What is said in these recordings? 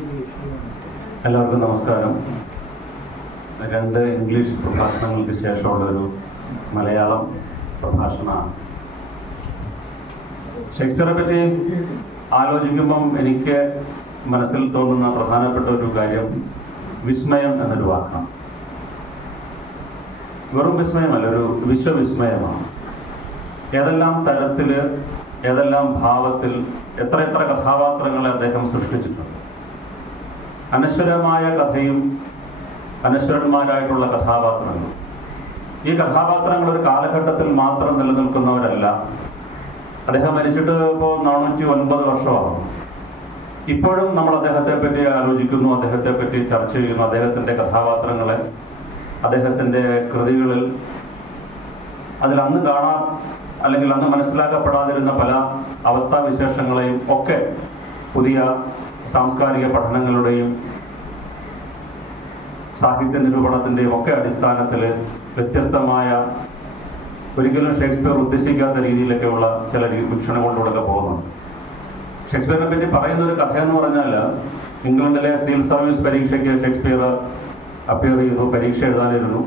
എല്ലാവർക്കും നമസ്കാരം. 2 ഇംഗ്ലീഷ് പ്രഭാഷണങ്ങൾക്ക് ശേഷമുള്ളൊരു മലയാളം പ്രഭാഷണമാണ്. ഷേക്സ്പിയറെ പറ്റി ആലോചിക്കുമ്പം എനിക്ക് മനസ്സിൽ തോന്നുന്ന പ്രധാനപ്പെട്ട ഒരു കാര്യം വിസ്മയം എന്നൊരു വാക്കാണ്. വെറും വിസ്മയമല്ല, ഒരു വിശ്വവിസ്മയമാണ്. ഏതെല്ലാം തരത്തിൽ, ഏതെല്ലാം ഭാവത്തിൽ, എത്ര കഥാപാത്രങ്ങളെ അദ്ദേഹം സൃഷ്ടിച്ചിട്ടുണ്ട്. അനശ്വരമായ കഥയും അനശ്വരന്മാരായിട്ടുള്ള കഥാപാത്രങ്ങൾ. ഈ കഥാപാത്രങ്ങൾ ഒരു കാലഘട്ടത്തിൽ മാത്രം നിലനിൽക്കുന്നവരല്ല. അദ്ദേഹം മരിച്ചിട്ട് ഇപ്പോൾ 409 വർഷമാണ്. ഇപ്പോഴും നമ്മൾ അദ്ദേഹത്തെ പറ്റി ആലോചിക്കുന്നു, അദ്ദേഹത്തെ പറ്റി ചർച്ച ചെയ്യുന്നു. അദ്ദേഹത്തിൻ്റെ കഥാപാത്രങ്ങളെ, അദ്ദേഹത്തിൻ്റെ കൃതികളിൽ അതിലന്ന് കാണാൻ അല്ലെങ്കിൽ അന്ന് മനസ്സിലാക്കപ്പെടാതിരുന്ന പല അവസ്ഥാവിശേഷങ്ങളെയും ഒക്കെ പുതിയ സാംസ്കാരിക പഠനങ്ങളുടെയും സാഹിത്യ നിരൂപണത്തിൻ്റെയും ഒക്കെ അടിസ്ഥാനത്തിൽ വ്യത്യസ്തമായ, ഒരിക്കലും ഷേക്സ്പിയർ ഉദ്ദേശിക്കാത്ത രീതിയിലൊക്കെയുള്ള ചില വീക്ഷണങ്ങളിലൂടെ പോകുന്നുണ്ട്. ഷേക്സ്പിയറിനെ പറ്റി പറയുന്നൊരു കഥയെന്ന് പറഞ്ഞാൽ, ഇംഗ്ലണ്ടിലെ സിവിൽ സർവീസ് പരീക്ഷയ്ക്ക് ഷേക്സ്പിയർ അപ്പിയർ ചെയ്തു, പരീക്ഷ എഴുതാനിരുന്നു.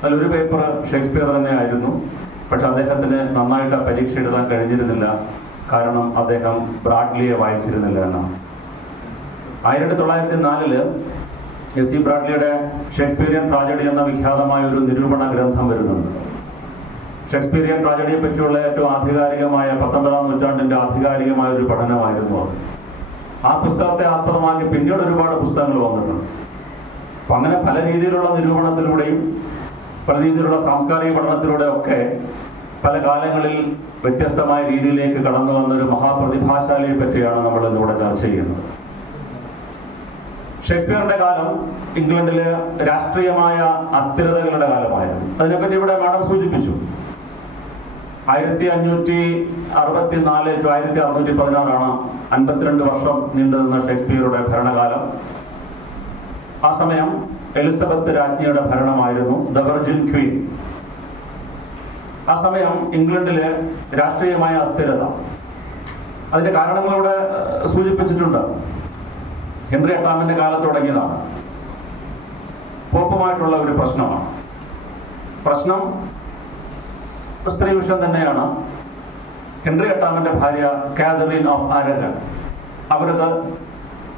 അതിലൊരു പേപ്പർ ഷേക്സ്പിയർ തന്നെ ആയിരുന്നു. പക്ഷെ അദ്ദേഹത്തിന് നന്നായിട്ട് പരീക്ഷ എഴുതാൻ കഴിഞ്ഞിരുന്നില്ല. കാരണം അദ്ദേഹം ബ്രാഡ്ലിയെ വായിച്ചിരുന്നില്ല എന്നാണ്. 1904 എസ്.സി. ബ്രാഡ്ലിയുടെ ഷേക്സ്പീരിയൻ ട്രാജഡി എന്ന വിഖ്യാതമായ ഒരു നിരൂപണ ഗ്രന്ഥം വരുന്നുണ്ട്. ഷേക്സ്പീരിയൻ ട്രാജഡിയെ പറ്റിയുള്ള ഏറ്റവും ആധികാരികമായ 19ാം നൂറ്റാണ്ടിൻ്റെ ആധികാരികമായ ഒരു പഠനമായിരുന്നു അത്. ആ പുസ്തകത്തെ ആസ്പദമാക്കി പിന്നീട് ഒരുപാട് പുസ്തകങ്ങൾ വന്നിട്ടുണ്ട്. അപ്പം അങ്ങനെ പല രീതിയിലുള്ള നിരൂപണത്തിലൂടെയും പല രീതിയിലുള്ള സാംസ്കാരിക പഠനത്തിലൂടെ ഒക്കെ പല കാലങ്ങളിൽ വ്യത്യസ്തമായ രീതിയിലേക്ക് കടന്നു വന്നൊരു മഹാപ്രതിഭാശാലിയെ പറ്റിയാണ് നമ്മൾ ഇന്നിവിടെ ചർച്ച ചെയ്യുന്നത്. ഷേക്സ്പിയറിന്റെ കാലം ഇംഗ്ലണ്ടിലെ രാഷ്ട്രീയമായ അസ്ഥിരതകളുടെ കാലമായിരുന്നു. അതിനെപ്പറ്റി ഇവിടെ മാഡം സൂചിപ്പിച്ചു. 1564 to 1616 52 വർഷം നീണ്ടുനിന്ന ഷേക്സ്പിയറുടെ ഭരണകാലം. ആ സമയം എലിസബത്ത് രാജ്ഞിയുടെ ഭരണമായിരുന്നു, ദ വെർജിൻ ക്വീൻ. ആ സമയം ഇംഗ്ലണ്ടിലെ രാഷ്ട്രീയമായ അസ്ഥിരത, അതിന്റെ കാരണങ്ങളിവിടെ സൂചിപ്പിച്ചിട്ടുണ്ട്. ഹെൻറി 8 കാലത്ത് തുടങ്ങിയതാണ്. പോപ്പുമായിട്ടുള്ള ഒരു പ്രശ്നമാണ്. പ്രശ്നം സ്ത്രീ വിഷയം തന്നെയാണ്. ഹെൻറി 8 ഭാര്യ കാതറിൻ ഓഫ് ആരഗൺ, അവർക്ക്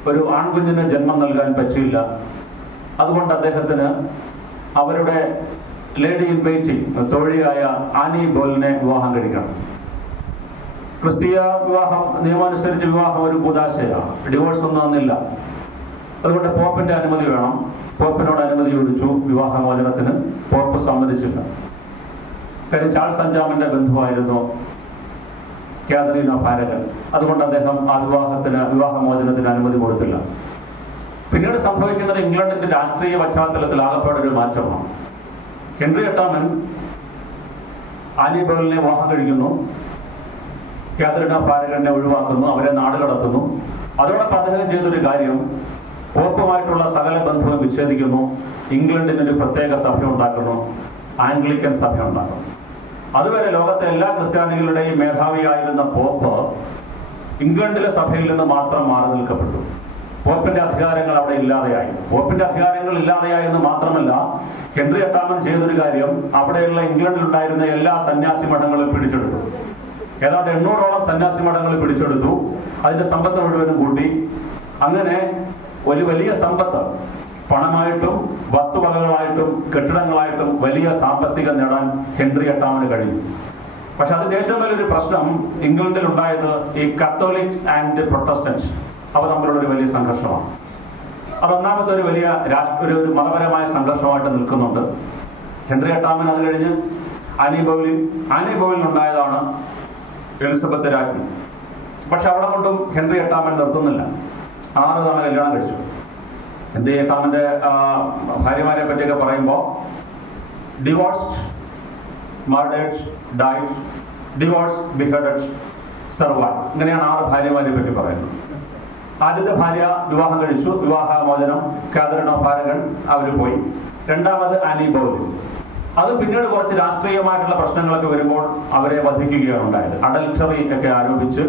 ഒരു ആൺകുഞ്ഞിന് ജന്മം നൽകാൻ പറ്റിയില്ല. അതുകൊണ്ട് അദ്ദേഹത്തിന് അവരുടെ ലേഡി ഇൻ വെയിറ്റിംഗ്, തോഴിയായ ആനി ബോലിനെ വിവാഹം കഴിക്കണം. ക്രിസ്തീയ വിവാഹം നിയമമനുസരിച്ച് വിവാഹം ഒരു കൂദാശയാണ്, ഡിവോഴ്സ് ഒന്നും അന്നില്ല. അതുകൊണ്ട് പോപ്പിന്റെ അനുമതി വേണം. പോപ്പിനോട് അനുമതി ചോദിച്ചു വിവാഹമോചനത്തിന്. പോപ്പ് സമ്മതിച്ചില്ല. കാര്യം ചാൾസ് 5 ബന്ധുവായിരുന്നു കാതറിൻ ഓഫ് ആരഗൺ. അതുകൊണ്ട് അദ്ദേഹം ആ വിവാഹമോചനത്തിന് അനുമതി കൊടുത്തില്ല. പിന്നീട് സംഭവിക്കുന്നത് ഇംഗ്ലണ്ടിന്റെ രാഷ്ട്രീയ പശ്ചാത്തലത്തിൽ ആകപ്പാടൊരു മാറ്റമാണ്. ഹെൻറി 8 ആനി ബോലിനെ വിവാഹം കഴിക്കുന്നു, കാതറിൻ ഓഫ് ആരഗണിനെ ഒഴിവാക്കുന്നു, അവരെ നാട് കടത്തുന്നു. അതോടൊപ്പം അദ്ദേഹം ചെയ്തൊരു കാര്യം, പോപ്പുമായിട്ടുള്ള സകല ബന്ധവും വിച്ഛേദിക്കുന്നു. ഇംഗ്ലണ്ടിനൊരു പ്രത്യേക സഭ ഉണ്ടാക്കുന്നു, ആംഗ്ലിക്കൻ സഭ ഉണ്ടാക്കുന്നു. അതുവരെ ലോകത്തെ എല്ലാ ക്രിസ്ത്യാനികളുടെയും മേധാവിയായിരുന്ന പോപ്പ് ഇംഗ്ലണ്ടിലെ സഭയിൽ നിന്ന് മാത്രം മാറി നിൽക്കപ്പെട്ടു. പോപ്പിന്റെ അധികാരങ്ങൾ അവിടെ ഇല്ലാതെയായി. പോപ്പിന്റെ അധികാരങ്ങൾ ഇല്ലാതെയായി എന്ന് മാത്രമല്ല, ഹെൻറി 8 ചെയ്തൊരു കാര്യം, അവിടെയുള്ള ഇംഗ്ലണ്ടിൽ ഉണ്ടായിരുന്ന എല്ലാ സന്യാസി മഠങ്ങളും പിടിച്ചെടുത്തു. ഏതാണ്ട് 800ഓളം സന്യാസി മഠങ്ങൾ പിടിച്ചെടുത്തു. അതിന്റെ സമ്പത്ത് മുഴുവനും കൂട്ടി. അങ്ങനെ ഒരു വലിയ സമ്പത്ത്, പണമായിട്ടും വസ്തുവകകളായിട്ടും കെട്ടിടങ്ങളായിട്ടും വലിയ സാമ്പത്തിക നേടാൻ ഹെൻറി 8 കഴിഞ്ഞു. പക്ഷെ അതിന്റെ ഏറ്റവും വലിയൊരു പ്രശ്നം ഇംഗ്ലണ്ടിൽ ഉണ്ടായത് ഈ കത്തോലിക്സ് ആൻഡ് പ്രൊട്ടസ്റ്റന്റ്സ് അവ തമ്മിലുള്ള ഒരു വലിയ സംഘർഷമാണ്. അത് ഒന്നാമത്തെ ഒരു വലിയ ഒരു മതപരമായ സംഘർഷമായിട്ട് നിൽക്കുന്നുണ്ട്. ഹെൻറി 8 അത് കഴിഞ്ഞ് ആനി ബോയിലിനുണ്ടായതാണ് എലിസബത്ത് രാജ്ഞി. പക്ഷെ അവിടെ കൊണ്ടും ഹെൻറി 8 നിർത്തുന്നില്ല. 6 തവണ കല്യാണം കഴിച്ചു. ഹെൻറി 8 ഭാര്യമാരെ പറ്റിയൊക്കെ പറയുമ്പോൾ divorced, murdered, died, divorce, beheaded, survive, ഇങ്ങനെയാണ് 6 ഭാര്യമാരെ പറ്റി പറയുന്നത്. ആദ്യത്തെ ഭാര്യ വിവാഹം കഴിച്ചു, വിവാഹമോചനം, കാതറിൻ ഓഫ് ആരഗൺ, അവർ പോയി. രണ്ടാമത് ആനി ബോലിൻ. അത് പിന്നീട് കുറച്ച് രാഷ്ട്രീയമായിട്ടുള്ള പ്രശ്നങ്ങളൊക്കെ വരുമ്പോൾ അവരെ വധിക്കുകയാണ് ഉണ്ടായത്. അഡൽട്ടറി ഒക്കെ ആരോപിച്ച്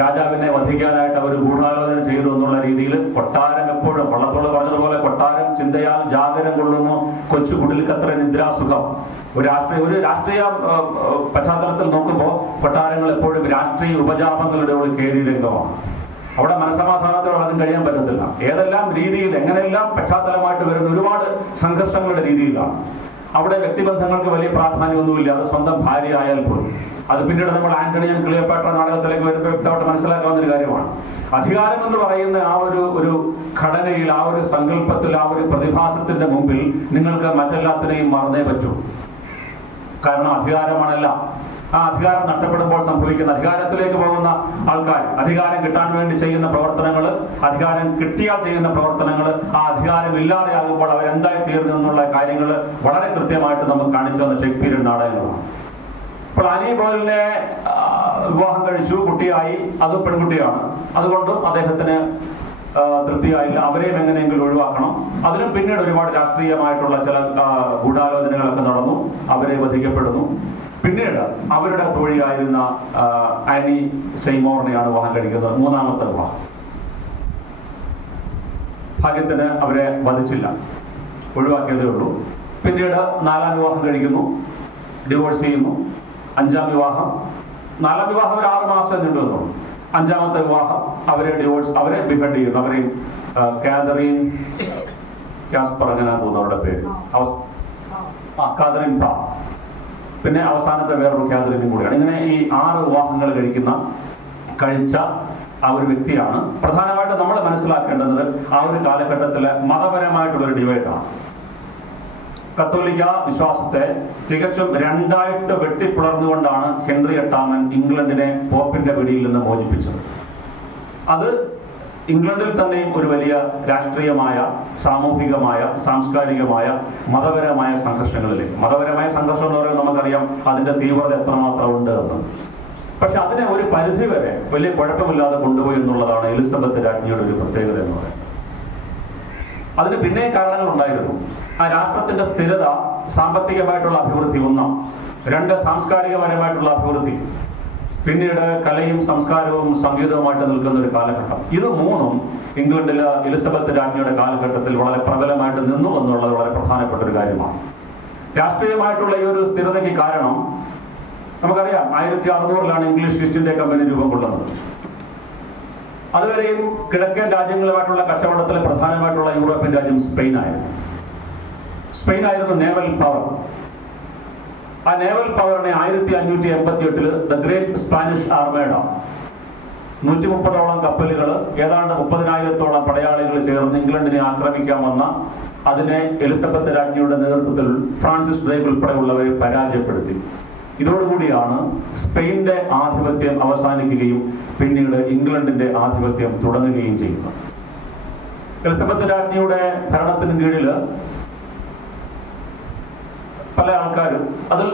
രാജാവിനെ വധിക്കാനായിട്ട് അവർ ഗൂഢാലോചന ചെയ്തു എന്നുള്ള രീതിയിൽ കൊട്ടാരം എപ്പോഴും വള്ളത്തോട് പറഞ്ഞതുപോലെ കൊട്ടാരം ചിന്തയാൽ ജാഗരം കൊള്ളുന്നു കൊച്ചു കുടിൽക്കത്ര നിദ്രാസുഖം. ഒരു രാഷ്ട്രീയ പശ്ചാത്തലത്തിൽ നോക്കുമ്പോൾ കൊട്ടാരങ്ങൾ എപ്പോഴും രാഷ്ട്രീയ ഉപജാപങ്ങളുടെ ഒരു കേരി രംഗമാണ്. അവിടെ മനസമാധാനത്തോടെ അതും കഴിയാൻ പറ്റത്തില്ല. ഏതെല്ലാം രീതിയിൽ എങ്ങനെയെല്ലാം പശ്ചാത്തലമായിട്ട് വരുന്ന ഒരുപാട് സംഘർഷങ്ങളുടെ രീതിയിലാണ്. അവിടെ വ്യക്തിബന്ധങ്ങൾക്ക് വലിയ പ്രാധാന്യമൊന്നുമില്ല, അത് സ്വന്തം ഭാര്യ ആയാൽ പോലും. അത് പിന്നീട് നമ്മൾ ആന്റണി ആൻഡ് ക്ലിയോപാട്ര നാടകത്തിലേക്ക് വരുമ്പോൾ വ്യക്തമായിട്ട് മനസ്സിലാക്കാവുന്ന ഒരു കാര്യമാണ്. അധികാരം എന്ന് പറയുന്ന ആ ഒരു ഘടനയിൽ, ആ ഒരു സങ്കല്പത്തിൽ, ആ ഒരു പ്രതിഭാസത്തിന്റെ മുമ്പിൽ നിങ്ങൾക്ക് മറ്റെല്ലാത്തിനെയും മറന്നേ പറ്റൂ. കാരണം അധികാരമാണല്ല. ആ അധികാരം നഷ്ടപ്പെടുമ്പോൾ സംഭവിക്കുന്ന, അധികാരത്തിലേക്ക് പോകുന്ന ആൾക്കാർ അധികാരം കിട്ടാൻ വേണ്ടി ചെയ്യുന്ന പ്രവർത്തനങ്ങൾ, അധികാരം കിട്ടിയാൽ ചെയ്യുന്ന പ്രവർത്തനങ്ങൾ, ആ അധികാരം ഇല്ലാതെയാകുമ്പോൾ അവരെന്തായി തീർന്നു എന്നുള്ള കാര്യങ്ങൾ വളരെ കൃത്യമായിട്ട് നമുക്ക് കാണിച്ചു തന്ന ഷേക്സ്പിയറിയൻ നാടകങ്ങളാണ്. ഇപ്പോൾ ആനി ബോയലിനെ വിവാഹം കഴിച്ചു, കുട്ടിയായി, അത് പെൺകുട്ടിയാണ്. അതുകൊണ്ടും അദ്ദേഹത്തിന് തൃപ്തിയായില്ല. അവരെയും എങ്ങനെയെങ്കിലും ഒഴിവാക്കണം. അതിനും പിന്നീട് ഒരുപാട് രാഷ്ട്രീയമായിട്ടുള്ള ചില ഗൂഢാലോചനകളൊക്കെ നടന്നു. അവരെ വധിക്കപ്പെടുന്നു. പിന്നീട് അവരുടെ തോഴിയായിരുന്ന ആനി സെയ്മോറിനെയാണ് വിവാഹം കഴിക്കുന്നത്. മൂന്നാമത്തെ വിവാഹം. ഭാഗ്യത്തിന് അവരെ വധിച്ചില്ല, ഒഴിവാക്കിയതേ ഉള്ളൂ. പിന്നീട് 4ാം വിവാഹം കഴിക്കുന്നു, ഡിവോഴ്സ് ചെയ്യുന്നു. 5ാം വിവാഹം, 4ാം വിവാഹം ഒരു 6 മാസം നീണ്ടു വന്നു. 5ാമത്തെ വിവാഹം അവരെ ബിഹെഡ് ചെയ്യുന്നു. അവരെയും കാതറിൻ കാസ്പർ, അങ്ങനെ തോന്നുന്നു അവരുടെ പേര്, കാതറിൻ പാ. പിന്നെ അവസാനത്തെ വേറൊരു കാതറിനും കൂടിയാണ്. ഇങ്ങനെ ഈ 6 വിവാഹങ്ങൾ കഴിച്ച ആ ഒരു വ്യക്തിയാണ്. പ്രധാനമായിട്ട് നമ്മൾ മനസ്സിലാക്കേണ്ടത് ആ ഒരു കാലഘട്ടത്തിലെ മതപരമായിട്ടുള്ളൊരു ഡിവൈഡാണ്. കത്തോലിക്ക വിശ്വാസത്തെ തികച്ചും 2ആയിട്ട് വെട്ടിപ്പിളർന്നുകൊണ്ടാണ് ഹെൻറി 8 ഇംഗ്ലണ്ടിനെ പോപ്പിന്റെ പിടിയിൽ നിന്ന് മോചിപ്പിച്ചത്. അത് ഇംഗ്ലണ്ടിൽ തന്നെയും ഒരു വലിയ രാഷ്ട്രീയമായ, സാമൂഹികമായ, സാംസ്കാരികമായ, മതപരമായ സംഘർഷങ്ങളിലേക്ക്. മതപരമായ സംഘർഷം എന്ന് പറയുന്നത് നമുക്കറിയാം അതിന്റെ തീവ്രത എത്രമാത്രം ഉണ്ട് എന്ന്. പക്ഷെ അതിനെ ഒരു പരിധി വരെ വലിയ കുഴപ്പമില്ലാതെ കൊണ്ടുപോയി എന്നുള്ളതാണ് എലിസബത്ത് രാജ്ഞിയുടെ ഒരു പ്രത്യേകത എന്ന് പറയുന്നത്. അതിന് പിന്നെ കാരണങ്ങൾ ഉണ്ടായിരുന്നു. ആ രാഷ്ട്രത്തിന്റെ സ്ഥിരത, സാമ്പത്തികമായിട്ടുള്ള അഭിവൃദ്ധി 1, 2 സാംസ്കാരികപരമായിട്ടുള്ള അഭിവൃദ്ധി, പിന്നീട് കലയും സംസ്കാരവും സംഗീതവുമായിട്ട് നിൽക്കുന്ന ഒരു കാലഘട്ടം. ഇത് 3ഉം ഇംഗ്ലണ്ടിലെ എലിസബത്ത് രാജ്ഞിയുടെ കാലഘട്ടത്തിൽ വളരെ പ്രബലമായിട്ട് നിന്നു എന്നുള്ളത് വളരെ പ്രധാനപ്പെട്ട ഒരു കാര്യമാണ്. രാഷ്ട്രീയമായിട്ടുള്ള ഈ ഒരു സ്ഥിരതയ്ക്ക് കാരണം നമുക്കറിയാം, 1600 ഇംഗ്ലീഷ് ഈസ്റ്റ് ഇന്ത്യ കമ്പനി രൂപം കൊള്ളുന്നത്. അതുവരെയും കിഴക്കൻ രാജ്യങ്ങളുമായിട്ടുള്ള കച്ചവടത്തിലെ പ്രധാനമായിട്ടുള്ള യൂറോപ്യൻ രാജ്യം സ്പെയിനായിരുന്നു നേവൽ പവർ. ആ നേവൽ പവറിനെ 1588 ദ ഗ്രേറ്റ് സ്പാനിഷ് ആർമേഡ, 130ഓളം കപ്പലുകൾ, ഏതാണ്ട് 30,000ഓളം പടയാളികൾ ചേർന്ന് ഇംഗ്ലണ്ടിനെ ആക്രമിക്കാൻ വന്ന അതിനെ എലിസബത്ത് രാജ്ഞിയുടെ നേതൃത്വത്തിൽ ഫ്രാൻസിസ് ഡ്രേക്ക് ഉൾപ്പെടെയുള്ളവരെ പരാജയപ്പെടുത്തി. ഇതോടുകൂടിയാണ് സ്പെയിന്റെ ആധിപത്യം അവസാനിക്കുകയും പിന്നീട് ഇംഗ്ലണ്ടിന്റെ ആധിപത്യം തുടങ്ങുകയും ചെയ്യുന്നത്. എലിസബത്ത് രാജ്ഞിയുടെ ഭരണത്തിന് കീഴിൽ പല ആൾക്കാരും, അതിൽ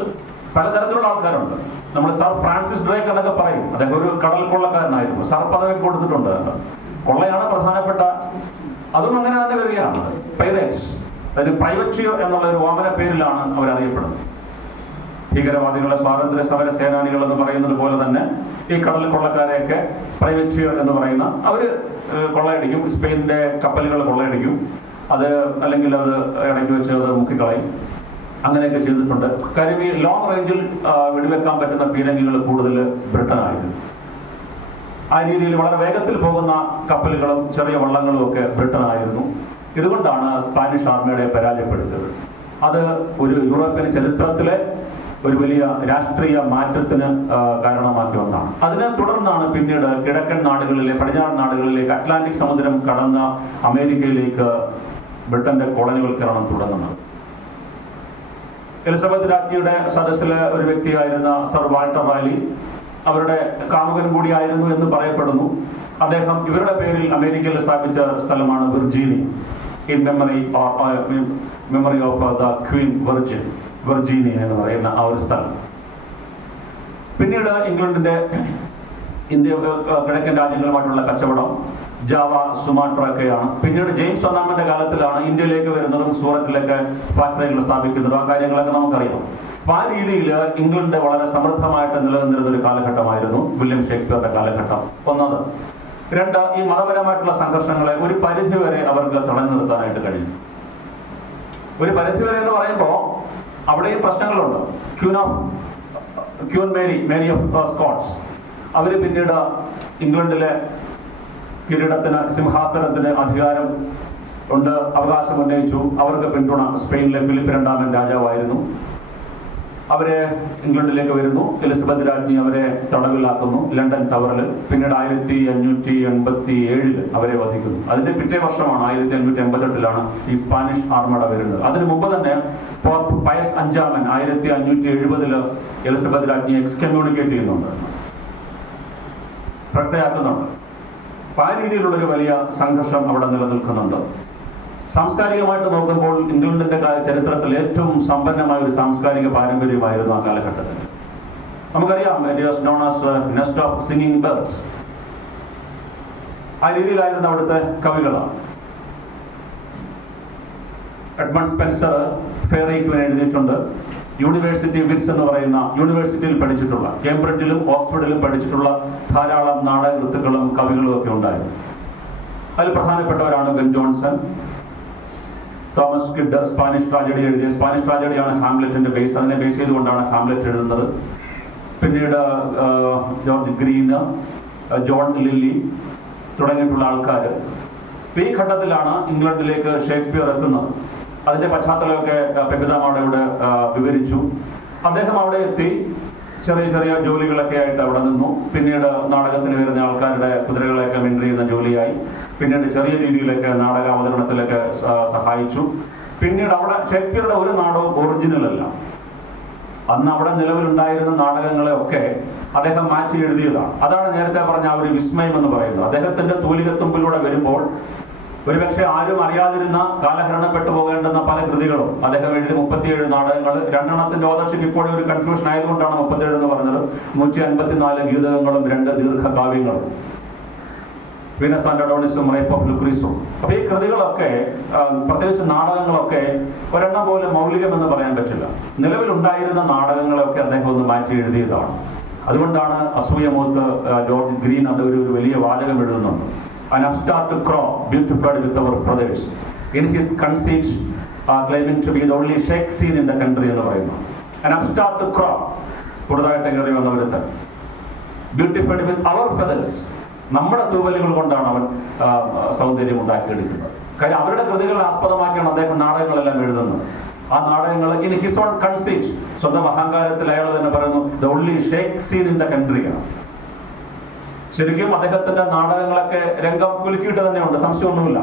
പലതരത്തിലുള്ള ആൾക്കാരുണ്ട്. നമ്മൾ സർ ഫ്രാൻസിസ് ഡ്രേക്ക് എന്നൊക്കെ പറയും. അദ്ദേഹം ഒരു കടൽ കൊള്ളക്കാരനായിരുന്നു. സർ പദവി കൊടുത്തിട്ടുണ്ട്. കൊള്ളയാണ് പ്രധാനപ്പെട്ട, അതും അങ്ങനെ തന്നെ വരികയാണ്. പൈറേറ്റ്സ്, അതായത് പ്രൈവറ്റിയർ എന്നുള്ള ഒരു വാമന പേരിലാണ് അവരറിയപ്പെടുന്നത്. ഭീകരവാദികളെ, സ്വാതന്ത്ര്യ സമര സേനാനികൾ എന്ന് പറയുന്നത് പോലെ തന്നെ ഈ കടൽ കൊള്ളക്കാരെയൊക്കെ പ്രൈവറ്റിയർ എന്ന് പറയുന്ന, അവര് കൊള്ളയടിക്കും. സ്പെയിനിന്റെ കപ്പലുകൾ കൊള്ളയടിക്കും. അല്ലെങ്കിൽ അത് ഇടയ്ക്ക് വെച്ച് അത് മുക്കിക്കളയും. അങ്ങനെയൊക്കെ ചെയ്തിട്ടുണ്ട്. കാര്യം ഈ ലോങ് റേഞ്ചിൽ വെടിവെക്കാൻ പറ്റുന്ന പീരങ്കികൾ കൂടുതൽ ബ്രിട്ടനായിരുന്നു. ആ രീതിയിൽ വളരെ വേഗത്തിൽ പോകുന്ന കപ്പലുകളും ചെറിയ വള്ളങ്ങളും ഒക്കെ ബ്രിട്ടനായിരുന്നു. ഇതുകൊണ്ടാണ് സ്പാനിഷ് ആർമിയുടെ പരാജയപ്പെടുത്തിയത്. അത് ഒരു യൂറോപ്യൻ ചരിത്രത്തിലെ ഒരു വലിയ രാഷ്ട്രീയ മാറ്റത്തിന് കാരണമാക്കിയ ഒന്നാണ്. അതിനെ തുടർന്നാണ് പിന്നീട് കിഴക്കൻ നാടുകളിലെ, പടിഞ്ഞാറൻ നാടുകളിലേക്ക്, അറ്റ്ലാന്റിക് സമുദ്രം കടന്ന അമേരിക്കയിലേക്ക് ബ്രിട്ടന്റെ കോളനിവൽക്കരണം തുടങ്ങുന്നത്. എലിസബത്ത് രാജ്ഞിയുടെ സദസ്സിലെ ഒരു വ്യക്തിയായിരുന്ന സർ വാൾട്ടർ റാലി അവരുടെ കാമുകനും കൂടിയായിരുന്നു എന്ന് പറയപ്പെടുന്നു. അദ്ദേഹം ഇവരുടെ പേരിൽ അമേരിക്കയിൽ സ്ഥാപിച്ച സ്ഥലമാണ് Virginia, in memory of the Queen Virginia എന്ന് പറയുന്ന ആ ഒരു സ്ഥലം. പിന്നീട് ഇംഗ്ലണ്ടിന്റെ കിഴക്കൻ രാജ്യങ്ങളുമായിട്ടുള്ള കച്ചവടം ജാവ, സുമാട്ര ഒക്കെയാണ്. പിന്നീട് ജെയിംസ് 1 കാലത്തിലാണ് ഇന്ത്യയിലേക്ക് വരുന്നതും സൂററ്റിലൊക്കെ ഫാക്ടറികൾ സ്ഥാപിക്കുന്നതും. ആ കാര്യങ്ങളൊക്കെ നമുക്കറിയാം. അപ്പൊ ആ രീതിയിൽ ഇംഗ്ലണ്ട് വളരെ സമൃദ്ധമായിട്ട് നിലനിന്നിരുന്ന ഒരു കാലഘട്ടമായിരുന്നു വില്യം ഷേക്സ്പിയറുടെ കാലഘട്ടം. ഒന്നത്. രണ്ട്, ഈ മതപരമായിട്ടുള്ള സംഘർഷങ്ങളെ ഒരു പരിധിവരെ അവർക്ക് തടഞ്ഞു നിർത്താനായിട്ട് കഴിഞ്ഞു. ഒരു പരിധിവരെ എന്ന് പറയുമ്പോൾ അവിടെയും പ്രശ്നങ്ങളുണ്ട്. ക്യൂൻ മേരി ഓഫ് സ്കോട്ട്സ്, അവര് പിന്നീട് ഇംഗ്ലണ്ടിലെ കിരീടത്തിന്, സിംഹാസനത്തിന് അധികാരം ഉണ്ട് അവകാശം ഉന്നയിച്ചു. അവർക്ക് പിന്തുണ സ്പെയിനിലെ ഫിലിപ്പ് രണ്ടാമൻ രാജാവായിരുന്നു. അവരെ ഇംഗ്ലണ്ടിലേക്ക് വരുന്നു. എലിസബത്ത് രാജ്ഞി അവരെ തടവിലാക്കുന്നു ലണ്ടൻ ടവറിൽ. പിന്നീട് 1587 അവരെ വധിക്കുന്നു. അതിന്റെ പിറ്റേ വർഷമാണ് 1588 ഈ സ്പാനിഷ് ആർമഡ വരുന്നത്. അതിനു മുമ്പ് തന്നെ പോപ്പ് പയസ് അഞ്ചാമൻ 1570 എലിസബത്ത് രാജ്ഞിയെ എക്സ്കമ്മ്യൂണിക്കേറ്റ് ചെയ്യുന്നുണ്ട്, ഭ്രഷ്ടയാക്കുന്നുണ്ട്. അപ്പൊ ആ രീതിയിലുള്ളൊരു വലിയ സംഘർഷം അവിടെ നിലനിൽക്കുന്നുണ്ട്. സാംസ്കാരികമായിട്ട് നോക്കുമ്പോൾ ഇംഗ്ലണ്ടിന്റെ ചരിത്രത്തിൽ ഏറ്റവും സമ്പന്നമായ ഒരു സാംസ്കാരിക പാരമ്പര്യമായിരുന്നു ആ കാലഘട്ടത്തിൽ. നമുക്കറിയാം, it is known as nest of singing birds. ആ രീതിയിലായിരുന്നു അവിടുത്തെ കവികളാണ്. എഡ്മണ്ട് സ്പെൻസർ ഫെയറി ക്വീൻ എഴുതിയിട്ടുണ്ട്. യൂണിവേഴ്സിറ്റി വിറ്റ്സ് എന്ന് പറയുന്ന യൂണിവേഴ്സിറ്റിയിൽ പഠിച്ചിട്ടുള്ള, കേംബ്രിഡ്ജിലും ഓക്സ്ഫോർഡിലും പഠിച്ചിട്ടുള്ള ധാരാളം നാടകൃത്തുക്കളും കവികളും ഒക്കെ ഉണ്ടായിരുന്നു. അതിൽ പ്രധാനപ്പെട്ടവരാണ് Ben Jonson, Thomas Kyd Spanish Tragedy എഴുതിയ, സ്പാനിഷ് ട്രാജഡിയാണ് ഹാംലെറ്റിന്റെ ബേസ്. അതിനെ ബേസ് ചെയ്തുകൊണ്ടാണ് ഹാംലെറ്റ് എഴുതുന്നത്. പിന്നീട് ജോർജ് ഗ്രീന്, ജോൺ ലില്ലി തുടങ്ങിയിട്ടുള്ള ആൾക്കാർ. ഈ ഘട്ടത്തിലാണ് ഇംഗ്ലണ്ടിലേക്ക് ഷേക്സ്പിയർ എത്തുന്നത്. അതിന്റെ പശ്ചാത്തലമൊക്കെ പെപിതാമ ഇവിടെ വിവരിച്ചു. അദ്ദേഹം അവിടെ എത്തി ചെറിയ ചെറിയ ജോലികളൊക്കെ ആയിട്ട് അവിടെ നിന്നു. പിന്നീട് നാടകത്തിന് വരുന്ന ആൾക്കാരുടെ കുതിരകളെയൊക്കെ മെയിൻറ്റെയിൻ ചെയ്യുന്ന ജോലിയായി. പിന്നീട് ചെറിയ രീതിയിലൊക്കെ നാടക അവതരണത്തിലൊക്കെ സഹായിച്ചു. പിന്നീട് അവിടെ ഷേക്സ്പിയറുടെ ഒരു നാടകവും ഒറിജിനൽ അല്ല. അന്ന് അവിടെ നിലവിലുണ്ടായിരുന്ന നാടകങ്ങളെ ഒക്കെ അദ്ദേഹം മാറ്റി എഴുതിയതാണ്. അതാണ് നേരത്തെ പറഞ്ഞ ആ ഒരു വിസ്മയം എന്ന് പറയുന്നത്. അദ്ദേഹത്തിന്റെ തൂലികത്തുമ്പിലൂടെ വരുമ്പോൾ ഒരുപക്ഷെ ആരും അറിയാതിരുന്ന, കാലഹരണപ്പെട്ടു പോകേണ്ടുന്ന പല കൃതികളും അദ്ദേഹം എഴുതി. 37 നാടകങ്ങൾ. 2 എണ്ണത്തിന്റെ ഓതർഷിപ്പ് ഇപ്പോഴും ഒരു കൺഫ്യൂഷൻ ആയതുകൊണ്ടാണ് 37 എന്ന് പറഞ്ഞത്. 154 ഗീതകങ്ങളും 2 ദീർഘകാവ്യങ്ങളും, വീനസ് ആൻഡ് അഡോണിസും റേപ്പ് ഓഫ് ലുക്രീസും. അപ്പൊ ഈ കൃതികളൊക്കെ, പ്രത്യേകിച്ച് നാടകങ്ങളൊക്കെ, ഒരെണ്ണം പോലും മൗലികമെന്ന് പറയാൻ പറ്റില്ല. നിലവിലുണ്ടായിരുന്ന നാടകങ്ങളൊക്കെ അദ്ദേഹം ഒന്ന് മാറ്റി എഴുതിയതാണ്. അതുകൊണ്ടാണ് അസൂയമൂത്ത് ജോർജ് ഗ്രീൻ അത് ഒരു വലിയ വാചകം എഴുതുന്നുണ്ട്. An upstart crow beautified with our feathers in his conceit claiming to be the only shake scene in the country എന്ന് പറയുന്നു. An upstart crow, പുതുതായിട്ട് കയറി വന്ന ഒരുത്തൻ, beautified with our feathers, നമ്മുടെ തൂവലുകൾ കൊണ്ടാണ് അവൻ സൗന്ദര്യം ഉണ്ടാക്കിയെടുക്കുന്നത്. കാര്യം അവരുടെ കൃതികളെ ആസ്പദമാക്കിയാണ് അദ്ദേഹം നാടകങ്ങളെല്ലാം എഴുതുന്നത്. ആ നാടകങ്ങൾ ഇൻ ഹിസ് ഓൺ കൺസീറ്റ്, സ്വന്തം അഹങ്കാരത്തിൽ അയാൾ തന്നെ പറയുന്നു, the only shake scene in the country ആണ്. ശരിക്കും അദ്ദേഹത്തിന്റെ നാടകങ്ങളൊക്കെ രംഗം കുലുക്കിയിട്ട് തന്നെയുണ്ട്, സംശയമൊന്നുമില്ല.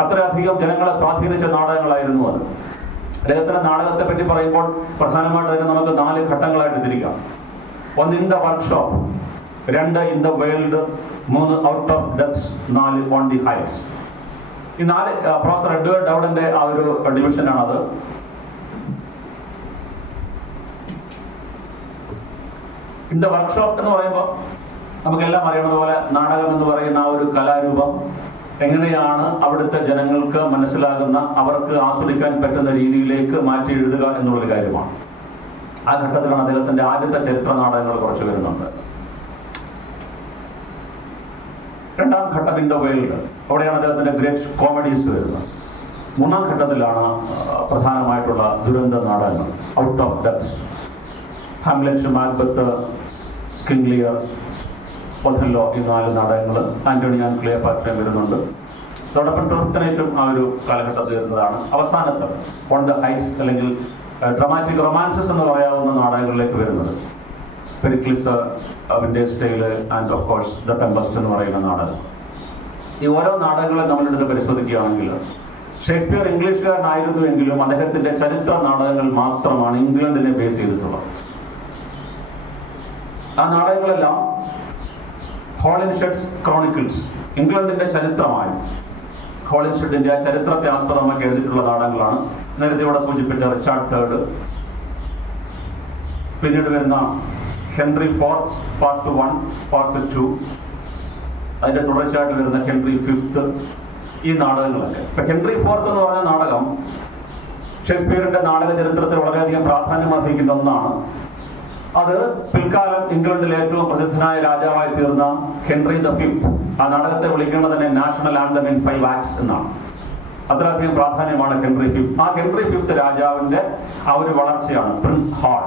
അത്രയധികം ജനങ്ങളെ സ്വാധീനിച്ച നാടകങ്ങളായിരുന്നു അത്. അദ്ദേഹത്തിന്റെ നാടകത്തെ പറ്റി പറയുമ്പോൾ പ്രധാനമായിട്ട് അതിനെ നമുക്ക് 4 ഘട്ടങ്ങളായിട്ട് തിരിക്കാം. 1 in the workshop, 2 in the world, 3 out of depths, 4 on the heights. ഈ 4 പ്രൊഫസർ എഡ്വേർഡ് ഡൗഡന്റെ ആ ഒരു ഡിവിഷനാണത്. ഇൻ ദ വർക്ക്ഷോപ്പ് എന്ന് പറയുമ്പോൾ നമുക്കെല്ലാം അറിയണത് പോലെ നാടകം എന്ന് പറയുന്ന ആ ഒരു കലാരൂപം എങ്ങനെയാണ് അവിടുത്തെ ജനങ്ങൾക്ക് മനസ്സിലാകുന്ന, അവർക്ക് ആസ്വദിക്കാൻ പറ്റുന്ന രീതിയിലേക്ക് മാറ്റി എഴുതുക എന്നുള്ളൊരു കാര്യമാണ്. ആ ഘട്ടത്തിലാണ് അദ്ദേഹത്തിന്റെ ആദ്യത്തെ ചരിത്ര നാടകങ്ങൾ കുറച്ച് വരുന്നുണ്ട്. 2ാം ഘട്ടം ഇൻ ദ വേൾഡ്, അവിടെയാണ് അദ്ദേഹത്തിന്റെ ഗ്രേറ്റ് കോമഡീസ് വരുന്നത്. 3ാം ഘട്ടത്തിലാണ് പ്രധാനമായിട്ടുള്ള ദുരന്ത നാടകങ്ങൾ, out of depths, Hamlet, Macbeth, king Lear, Othello, ഈ 4 നാടകങ്ങൾ. ആന്റണി ആൻഡ് ക്ലിയോപാട്രയും വരുന്നുണ്ട്. അതോടൊപ്പം ട്വൽത്ത് ആ ഒരു കാലഘട്ടത്തിൽ വരുന്നതാണ്. അവസാനത്തെ ഓൺ ദ ഹൈറ്റ്സ് അല്ലെങ്കിൽ ഡ്രമാറ്റിക് റൊമാൻസസ് എന്ന് പറയാവുന്ന നാടകങ്ങളിലേക്ക് വരുന്നത്. Pericles, Winter's Tale and of course the Tempest എന്ന് പറയുന്ന നാടകം. ഈ ഓരോ നാടകങ്ങളെ നമ്മളെടുത്ത് പരിശോധിക്കുകയാണെങ്കിൽ ഷേക്സ്പിയർ ഇംഗ്ലീഷുകാരനായിരുന്നു എങ്കിലും അദ്ദേഹത്തിന്റെ ചരിത്ര നാടകങ്ങൾ മാത്രമാണ് ഇംഗ്ലണ്ടിനെ ബേസ് ചെയ്തിട്ടുള്ളത്. ആ നാടകങ്ങളെല്ലാം ഹോളിൻഷെഡ്സ് ക്രോണിക്കിൾസ്, ഇംഗ്ലണ്ടിന്റെ ചരിത്രമായി ഹോളിൻഷെഡിന്റെ ആ ചരിത്രത്തെ ആസ്പദമാക്കി എഴുതിയിട്ടുള്ള നാടകങ്ങളാണ്. നേരത്തെ ഇവിടെ സൂചിപ്പിച്ച റിച്ചാർഡ് III, പിന്നീട് വരുന്ന ഹെൻറി IV പാർട്ട് 1, പാർട്ട് 2, അതിന്റെ തുടർച്ചയായിട്ട് വരുന്ന ഹെൻറി V, ഈ നാടകങ്ങളൊക്കെ. ഇപ്പൊ ഹെൻറി IV എന്ന് പറഞ്ഞ നാടകം ഷേക്സ്പിയറിന്റെ നാടക ചരിത്രത്തിൽ വളരെയധികം പ്രാധാന്യം അർഹിക്കുന്ന ഒന്നാണ്. അത് പിൽക്കാലം ഇംഗ്ലണ്ടിലെ ഏറ്റവും പ്രസിദ്ധനായ രാജാവായി തീർന്ന ഹെൻറി ദ ഫിഫ്ത്ത്. ആ നാടകത്തെ വിളിക്കുന്നത് തന്നെ നാഷണൽ ആന്തം ഇൻ 5 acts എന്നാണ്. അത്രയധികം പ്രാധാന്യമാണ് ഹെൻറി ഫിഫ്ത്ത്. ആ ഹെൻറി ഫിഫ്ത്ത് രാജാവിന്റെ ആ ഒരു വളർച്ചയാണ് പ്രിൻസ് ഹാൾ.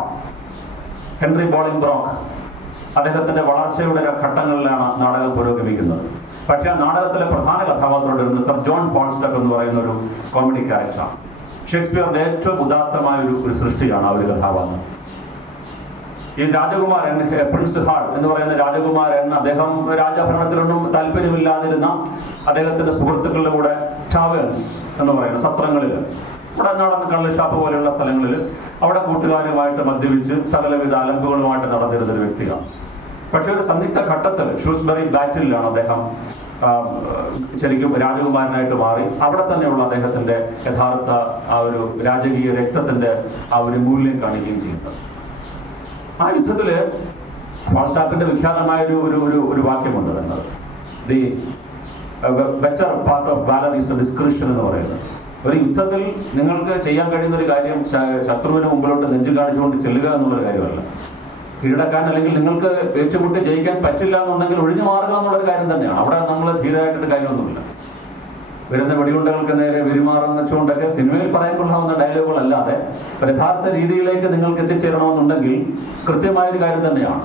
ഹെൻറി ബോളിംഗ്ബ്രോക്ക് അദ്ദേഹത്തിന്റെ വളർച്ചയുടെ ഘട്ടങ്ങളിലാണ് നാടകം പുരോഗമിക്കുന്നത്. പക്ഷെ ആ നാടകത്തിലെ പ്രധാന കഥാപാത്രമായിരുന്ന സർ ജോൺ ഫോൾസ്റ്റക്ക് എന്ന് പറയുന്ന ഒരു കോമഡി ക്യാരക്ടറാണ്. ഷേക്സ്പിയറിന്റെ ഏറ്റവും ഉദാത്തമായ ഒരു സൃഷ്ടിയാണ് ആ ഒരു കഥാപാത്രം. ഈ രാജകുമാരൻ പ്രിൻസ് ഹാൾ എന്ന് പറയുന്ന രാജകുമാരൻ, അദ്ദേഹം രാജഭരണത്തിലൊന്നും താല്പര്യമില്ലാതിരുന്ന അദ്ദേഹത്തിന്റെ സുഹൃത്തുക്കളുടെ കൂടെ ടാവേൺസ് എന്ന് പറയുന്ന സത്രങ്ങളിൽ, ഇവിടെ നടന്ന കള്ളുഷാപ്പ് പോലെയുള്ള സ്ഥലങ്ങളിൽ അവിടെ കൂട്ടുകാരുമായിട്ട് മദ്യപിച്ച് സകലവിധ അലമ്പുകളുമായിട്ട് നടന്നിരുന്ന ഒരു വ്യക്തിയാണ്. പക്ഷെ ഒരു സംയുക്ത ഘട്ടത്തിൽ ഷൂസ്ബറി ബാറ്റിലാണ് അദ്ദേഹം ശരിക്കും രാജകുമാരനായിട്ട് മാറി. അവിടെ തന്നെയുള്ള അദ്ദേഹത്തിന്റെ യഥാർത്ഥ ആ ഒരു രാജകീയ രക്തത്തിന്റെ ആ ഒരു മൂല്യം കാണിക്കുകയും ചെയ്യുന്നത്. ആ യുദ്ധത്തില് ഫോൾസ്റ്റാക്കിന്റെ വിഖ്യാതമായ ഒരു വാക്യമുണ്ട് എന്നത്, the better part of valour is a discretion എന്ന് പറയുന്നത്. ഒരു യുദ്ധത്തിൽ നിങ്ങൾക്ക് ചെയ്യാൻ കഴിയുന്ന ഒരു കാര്യം ശത്രുവിന് മുമ്പിലോട്ട് നെഞ്ചു കാണിച്ചുകൊണ്ട് ചെല്ലുക എന്നുള്ളൊരു കാര്യമല്ല. കീഴടക്കാൻ അല്ലെങ്കിൽ നിങ്ങൾക്ക് ഏറ്റുമുട്ടി ജയിക്കാൻ പറ്റില്ല എന്നുണ്ടെങ്കിൽ ഒഴിഞ്ഞു മാറുക എന്നുള്ളൊരു കാര്യം തന്നെയാണ്. അവിടെ നമ്മൾ ധീരമായിട്ടൊരു കാര്യമൊന്നുമില്ല. വരുന്ന വെടിയുണ്ടകൾക്ക് നേരെ വെരുമാറുന്ന വെച്ചുകൊണ്ടൊക്കെ സിനിമയിൽ പറയാൻ കൊള്ളാവുന്ന ഡയലോഗുകളല്ലാതെ യഥാർത്ഥ രീതിയിലേക്ക് നിങ്ങൾക്ക് എത്തിച്ചേരണമെന്നുണ്ടെങ്കിൽ കൃത്യമായൊരു കാര്യം തന്നെയാണ്.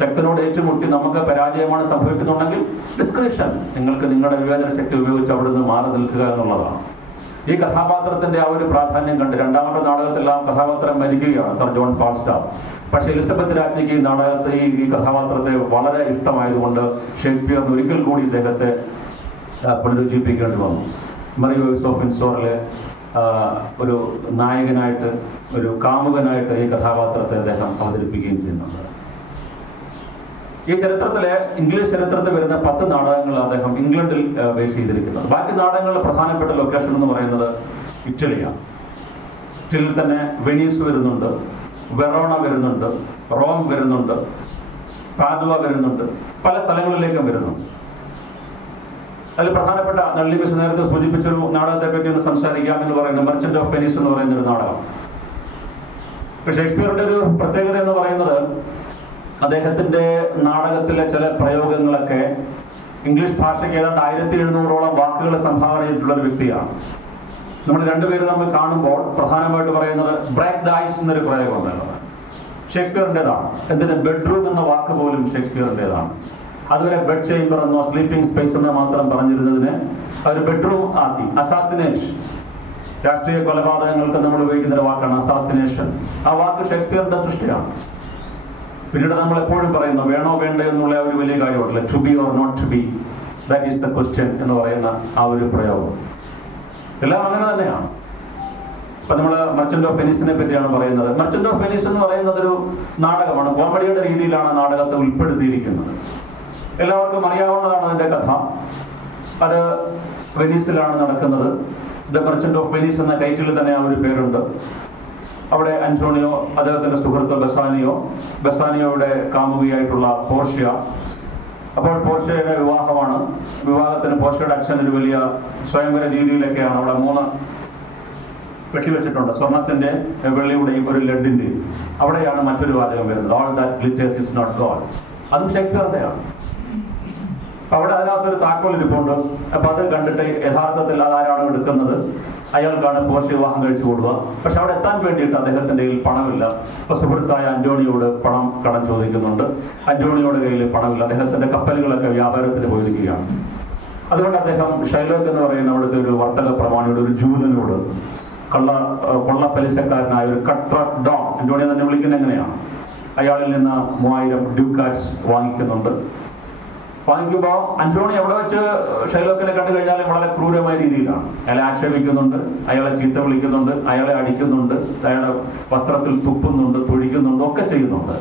ശക്തനോട് ഏറ്റുമുട്ടി നമുക്ക് പരാജയമാണ് സംഭവിക്കുന്നുണ്ടെങ്കിൽ ഡിസ്ക്രിപ്ഷൻ, നിങ്ങൾക്ക് നിങ്ങളുടെ വിവേചന ശക്തി ഉപയോഗിച്ച് അവിടുന്ന് മാറി നിൽക്കുക എന്നുള്ളതാണ്. ഈ കഥാപാത്രത്തിന്റെ ആ ഒരു പ്രാധാന്യം കണ്ട് രണ്ടാമത്തെ നാടകത്തിൽ ആ കഥാപാത്രം മരിക്കുകയാണ്, സർ ജോൺ ഫോൾസ്റ്റാക്ക്. പക്ഷെ എലിസബത്ത് രാജ്ഞിക്ക് ഈ നാടകത്തെ ഈ കഥാപാത്രത്തെ വളരെ ഇഷ്ടമായതുകൊണ്ട് ഷേക്സ്പിയറിന് ഒരിക്കൽ കൂടി ഇദ്ദേഹത്തെ പുനരുജ്ജീവിപ്പിക്കേണ്ടി വന്നു. മറി വോയ്സ് ഓഫ് വിൻഡ്സോറിലെ ഒരു നായകനായിട്ട്, ഒരു കാമുകനായിട്ട് ഈ കഥാപാത്രത്തെ അദ്ദേഹം അവതരിപ്പിക്കുകയും ചെയ്യുന്നുണ്ട്. ഈ ചരിത്രത്തിലെ ഇംഗ്ലീഷ് ചരിത്രത്തിൽ വരുന്ന 10 നാടകങ്ങൾ അദ്ദേഹം ഇംഗ്ലണ്ടിൽ ബേസ് ചെയ്തിരിക്കുന്നത്. ബാക്കി നാടകങ്ങളുടെ പ്രധാനപ്പെട്ട ലൊക്കേഷൻ എന്ന് പറയുന്നത് ഇറ്റലിയാണ്. ഇറ്റലിയിൽ തന്നെ വെനീസ് വരുന്നുണ്ട്, വെറോണ വരുന്നുണ്ട്, റോം വരുന്നുണ്ട്, പാദുവ വരുന്നുണ്ട്, പല സ്ഥലങ്ങളിലേക്കും വരുന്നുണ്ട്. അതിൽ പ്രധാനപ്പെട്ട നള്ളി മിസ് നേരത്തെ സൂചിപ്പിച്ചൊരു നാടകത്തെ പറ്റി ഒന്ന് സംസാരിക്കാം എന്ന് പറയുന്നത് മെർച്ചന്റ് ഓഫ് വെനീസ് എന്ന് പറയുന്ന ഒരു നാടകം. ഷേക്സ്പിയറിന്റെ ഒരു പ്രത്യേകത എന്ന് പറയുന്നത് അദ്ദേഹത്തിന്റെ നാടകത്തിലെ ചില പ്രയോഗങ്ങളൊക്കെ ഇംഗ്ലീഷ് ഭാഷയ്ക്ക് ഏതാണ്ട് 1700ഓളം വാക്കുകൾ സംഭാവന ചെയ്തിട്ടുള്ള ഒരു വ്യക്തിയാണ്. നമ്മൾ രണ്ടുപേരും നമ്മൾ കാണുമ്പോൾ പ്രധാനമായിട്ട് പറയുന്നത് ബ്രേക്ക് ദ ഐസ് എന്നൊരു പ്രയോഗം ഉണ്ടല്ലോ, ഷേക്സ്പിയറിൻ്റെതാണ്. എന്തിന് ബെഡ്റൂം എന്ന വാക്ക് പോലും ഷേക്സ്പിയറിൻ്റെതാണ്. അതുവരെ ബെഡ് ചേംബർ എന്നോ സ്ലീപ്പിംഗ് സ്പേസ് എന്നോ മാത്രം പറഞ്ഞിരുന്നതിന് അവർ ബെഡ്റൂം ആക്കി. അസാസിനേറ്റ്, രാഷ്ട്രീയ കൊലപാതകങ്ങൾക്ക് നമ്മൾ ഉപയോഗിക്കുന്ന ഒരു വാക്കാണ് അസാസിനേഷൻ. ആ വാക്ക് ഷേക്സ്പിയറിന്റെ സൃഷ്ടിയാണ്. പിന്നീട് നമ്മൾ എപ്പോഴും പറയുന്നു വേണോ വേണ്ടോ എന്നുള്ള ഒരു വലിയ കാര്യമുണ്ടല്ലോ, to be or not to be, that is the question എന്ന് പറയുന്ന ആ ഒരു പ്രയോഗം എല്ലാം അങ്ങനെ തന്നെയാണ്. ഇപ്പൊ നമ്മൾ മെർച്ചന്റ് ഓഫ് വെനീസിനെ പറ്റിയാണ് പറയുന്നത്. മെർച്ചന്റ് ഓഫ് വെനീസ് എന്ന് പറയുന്നത് ഒരു നാടകമാണ്. കോമഡിയുടെ രീതിയിലാണ് നാടകത്തെ ഉൾപ്പെടുത്തിയിരിക്കുന്നത്. എല്ലാവർക്കും അറിയാവുന്നതാണ് അതിന്റെ കഥ. അത് വെനീസിലാണ് നടക്കുന്നത്. ദ മെർച്ചന്റ് ഓഫ് വെനീസ് എന്ന ടൈറ്റിലിൽ തന്നെ ആ ഒരു പേരുണ്ട്. അവിടെ അന്റോണിയോ, അദ്ദേഹത്തിന്റെ സുഹൃത്ത് ബസാനിയോയുടെ കാമുകിയായിട്ടുള്ള പോർഷ്യ. അപ്പോൾ പോർഷ്യയുടെ വിവാഹമാണ്. വിവാഹത്തിന് പോർഷ്യയുടെ അച്ഛൻ ഒരു വലിയ സ്വയംവര രീതിയിലൊക്കെയാണ്. അവിടെ 3 വെട്ടിവെച്ചിട്ടുണ്ട്, സ്വർണത്തിന്റെ, വെള്ളിയുടെയും ഒരു ലെഡിന്റെയും. അവിടെയാണ് മറ്റൊരു വാചകം വരുന്നത്, all that glitters is not gold. അതും ഷേക്സ്പിയറിന്റെയാണ്. അവിടെ അതിനകത്തൊരു താക്കോൽ ഇരിപ്പുണ്ട്. അപ്പൊ അത് കണ്ടിട്ട് യഥാർത്ഥത്തിൽ അതാരാണ് എടുക്കുന്നത്, അയാൾക്കാണ് പോർഷ്യ വിവാഹം കഴിച്ചു കൊടുക്കുക. പക്ഷെ അവിടെ എത്താൻ വേണ്ടിയിട്ട് അദ്ദേഹത്തിന്റെ കയ്യിൽ പണമില്ല. അപ്പൊ സുഹൃത്തായ അന്റോണിയോട് പണം കടം ചോദിക്കുന്നുണ്ട്. അന്റോണിയോയുടെ കയ്യിൽ പണമില്ല. അദ്ദേഹത്തിന്റെ കപ്പലുകളൊക്കെ വ്യാപാരത്തിന് പോയിരിക്കുകയാണ്. അതുകൊണ്ട് അദ്ദേഹം ഷൈലോക്ക് എന്ന് പറയുന്ന അവിടുത്തെ ഒരു വർത്തക പ്രമാണിയോട്, ഒരു ജൂതനോട്, കൊള്ളപ്പലിശക്കാരനായ ഒരു കട്ട്രട്ട് ഡോൺ, അന്റോണിയോ തന്നെ വിളിക്കുന്നത് എങ്ങനെയാണ്, അയാളിൽ നിന്ന് 3000 ഡ്യൂക്കാറ്റ്സ് വാങ്ങിക്കുന്നുണ്ട്. വാങ്ങിക്കുമ്പോൾ അന്റോണി അവിടെ വെച്ച് ഷൈലോക്കിനെ കണ്ടു കഴിഞ്ഞാൽ വളരെ ക്രൂരമായ രീതിയിലാണ് അയാളെ ആക്ഷേപിക്കുന്നുണ്ട്, അയാളെ ചീത്ത വിളിക്കുന്നുണ്ട്, അയാളെ അടിക്കുന്നുണ്ട്, അയാളുടെ വസ്ത്രത്തിൽ തുപ്പുന്നുണ്ട്, തൊഴിക്കുന്നുണ്ട്, ഒക്കെ ചെയ്യുന്നുണ്ട്.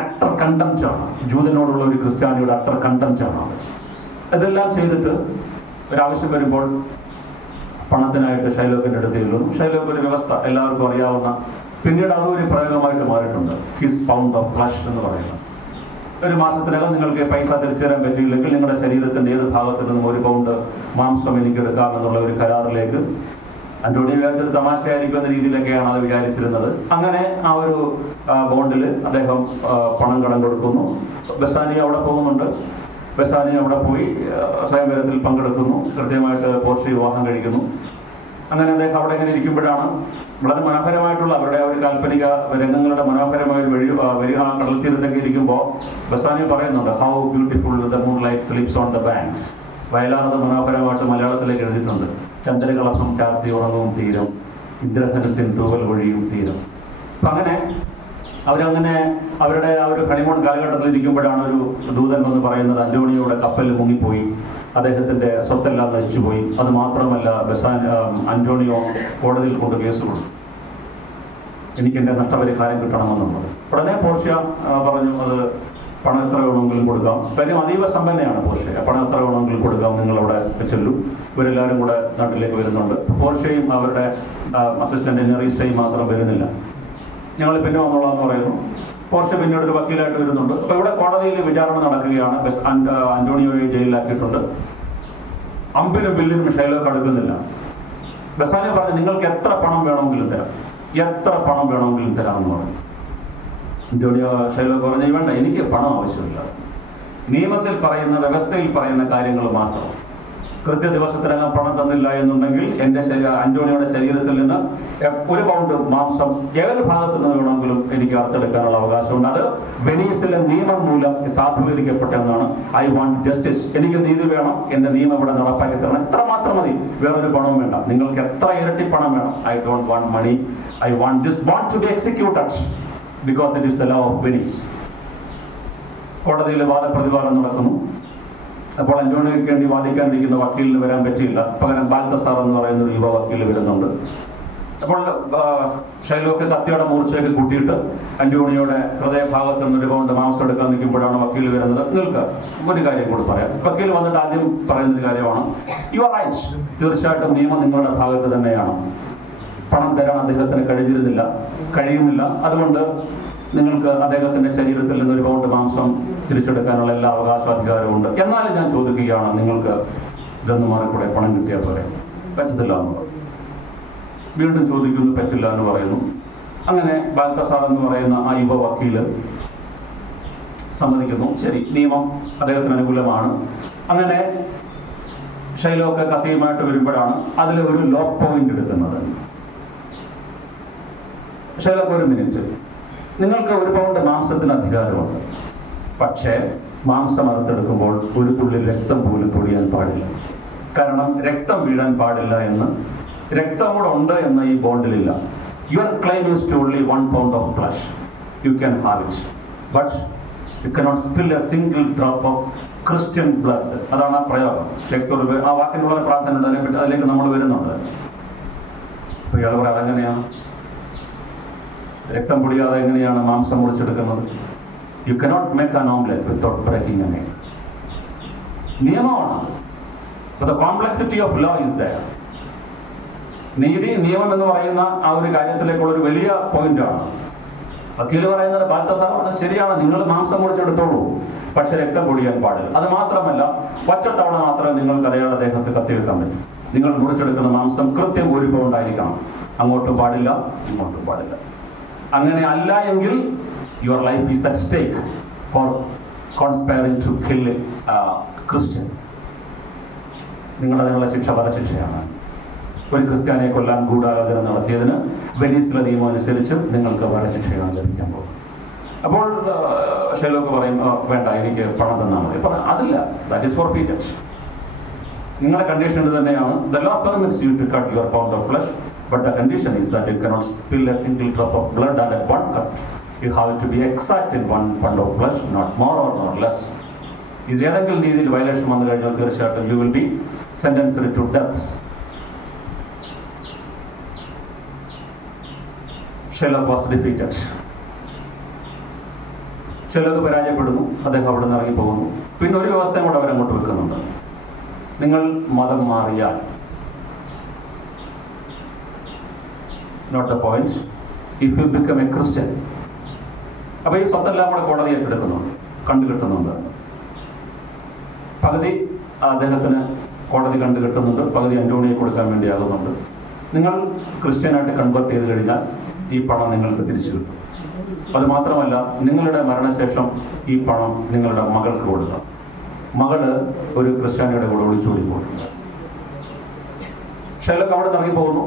അട്ടർ കണ്ടംപ്റ്റ് ആണ് ജൂതനോടുള്ള ഒരു ക്രിസ്ത്യാനിയുടെ അട്ടർ കണ്ടംപ്റ്റ് ആണ്. ഇതെല്ലാം ചെയ്തിട്ട് ഒരാവശ്യം വരുമ്പോൾ പണത്തിനായിട്ട് ഷൈലോക്കിന്റെ അടുത്ത് ചെല്ലുന്നു. ഷൈലോക്ക് ഒരു വ്യവസ്ഥ എല്ലാവർക്കും അറിയാവുന്ന, പിന്നീട് അതൊരു പ്രയോഗമായിട്ട് മാറിയിട്ടുണ്ട്, ഹിസ് പൗണ്ട് ഓഫ് ഫ്ലഷ് എന്ന് പറയുന്നത്. 1 മാസത്തിനകം നിങ്ങൾക്ക് പൈസ തിരിച്ചു തരാൻ പറ്റിയില്ലെങ്കിൽ നിങ്ങളുടെ ശരീരത്തിന്റെ ഏത് ഭാഗത്തു നിന്നും 1 പൗണ്ട് മാംസം എനിക്ക് എടുക്കാമെന്നുള്ള ഒരു കരാറിലേക്ക് അന്റോണിയോ വിചാരിച്ചൊരു തമാശയായിരിക്കും എന്ന രീതിയിലൊക്കെയാണ് അത് വിചാരിച്ചിരുന്നത്. അങ്ങനെ ആ ഒരു ബോണ്ടിൽ അദ്ദേഹം പണം കടം കൊടുക്കുന്നു. ബെസാനിയോ അവിടെ പോകുന്നുണ്ട്. ബെസാനിയോ അവിടെ പോയി സ്വയംവരത്തിൽ പങ്കെടുക്കുന്നു. കൃത്യമായിട്ട് പോർഷ്യ വിവാഹം കഴിക്കുന്നു. അങ്ങനെ അദ്ദേഹം അവിടെ ഇങ്ങനെ ഇരിക്കുമ്പോഴാണ് വളരെ മനോഹരമായിട്ടുള്ള അവരുടെ ഒരു കാൽപ്പനിക രംഗങ്ങളുടെ മനോഹരമായ ഒരു ആ കടൽ തീരത്തൊക്കെ ഇരിക്കുമ്പോൾ ബെസാനിയോ പറയുന്നുണ്ട്, how beautiful the moonlight sleeps on the banks. വയലാറത് മനോഹരമായിട്ട് മലയാളത്തിലേക്ക് എഴുതിയിട്ടുണ്ട്. ചന്ദ്രകളഭം ചാർത്തി ഉറങ്ങും തീരം, ഇന്ദ്രധനുസിൻ തൂവൽ വഴിയും തീരം. അപ്പം അങ്ങനെ അവരങ്ങനെ അവരുടെ ആ ഒരു ഹണിമൂൺ കാലഘട്ടത്തിൽ ഇരിക്കുമ്പോഴാണ് ഒരു ദൂതൻ എന്ന് പറയുന്നത് അന്റോണിയോയുടെ കപ്പലിൽ മുങ്ങിപ്പോയി, അദ്ദേഹത്തിന്റെ സ്വത്തെല്ലാം നശിച്ചുപോയി. അത് മാത്രമല്ല അന്റോണിയോ കോടതിയിൽ കൊണ്ട് കേസ് കൊടുത്തു, എനിക്ക് എൻ്റെ നഷ്ടപരിഹാരം കിട്ടണമെന്നുള്ളത്. ഉടനെ പോർഷ്യ പറഞ്ഞു, അത് പണം എത്ര വേണമെങ്കിലും കൊടുക്കാം. കാര്യം അതീവ സമ്പന്നയാണ് പോർഷ്യ. പണം എത്ര വേണമെങ്കിലും കൊടുക്കാം, നിങ്ങളവിടെ ചെല്ലും. ഇവരെല്ലാവരും കൂടെ നാട്ടിലേക്ക് വരുന്നുണ്ട്. പോർഷ്യയും അവരുടെ അസിസ്റ്റന്റ് നെറീസയും മാത്രം വരുന്നില്ല. ഞങ്ങൾ പിന്നെ വന്നോളാം എന്ന് പറയുന്നു. പോർഷ്യ പിന്നീട് ഒരു വക്കീലായിട്ട് വരുന്നുണ്ട്. അപ്പൊ ഇവിടെ കോടതിയിൽ വിചാരണ നടക്കുകയാണ്. അന്റോണിയോയെ ജയിലിലാക്കിയിട്ടുണ്ട്. അമ്പിനും ബില്ലിനും ഷൈലോക്ക് അടുക്കുന്നില്ല. ബെസാനിയോ പറഞ്ഞു, നിങ്ങൾക്ക് എത്ര പണം വേണമെങ്കിലും തരാം, എത്ര പണം വേണമെങ്കിലും തരാമെന്ന് പറഞ്ഞു. അന്റോണിയോ ഷൈലോക്ക് പറഞ്ഞു, വേണ്ട, എനിക്ക് പണം ആവശ്യമില്ല. നിയമത്തിൽ പറയുന്ന, വ്യവസ്ഥയിൽ പറയുന്ന കാര്യങ്ങൾ മാത്രം. കൃത്യ ദിവസത്തിനകം പണം തന്നില്ല എന്നുണ്ടെങ്കിൽ അന്റോണിയോയുടെ ശരീരത്തിൽ നിന്ന് 1 പൗണ്ട് മാംസം ഏത് ഭാഗത്തു നിന്ന് വേണമെങ്കിലും എനിക്ക് അറുത്തെടുക്കാനുള്ള അവകാശമുണ്ട്. അത് വെനീസിലെ നിയമം മൂലം സാധൂകരിക്കപ്പെട്ടെന്നാണ്. I want justice. എനിക്ക് നീതി വേണം, എന്റെ നിയമം ഇവിടെ നടപ്പാക്കി തരണം. എത്ര മാത്രം മതി, വേറൊരു പണവും വേണ്ട. നിങ്ങൾക്ക് എത്ര ഇരട്ടി പണം വേണം. I don't want money, I want this bond to be executed because it is the law of Venice. കോടതിയിൽ വാദപ്രതിവാദം നടക്കുന്നു. അപ്പോൾ അന്റോണിയോയ്ക്ക് വേണ്ടി വാദിക്കാനിരിക്കുന്ന വക്കീലിന് വരാൻ പറ്റിയില്ല. പകരം ബാൽത്തസാർ എന്ന് പറയുന്ന ഒരു യുവ വക്കീൽ വരുന്നുണ്ട്. അപ്പോൾ ഷൈലോക്ക് കത്തിയുടെ മൂർച്ചയൊക്കെ കൂട്ടിയിട്ട് അന്റോണിയോയുടെ ഹൃദയഭാഗത്ത് നിന്ന് 1 പൗണ്ട് മാംസം എടുക്കാൻ നിൽക്കുമ്പോഴാണ് വക്കീൽ വരുന്നത്. നിൽക്കുക, ഒരു കാര്യം കൂടി പറയാം. വക്കീൽ വന്നിട്ട് ആദ്യം പറയുന്നൊരു കാര്യമാണ്, യു ആർ റൈറ്റ്, തീർച്ചയായിട്ടും നിയമം നിങ്ങളുടെ ഭാഗത്ത് തന്നെയാണ്. പണം തരാൻ അദ്ദേഹത്തിന് കഴിയുന്നില്ല. അതുകൊണ്ട് നിങ്ങൾക്ക് അദ്ദേഹത്തിന്റെ ശരീരത്തിൽ നിന്ന് 1 പൗണ്ട് മാംസം തിരിച്ചെടുക്കാനുള്ള എല്ലാ അവകാശാധികാരമുണ്ട്. എന്നാലും ഞാൻ ചോദിക്കുകയാണ്, നിങ്ങൾക്ക് ഇതൊന്നും മാറിക്കൂടെ, പണം കിട്ടിയാൽ പോലെ? പറ്റത്തില്ല എന്ന് പറയും. വീണ്ടും ചോദിക്കുന്നു, പറ്റില്ല എന്ന് പറയുന്നു. അങ്ങനെ ബാൽത്തസാർ എന്ന് പറയുന്ന ആ യുവ വക്കീല് സമ്മതിക്കുന്നു. ശരി, നിയമം അദ്ദേഹത്തിന് അനുകൂലമാണ്. അങ്ങനെ ഷൈലോക്ക് കത്തിയുമായിട്ട് വരുമ്പോഴാണ് അതിൽ ഒരു ലോ പോയിന്റ് എടുക്കുന്നത്. ഷൈലോക്ക്, 1 മിനിറ്റ്, നിങ്ങൾക്ക് 1 പൗണ്ട് മാംസത്തിന് അധികാരമുണ്ട്. പക്ഷേ മാംസം അറുത്തെടുക്കുമ്പോൾ 1 തുള്ളി രക്തം പോലും പൊടിയാൻ പാടില്ല. കാരണം രക്തം വീഴാൻ പാടില്ല എന്ന്, രക്തം കൂടെ ഉണ്ട് എന്ന് ഈ ബോണ്ടിലില്ല. Your claim is to only 1 pound of flesh. You can have it, but you cannot spill a single drop of Christian blood. അതാണ് ആ പ്രയോഗം. ഷേക്സ്പിയർ ആ വാക്കിനുള്ള പ്രാർത്ഥന അതിലേക്ക് നമ്മൾ വരുന്നുണ്ട്. അപ്പോൾ ഇയാൾ പറയാം, അതെങ്ങനെയാണ് രക്തം പൊടിയാതെ എങ്ങനെയാണ് മാംസം മുറിച്ചെടുക്കുന്നത്? You cannot make an omelette without breaking an egg. നിയമമാണ്. The complexity of law is there. നിയമം എന്ന് പറയുന്ന ആ ഒരു കാര്യത്തിലേക്കുള്ള ഒരു വലിയ പോയിന്റാണ്. വക്കീൽ പറയുന്നത്, ബാൽത്തസാർ പറഞ്ഞത് ശരിയാണ്, നിങ്ങൾ മാംസം മുറിച്ചെടുത്തോളൂ, പക്ഷെ രക്തം പൊടിയാൻ പാടില്ല. അത് മാത്രമല്ല, ഒറ്റത്തവണ മാത്രമേ നിങ്ങൾക്ക് അയാളുടെ ദേഹത്ത് കത്തിവെക്കാൻ പറ്റൂ. നിങ്ങൾ മുറിച്ചെടുക്കുന്ന മാംസം കൃത്യം 1 പൗണ്ട് ആയിരിക്കണം. അങ്ങോട്ടും പാടില്ല, ഇങ്ങോട്ടും പാടില്ല. അങ്ങനെ അല്ല എങ്കിൽ your life is at stake for conspiring to kill Christian. നിങ്ങളുടെ ശിക്ഷ വധശിക്ഷയാണ്. ഒരു ക്രിസ്ത്യാനിയെ കൊല്ലാൻ ഗൂഢാലോചന നടത്തിയതിന് വെനീസിലെ നിയമം അനുസരിച്ച് നിങ്ങൾക്ക് വധശിക്ഷയാണ് ലഭിക്കാൻ പോകുന്നത്. അപ്പോൾ ഷൈലോക്ക് പറയും, വേണ്ട, എനിക്ക് പണം തന്നാൽ മതി. അതില്ല, ദാറ്റ് ഈസ് ഫോർഫീറ്റഡ്. നിങ്ങളുടെ കണ്ടീഷൻ തന്നെയാണ്. The law permits you to cut your pound of flesh, but the condition is that you cannot spill a single drop of blood and at one cut. You have to be exact in 1 pound of flesh, not more or not less. ഇത് ഏതെങ്കിലും രീതിയിൽ violation വന്നു കഴിഞ്ഞാൽ തീർച്ചയായിട്ടും you will be sentenced to death. Shylock was defeated. Shylock പരാജയപ്പെടുന്നു. അദ്ദേഹം അവിടെ നിന്ന് ഇറങ്ങി പോകുന്നു. പിന്നെ ഒരു വ്യവസ്ഥയും കൂടെ അവരങ്ങോട്ട് വെക്കുന്നുണ്ട്. നിങ്ങൾ മതം മാറിയാൽ, not the point, if you become a Christian. അപ്പോൾ ഈ സ്വത്തെല്ലാം കൂടെ കോടതി ഏറ്റെടുക്കുന്നുണ്ട്, കണ്ടുകെട്ടുന്നുണ്ട്. പകുതി അദ്ദേഹത്തിന് കോടതി കണ്ടുകെട്ടുന്നുണ്ട്, പകുതി അന്റോണിയെ കൊടുക്കാൻ വേണ്ടിയാകുന്നുണ്ട്. നിങ്ങൾ ക്രിസ്ത്യനായിട്ട് കൺവേർട്ട് ചെയ്ത് കഴിഞ്ഞാൽ ഈ പണം നിങ്ങൾക്ക് തിരിച്ചു കിട്ടും. അത് മാത്രമല്ല, നിങ്ങളുടെ മരണശേഷം ഈ പണം നിങ്ങളുടെ മകൾക്ക് കൊടുക്കുക. മകള് ഒരു ക്രിസ്ത്യാനിയുടെ കൂടെ ഒളിച്ചോടി പോകുന്നുണ്ട്. ഷൈലോക്ക് അവിടെ ഇറങ്ങി പോകുന്നു.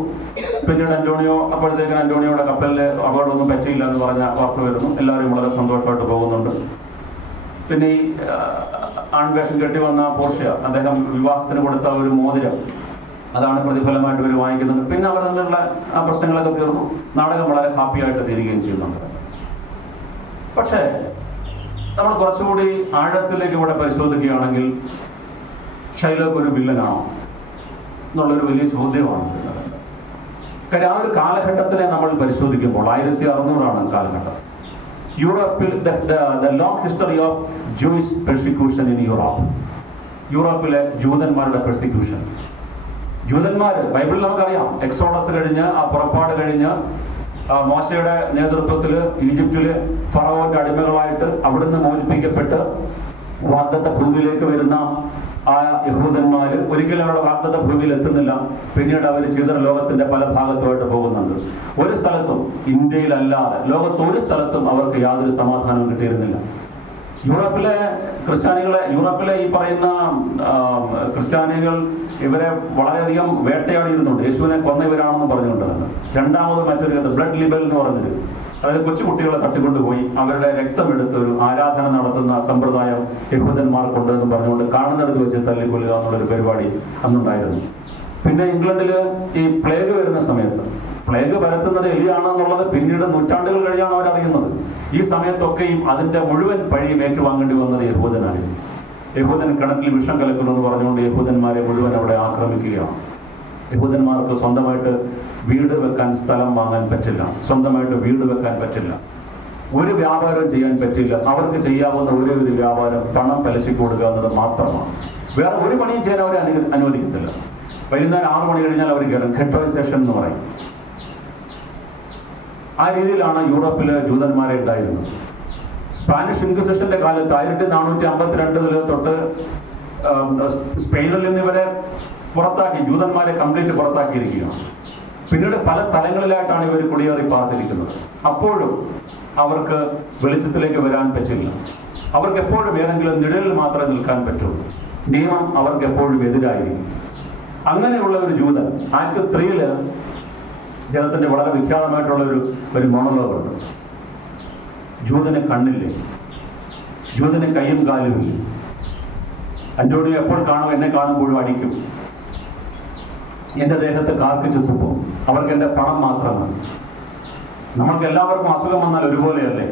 പിന്നീട് അന്റോണിയോ, അപ്പോഴത്തേക്കും അന്റോണിയോയുടെ കപ്പലിന് അപകടമൊന്നും പറ്റിയില്ല എന്ന് പറഞ്ഞ വാർത്ത വരുന്നു. എല്ലാവരും വളരെ സന്തോഷമായിട്ട് പോകുന്നുണ്ട്. പിന്നെ ഈ ആൺവേഷം കെട്ടി വന്ന പോർഷ്യ, അദ്ദേഹം വിവാഹത്തിന് കൊടുത്ത ഒരു മോതിരം, അതാണ് പ്രതിഫലമായിട്ട് ഇവർ വാങ്ങിക്കുന്നത്. പിന്നെ അവർ തമ്മിലുള്ള ആ പ്രശ്നങ്ങളൊക്കെ തീർന്നു. നാടകം വളരെ ഹാപ്പിയായിട്ട് തീരുകയും ചെയ്യുന്നുണ്ട്. പക്ഷേ നമ്മൾ കുറച്ചുകൂടി ആഴത്തിലേക്ക് ഇവിടെ പരിശോധിക്കുകയാണെങ്കിൽ ഷൈലോക്ക് ഒരു വില്ലനാണോ എന്നുള്ളൊരു വലിയ ചോദ്യമാണ്. കാര്യം ആ ഒരു കാലഘട്ടത്തിനെ നമ്മൾ പരിശോധിക്കുമ്പോൾ 1600 കാലഘട്ടം. യൂറോപ്പിൽ the long history of Jewish persecution in യൂറോപ്പിലെ ജൂതന്മാരുടെ പെർസിക്യൂഷൻ. ജൂതന്മാർ ബൈബിളിൽ നമുക്കറിയാം, എക്സോഡസ് കഴിഞ്ഞ്, ആ പുറപ്പാട് കഴിഞ്ഞ് മോശയുടെ നേതൃത്വത്തിൽ ഈജിപ്തില് ഫറവോന്റെ അടിമകളായിട്ട് അവിടുന്ന് മോചിപ്പിക്കപ്പെട്ട് വാഗ്ദത്ത ഭൂമിയിലേക്ക് വരുന്ന ആ യഹൂദന്മാര് ഒരിക്കലും അവരുടെ വാഗ്ദത്ത ഭൂമിയിൽ എത്തുന്നില്ല. പിന്നീട് അവർ ചിതർ ലോകത്തിന്റെ പല ഭാഗത്തുമായിട്ട് പോകുന്നുണ്ട്. ഒരു സ്ഥലത്തും, ഇന്ത്യയിലല്ലാതെ ലോകത്ത് ഒരു സ്ഥലത്തും അവർക്ക് യാതൊരു സമാധാനവും കിട്ടിയിരുന്നില്ല. യൂറോപ്പിലെ ഈ പറയുന്ന ക്രിസ്ത്യാനികൾ ഇവരെ വളരെയധികം വേട്ടയാടിയിരുന്നുണ്ട്. യേശുവിനെ കൊന്നവരാണെന്ന് പറഞ്ഞുകൊണ്ടിരുന്നത്. രണ്ടാമത് മറ്റൊരു ബ്ലഡ് ലിബൽ എന്ന് പറഞ്ഞൊരു, അതായത് കൊച്ചുകുട്ടികളെ തട്ടിക്കൊണ്ടുപോയി അവരുടെ രക്തമെടുത്ത് ഒരു ആരാധന നടത്തുന്ന സമ്പ്രദായം യഹൂദന്മാർക്കുണ്ട് എന്ന് പറഞ്ഞുകൊണ്ട് കാണുന്നിടത്ത് വെച്ച് തല്ലിക്കൊല്ലുക എന്നുള്ളൊരു പരിപാടി അന്നുണ്ടായിരുന്നു. പിന്നെ ഇംഗ്ലണ്ടില് ഈ പ്ലേഗ് വരുന്ന സമയത്ത്, പ്ലേഗ് പരത്തുന്നത് എലിയാണെന്നുള്ളത് പിന്നീട് നൂറ്റാണ്ടുകൾ കഴിയാണ് അവരറിയുന്നത്. ഈ സമയത്തൊക്കെയും അതിന്റെ മുഴുവൻ പഴിയും ഏറ്റുവാങ്ങേണ്ടി വന്നത് യഹൂദനായിരുന്നു. യഹൂദൻ കിണറ്റിൽ വിഷം കലക്കുന്നു എന്ന് പറഞ്ഞുകൊണ്ട് യഹൂദന്മാരെ മുഴുവൻ അവിടെ ആക്രമിക്കുകയാണ്. യഹൂദന്മാർക്ക് സ്വന്തമായിട്ട് വീട് വെക്കാൻ സ്ഥലം വാങ്ങാൻ പറ്റില്ല, സ്വന്തമായിട്ട് വീട് വെക്കാൻ പറ്റില്ല, ഒരു വ്യാപാരം ചെയ്യാൻ പറ്റില്ല. അവർക്ക് ചെയ്യാവുന്ന ഒരേ ഒരു വ്യാപാരം പണം പലിശയ്ക്ക് കൊടുക്കുക എന്നത് മാത്രമാണ്. വേറെ ഒരു പണിയും ചെയ്യാൻ അവരെ അനുവദിക്കത്തില്ല. വൈകുന്നേരം 6 മണി കഴിഞ്ഞാൽ അവർ കയറും. ഖെറ്റോയിസേഷൻ എന്ന് പറയും. ആ രീതിയിലാണ് യൂറോപ്പിലെ ജൂതന്മാരെ ഉണ്ടായിരുന്നത്. സ്പാനിഷ് ഇൻക്വിസിഷന്റെ കാലത്ത് 1452 തൊട്ട് സ്പെയിനിൽ നിന്ന് ഇവരെ പുറത്താക്കി, ജൂതന്മാരെ കംപ്ലീറ്റ് പുറത്താക്കിയിരിക്കുകയാണ്. പിന്നീട് പല സ്ഥലങ്ങളിലായിട്ടാണ് ഇവർ കുടിയേറി പാർത്തിരിക്കുന്നത്. അപ്പോഴും അവർക്ക് വെളിച്ചത്തിലേക്ക് വരാൻ പറ്റില്ല. അവർക്ക് എപ്പോഴും ഏതെങ്കിലും നിഴലിൽ മാത്രമേ നിൽക്കാൻ പറ്റുള്ളൂ. നിയമം അവർക്ക് എപ്പോഴും എതിരായിരിക്കും. അങ്ങനെയുള്ള ഒരു ജൂതൻ ആക്ട് 3 ജനത്തിന്റെ വളരെ വിഖ്യാതമായിട്ടുള്ള ഒരു മോണോലോഗുണ്ട്. ജൂതന് കണ്ണില്ലേ, ജൂതന് കയ്യും കാലുമില്ല. അന്റോണിയോ എപ്പോൾ കാണും, എന്നെ കാണുമ്പോഴും അടിക്കും, എന്റെ ദേഹത്ത് കാർക്കിച്ചു തുപ്പും. അവർക്ക് എന്റെ പണം മാത്രമാണ്. നമ്മൾക്ക് എല്ലാവർക്കും അസുഖം വന്നാൽ ഒരുപോലെയല്ലേ?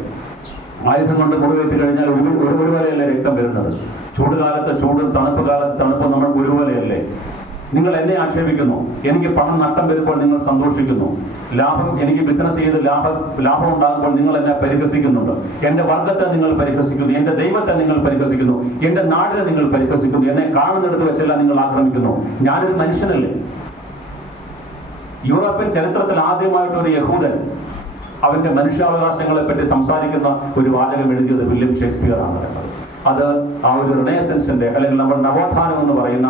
ആയുധം കൊണ്ട് മുറിവേറ്റ് കഴിഞ്ഞാൽ ഒരുപോലെയല്ലേ രക്തം വരുന്നത്? ചൂടുകാലത്ത് ചൂടും തണുപ്പ് കാലത്ത് തണുപ്പും നമ്മൾക്ക് ഒരുപോലെയല്ലേ? നിങ്ങൾ എന്നെ ആക്ഷേപിക്കുന്നു, എനിക്ക് പണം നഷ്ടം വരുമ്പോൾ നിങ്ങൾ സന്തോഷിക്കുന്നു. എനിക്ക് ബിസിനസ് ചെയ്ത് ലാഭം ഉണ്ടാകുമ്പോൾ നിങ്ങൾ എന്നെ പരിഹസിക്കുന്നുണ്ട്. എന്റെ വർഗത്തെ നിങ്ങൾ പരിഹസിക്കുന്നു, എന്റെ ദൈവത്തെ നിങ്ങൾ പരിഹസിക്കുന്നു, എന്റെ നാടിനെ നിങ്ങൾ പരിഹസിക്കുന്നു, എന്നെ കാണുന്നിടത്ത് വെച്ചെല്ലാം നിങ്ങൾ ആക്രമിക്കുന്നു. ഞാനൊരു മനുഷ്യനല്ലേ? യൂറോപ്യൻ ചരിത്രത്തിൽ ആദ്യമായിട്ട് ഒരു യഹൂദൻ അവന്റെ മനുഷ്യാവകാശങ്ങളെ പറ്റി സംസാരിക്കുന്ന ഒരു വാചകം എഴുതിയത് വില്യം ഷേക്സ്പിയർ ആണ് പറയുന്നത്. അത് ആ ഒരു റിനേസൻസിന്റെ, അല്ലെങ്കിൽ നമ്മൾ നവോത്ഥാനം എന്ന് പറയുന്ന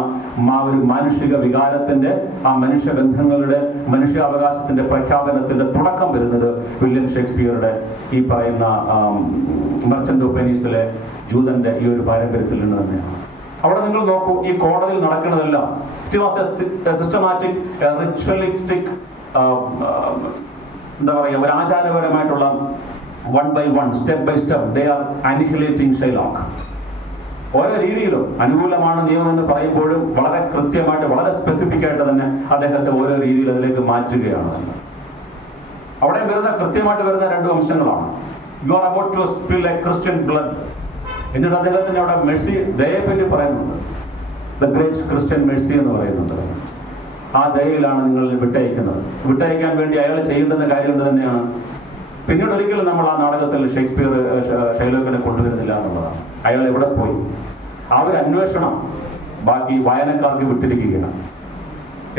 ആ ഒരു മാനുഷിക വികാരത്തിന്റെ, ആ മനുഷ്യബന്ധങ്ങളുടെ, മനുഷ്യാവകാശത്തിന്റെ പ്രഖ്യാപനത്തിന്റെ തുടക്കം വരുന്നത് വില്യം ഷേക്സ്പിയറുടെ ഈ പറയുന്ന മർച്ചന്റ് ഓഫ് വെനീസിലെ ജൂതന്റെ ഈ ഒരു പാരമ്പര്യത്തിൽ നിന്ന് തന്നെയാണ്. അവിടെ നിങ്ങൾ നോക്കൂ, ഈ കോടതിയിൽ നടക്കുന്നതെല്ലാം it was a systematic, ritualistic, എന്താ പറയുക, ഒരു ആചാരപരമായിട്ടുള്ള one by one, step by step, they are annihilating Shylock. ഓരോ രീതിയിലും അനുകൂലമാണ് നിയമം എന്ന് പറയുമ്പോഴും വളരെ കൃത്യമായിട്ട്, വളരെ സ്പെസിഫിക് ആയിട്ട് തന്നെ അദ്ദേഹത്തെ ഓരോ രീതിയിൽ അതിലേക്ക് മാറ്റുകയാണ്. അവിടെ കൃത്യമായിട്ട് വരുന്ന 2 അംശങ്ങളാണ്. You are about to spill a Christian blood. എന്നിട്ട് അദ്ദേഹത്തിന് അവിടെ മെഴ്സി, ദയയെ പറ്റി പറയുന്നുണ്ട്. ദ ഗ്രേറ്റ് ക്രിസ്ത്യൻ മെഴ്സി എന്ന് പറയുന്നുണ്ട്. ആ ദയയിലാണ് നിങ്ങൾ വിട്ടയക്കാൻ വേണ്ടി അയാൾ ചെയ്യേണ്ടുന്ന കാര്യം തന്നെയാണ്. പിന്നീട് ഒരിക്കലും നമ്മൾ ആ നാടകത്തിൽ ഷേക്സ്പിയർ ഷൈലോക്കിനെ കൊണ്ടുവരുന്നില്ല എന്നുള്ളതാണ്. അയാൾ എവിടെ പോയി? ആ ഒരു അന്വേഷണം ബാക്കി വായനക്കാർക്ക് വിട്ടിരിക്കുകയാണ്.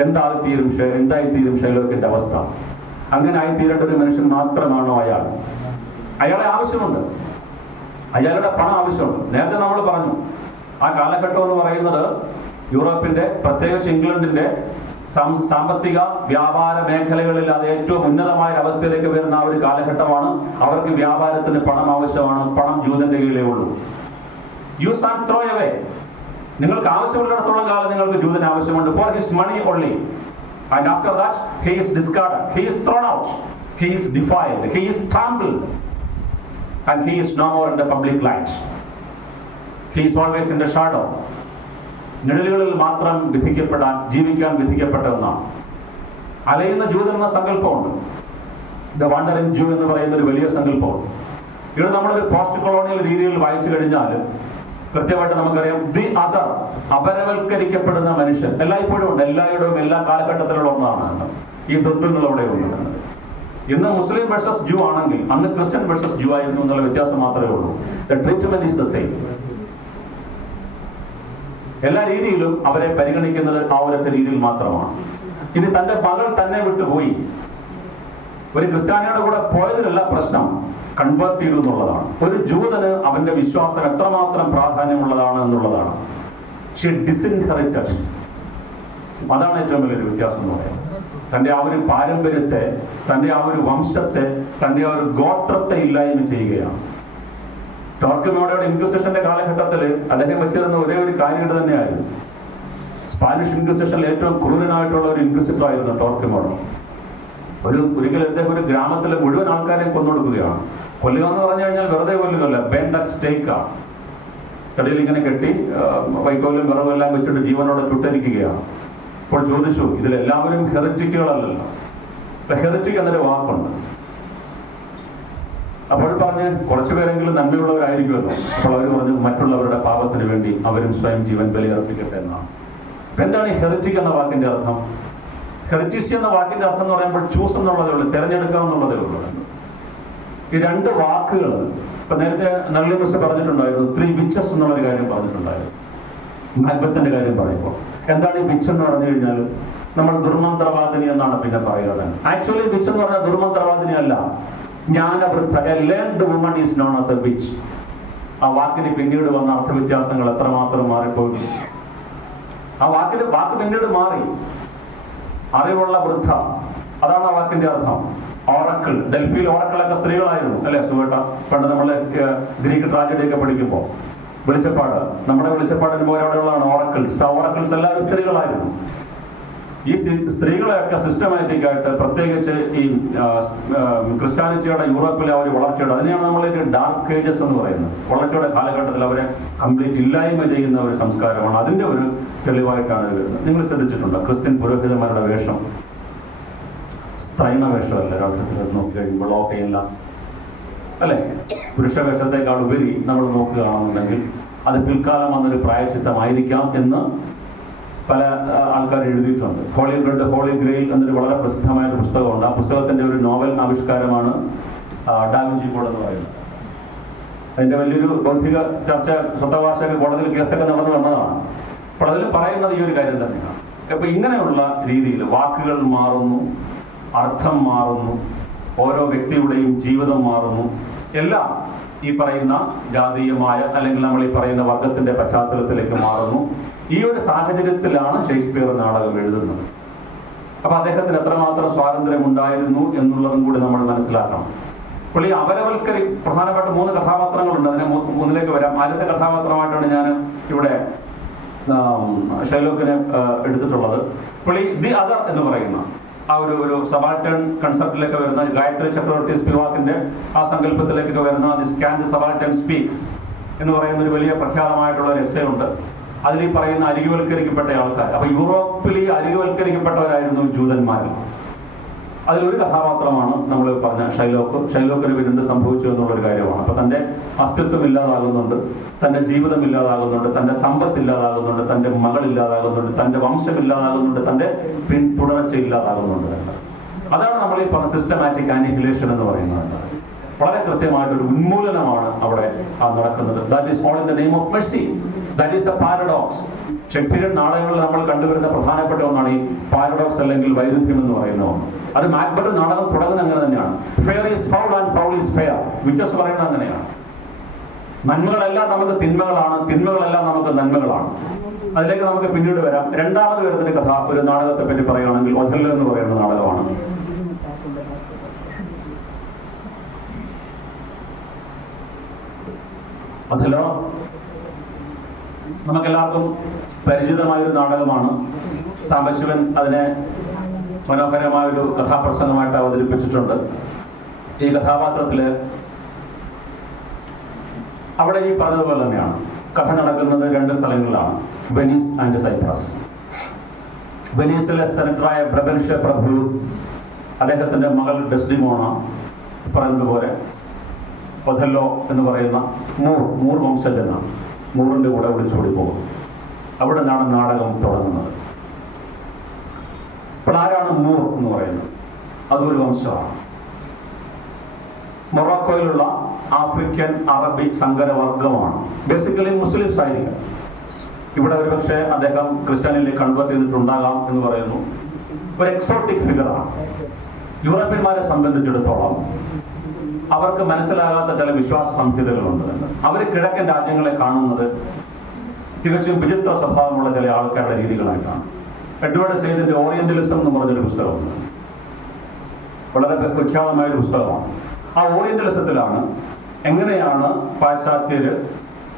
എന്തായിത്തീരും ഷൈലോക്കിന്റെ അവസ്ഥ? അങ്ങനെ ആയിത്തീരേണ്ട ഒരു മനുഷ്യൻ മാത്രമാണോ അയാൾ? അയാളെ ആവശ്യമുണ്ട്, അയാളുടെ പണം ആവശ്യമുണ്ട്. നേരത്തെ നമ്മൾ പറഞ്ഞു, ആ കാലഘട്ടം എന്ന് പറയുന്നത് യൂറോപ്പിന്റെ, പ്രത്യേകിച്ച് ഇംഗ്ലണ്ടിന്റെ സാമ്പത്തിക വ്യാപാര മേഖലകളിൽ അത് ഏറ്റവും ഉന്നതമായ അവസ്ഥയിലേക്ക് വരുന്ന ആ ഒരു കാലഘട്ടമാണ്. അവർക്ക് വ്യാപാരത്തിന് പണം ആവശ്യമാണ്. പണം ജൂതന്റെ കയ്യിലേ ഉള്ളൂ. Use and throw away. നിങ്ങൾക്ക് ആവശ്യമുള്ളിടത്തോളം കാലം നിങ്ങൾക്ക് ജൂതന് ആവശ്യമുണ്ട്. For his money only. And after that he is discarded, he is thrown out, he is defiled, he is trampled, and he is no more in the public light. He is always in the shadow. നിഴലുകളിൽ മാത്രം ജീവിക്കാൻ വിധിക്കപ്പെട്ട ഒന്നാണ്. അലയുന്ന ജൂതൻ എന്ന സങ്കല്പമുണ്ട്. The wandering ജൂ എന്ന് പറയുന്ന ഒരു വലിയ സങ്കല്പമുണ്ട്. ഇവിടെ നമ്മളൊരു പോസ്റ്റ് കൊളോണിയൽ രീതിയിൽ വായിച്ചു കഴിഞ്ഞാൽ കൃത്യമായിട്ട് നമുക്കറിയാം, ദി അതർ, അപരവൽക്കരിക്കപ്പെടുന്ന മനുഷ്യൻ എല്ലായ്പ്പോഴും ഉണ്ട്. എല്ലായിടവും എല്ലാ കാലഘട്ടത്തിലുള്ള ഒന്നാണ് ഈ ദ്വന്ദ്ങ്ങൾ അവിടെ ഉണ്ട്. ഇന്ന് മുസ്ലിം വേഴ്സസ് ജൂ ആണെങ്കിൽ അന്ന് ക്രിസ്ത്യൻ വേഴ്സസ് ജൂ ആയിരുന്നു എന്നുള്ള വ്യത്യാസം മാത്രമേ ഉള്ളൂ. The treatment is the same. എല്ലാ രീതിയിലും അവരെ പരിഗണിക്കുന്നത് ആ ഒരൊറ്റ രീതിയിൽ മാത്രമാണ്. ഇനി തന്റെ മകൾ തന്നെ വിട്ടുപോയി, ഒരു ക്രിസ്ത്യാനിയുടെ കൂടെ പോയതിലല്ല പ്രശ്നം, കൺവേർട്ട് ചെയ്തു എന്നുള്ളതാണ്. ഒരു ജൂതന് അവന്റെ വിശ്വാസം എത്രമാത്രം പ്രാധാന്യമുള്ളതാണ് എന്നുള്ളതാണ്. ഷീ ഡിസിൻഹെറിറ്റഡ്. അതാണ് ഏറ്റവും വലിയൊരു വ്യത്യാസം എന്ന് പറയുന്നത്. തന്റെ ആ ഒരു പാരമ്പര്യത്തെ, തന്റെ ആ ഒരു വംശത്തെ, തന്റെ ആ ഒരു ഗോത്രത്തെ ഇല്ലായ്മ ചെയ്യുകയാണ്. ടോർക്വിമോയുടെ ഇൻക്വിസിഷന്റെ കാലഘട്ടത്തിൽ അദ്ദേഹം വെച്ചിരുന്ന ഒരേ ഒരു കാര്യം തന്നെയായിരുന്നു. സ്പാനിഷ് ഇൻക്വിസിഷനിൽ ഏറ്റവും ക്രൂരനായിട്ടുള്ള ഒരു ഇൻക്വിസിറ്റർ ആയിരുന്നു ടോർക്വിമോഡോ. ഒരിക്കലും അദ്ദേഹം ഒരു ഗ്രാമത്തിലെ മുഴുവൻ ആൾക്കാരെയും കൊന്നൊടുക്കുകയാണ്. കൊല്ലുക എന്ന് പറഞ്ഞു കഴിഞ്ഞാൽ വെറുതെ കൊല്ലുകയല്ല, ബെൻഡ് അറ്റ് സ്റ്റേക്കാണ്. കടയിൽ ഇങ്ങനെ കെട്ടി വൈക്കോലും വിറവും എല്ലാം വെച്ചിട്ട് ജീവനോടെ ചുട്ടരിക്കുകയാണ്. അപ്പോൾ ചോദിച്ചു, ഇതിലെല്ലാവരും ഹെറിറ്റിക്കുകളല്ലല്ലോ. ഹെറിറ്റിക് എന്നൊരു വാക്കുണ്ട്. അപ്പോൾ പറഞ്ഞ് കുറച്ചുപേരെങ്കിലും നന്മയുള്ളവരായിരിക്കുമല്ലോ. അപ്പോൾ അവർ പറഞ്ഞു, മറ്റുള്ളവരുടെ പാപത്തിന് വേണ്ടി അവരും സ്വയം ജീവൻ ബലിയർപ്പിക്കട്ടെ എന്നാണ്. അപ്പൊ എന്താണ് ഈ ഹെറിറ്റിക് എന്ന വാക്കിന്റെ അർത്ഥം? ഹെറിറ്റിസി എന്ന വാക്കിന്റെ അർത്ഥം എന്ന് പറയുമ്പോൾ ചൂസ് എന്നുള്ളതേ ഉള്ളൂ, തിരഞ്ഞെടുക്കുക എന്നുള്ളതേ ഉള്ളൂ. ഈ രണ്ട് വാക്കുകൾ ഇപ്പൊ നേരത്തെ നല്ലി മിസ് പറഞ്ഞിട്ടുണ്ടായിരുന്നു. 3 വിച്ചസ് എന്നുള്ളൊരു കാര്യം പറഞ്ഞിട്ടുണ്ടായിരുന്നു മാക്ബത്തിന്റെ കാര്യം പറയുമ്പോൾ. എന്താണ് ഈ വിച്ച് എന്ന് പറഞ്ഞു കഴിഞ്ഞാൽ നമ്മൾ ദുർമന്ത്രവാദിനി എന്നാണ് പിന്നെ പറയുന്നത്. ആക്ച്വലി വിച്ച് എന്ന് പറഞ്ഞാൽ ദുർമന്ത്രവാദിനി അല്ല, ജ്ഞാനവൃദ്ധ. A learned woman is known as a witch. ആ വാക്കിന് പിന്നീട് വന്ന അർത്ഥവ്യത്യാസങ്ങൾ എത്രമാത്രം മാറിപ്പോയി. ആ വാക്ക് പിന്നീട് മാറി. അറിവുള്ള വൃദ്ധ, അതാണ് ആ വാക്കിന്റെ അർത്ഥം. ഓറക്കിൾ, ഡൽഹിയിൽ ഓറക്കിളൊക്കെ സ്ത്രീകളായിരുന്നു അല്ലെ സുഖേട്ട? പണ്ട് നമ്മള് ഗ്രീക്ക് ട്രാജഡി ഒക്കെ പഠിക്കുമ്പോൾ വെളിച്ചപ്പാട്, നമ്മുടെ വെളിച്ചപ്പാടിന് പോലെ അവിടെയുള്ളതാണ് ഓറക്കിൾസ്. ആ ഓറക്കിൾസ് എല്ലാവരും സ്ത്രീകളായിരുന്നു. ഈ സ്ത്രീകളെയൊക്കെ സിസ്റ്റമാറ്റിക് ആയിട്ട്, പ്രത്യേകിച്ച് ഈ ക്രിസ്ത്യാനിറ്റിയുടെ യൂറോപ്പിലെ ഒരു വളർച്ചയുടെ, അതിനെയാണ് നമ്മൾ ഡാർക്ക് ഏജസ് എന്ന് പറയുന്നത്. വളർച്ചയുടെ കാലഘട്ടത്തിൽ അവരെ കംപ്ലീറ്റ് ഇല്ലായ്മ ചെയ്യുന്ന ഒരു സംസ്കാരമാണ്. അതിന്റെ ഒരു തെളിവായിട്ടാണ് വരുന്നത്. നിങ്ങൾ ശ്രദ്ധിച്ചിട്ടുണ്ടോ ക്രിസ്ത്യൻ പുരോഹിതന്മാരുടെ വേഷം? സ്ത്രൈണ വേഷമല്ല ഒരർത്ഥത്തിൽ നോക്കി കഴിയുമ്പോൾ ഓക്കെയല്ല അല്ലെ? പുരുഷവേഷത്തെക്കാൾ ഉപരി നമ്മൾ നോക്കുകയാണെന്നുണ്ടെങ്കിൽ അത് പിൽക്കാലം വന്നൊരു പ്രായച്ചിത്തമായിരിക്കാം എന്ന് പല ആൾക്കാർ എഴുതിയിട്ടുണ്ട്. ഹോളി ബ്ലഡ് ഹോളി ഗ്രെയിൽ എന്നൊരു വളരെ പ്രസിദ്ധമായ ഒരു പുസ്തകമുണ്ട്. ആ പുസ്തകത്തിന്റെ ഒരു നോവൽ ആവിഷ്കാരമാണ് ഡാവിഞ്ചി കോഡ് എന്ന് പറയുന്നത്. അതിന്റെ വലിയൊരു ബൗദ്ധിക ചർച്ച, സ്വത്തവാസക കോടതിയിൽ കേസൊക്കെ നടന്നു വന്നതാണ്. അപ്പോൾ അതിൽ പറയുന്നത് ഈ ഒരു കാര്യം തന്നെയാണ്. അപ്പൊ ഇങ്ങനെയുള്ള രീതിയിൽ വാക്കുകൾ മാറുന്നു, അർത്ഥം മാറുന്നു, ഓരോ വ്യക്തിയുടെയും ജീവിതം മാറുന്നു. എല്ലാം ഈ പറയുന്ന ജാതീയമായ അല്ലെങ്കിൽ നമ്മൾ ഈ പറയുന്ന വർഗത്തിന്റെ പശ്ചാത്തലത്തിലേക്ക് മാറുന്നു. ഈ ഒരു സാഹചര്യത്തിലാണ് ഷേക്സ്പിയർ നാടകം എഴുതുന്നത്. അപ്പൊ അദ്ദേഹത്തിന് എത്രമാത്രം സ്വാതന്ത്ര്യം ഉണ്ടായിരുന്നു എന്നുള്ളതും കൂടി നമ്മൾ മനസ്സിലാക്കണം. അപ്പോൾ ഈ പ്രധാനമായിട്ട് 3 കഥാപാത്രങ്ങളുണ്ട്. അതിനെ മൂന്നിലേക്ക് വരാം. ആദ്യത്തെ കഥാപാത്രമായിട്ടാണ് ഞാൻ ഇവിടെ ഷൈലോക്കിനെ എടുത്തിട്ടുള്ളത്. അപ്പോൾ ഈ ദി അതർ എന്ന് പറയുന്ന ആ ഒരു സബാൾട്ടേൺ കൺസെപ്റ്റിലേക്ക് വരുന്ന, ഗായത്രി ചക്രവർത്തി സ്പിവാക്കിന്റെ ആ സങ്കല്പത്തിലേക്കൊക്കെ വരുന്ന this can the subaltern speak എന്ന് പറയുന്ന ഒരു വലിയ പ്രഖ്യാതമായിട്ടുള്ള ഒരു എസ്സേ ഉണ്ട്. അതിൽ ഈ പറയുന്ന അരികുവൽക്കരിക്കപ്പെട്ട ആൾക്കാർ, അപ്പൊ യൂറോപ്പിൽ ഈ അരികുവൽക്കരിക്കപ്പെട്ടവരായിരുന്നു ജൂതന്മാരിൽ. അതിലൊരു കഥാപാത്രമാണ് നമ്മൾ പറഞ്ഞ ഷൈലോക്ക്. ഷൈലോക്കിന് പിന്നീട് സംഭവിച്ചു എന്നുള്ളൊരു കാര്യമാണ്. അപ്പൊ തന്റെ അസ്തിത്വം ഇല്ലാതാകുന്നുണ്ട്, തന്റെ ജീവിതം ഇല്ലാതാകുന്നുണ്ട്, തന്റെ സമ്പത്ത് ഇല്ലാതാകുന്നുണ്ട്, തന്റെ മകൾ ഇല്ലാതാകുന്നുണ്ട്, തന്റെ വംശം ഇല്ലാതാകുന്നുണ്ട്, തന്റെ പിന്തുടർച്ച ഇല്ലാതാകുന്നുണ്ട്. അതാണ് നമ്മൾ ഈ പറഞ്ഞ സിസ്റ്റമാറ്റിക് ആനിഹിലേഷൻ എന്ന് പറയുന്നത്. വളരെ കൃത്യമായിട്ടൊരു ഉന്മൂലനമാണ് അവിടെ നടക്കുന്നത്. That is all in the name of mercy. That is the paradox. Shakespeare നാടകങ്ങളിൽ നമ്മൾ കണ്ടുവരുന്ന പ്രധാനപ്പെട്ട ഒന്നാണ് ഈ പാരഡോക്സ് അല്ലെങ്കിൽ വൈരുദ്ധ്യം എന്ന് പറയുന്ന ഒന്ന്. അത് മാക്ബത്ത് നാടകം തുടങ്ങുന്നത് അങ്ങനെ തന്നെയാണ്. Fair is foul and foul is fair. Witches പറയുന്നത് അങ്ങനെയാണ്. നന്മകളെല്ലാം നമുക്ക് തിന്മകളാണ്, തിന്മകളെല്ലാം നമുക്ക് നന്മകളാണ്. അതിലേക്ക് നമുക്ക് പിന്നീട് വരാം. രണ്ടാമത് വരുന്നൊരു കഥ, ഒരു നാടകത്തെ പറ്റി പറയുകയാണെങ്കിൽ ഒഥല്ലോ എന്ന് പറയുന്ന നാടകമാണ്. ഒഥല്ലോ നമുക്കെല്ലാവർക്കും പരിചിതമായൊരു നാടകമാണ്. സാംബശിവൻ അതിനെ മനോഹരമായൊരു കഥാപ്രസംഗമായിട്ട് അവതരിപ്പിച്ചിട്ടുണ്ട്. ഈ കഥാപാത്രത്തില് അവിടെ ഈ പറഞ്ഞതുപോലെ തന്നെയാണ്. കഥ നടക്കുന്നത് രണ്ട് സ്ഥലങ്ങളിലാണ്, വെനീസ് ആൻഡ് സൈപ്രസ്. വെനീസിലെ സെനറ്ററായ ബ്രബൻഷ്യ പ്രഭു, അദ്ദേഹത്തിന്റെ മകൾ ഡെസ്ഡിമോണ പറയുന്നതുപോലെ ഒഥല്ലോ എന്ന് പറയുന്ന മൂർ വംശജനാണ്. മൂറിന്റെ കൂടെ ഒളിച്ചോടി പോകും. അവിടെ നിന്നാണ് നാടകം തുടങ്ങുന്നത്. ഇപ്പോൾ ആരാണ് മൂർ എന്ന് പറയുന്നത്? അതൊരു വംശമാണ്. മൊറോക്കോയിലുള്ള ആഫ്രിക്കൻ അറബി സങ്കരവർഗമാണ്. ബേസിക്കലി മുസ്ലിംസ് ആയിരിക്കും. ഇവിടെ ഒരുപക്ഷെ അദ്ദേഹം ക്രിസ്ത്യാനിലേക്ക് കൺവേർട്ട് ചെയ്തിട്ടുണ്ടാകാം എന്ന് പറയുന്നു. ഒരു എക്സോട്ടിക് ഫിഗറാണ്. യൂറോപ്യന്മാരെ സംബന്ധിച്ചിടത്തോളം അവർക്ക് മനസ്സിലാകാത്ത ചില വിശ്വാസ സംഹിതകളുണ്ട്. അവർ കിഴക്കൻ രാജ്യങ്ങളെ കാണുന്നത് തികച്ചും വിചിത്ര സ്വഭാവമുള്ള ചില ആൾക്കാരുടെ രീതികളായിട്ടാണ്. എഡ്വേർഡ് സെയ്ദിന്റെ ഓറിയന്റലിസം എന്ന് പറഞ്ഞൊരു പുസ്തകമുണ്ട്. വളരെ വിഖ്യാതമായൊരു പുസ്തകമാണ്. ആ ഓറിയന്റലിസത്തിലാണ് എങ്ങനെയാണ് പാശ്ചാത്യര്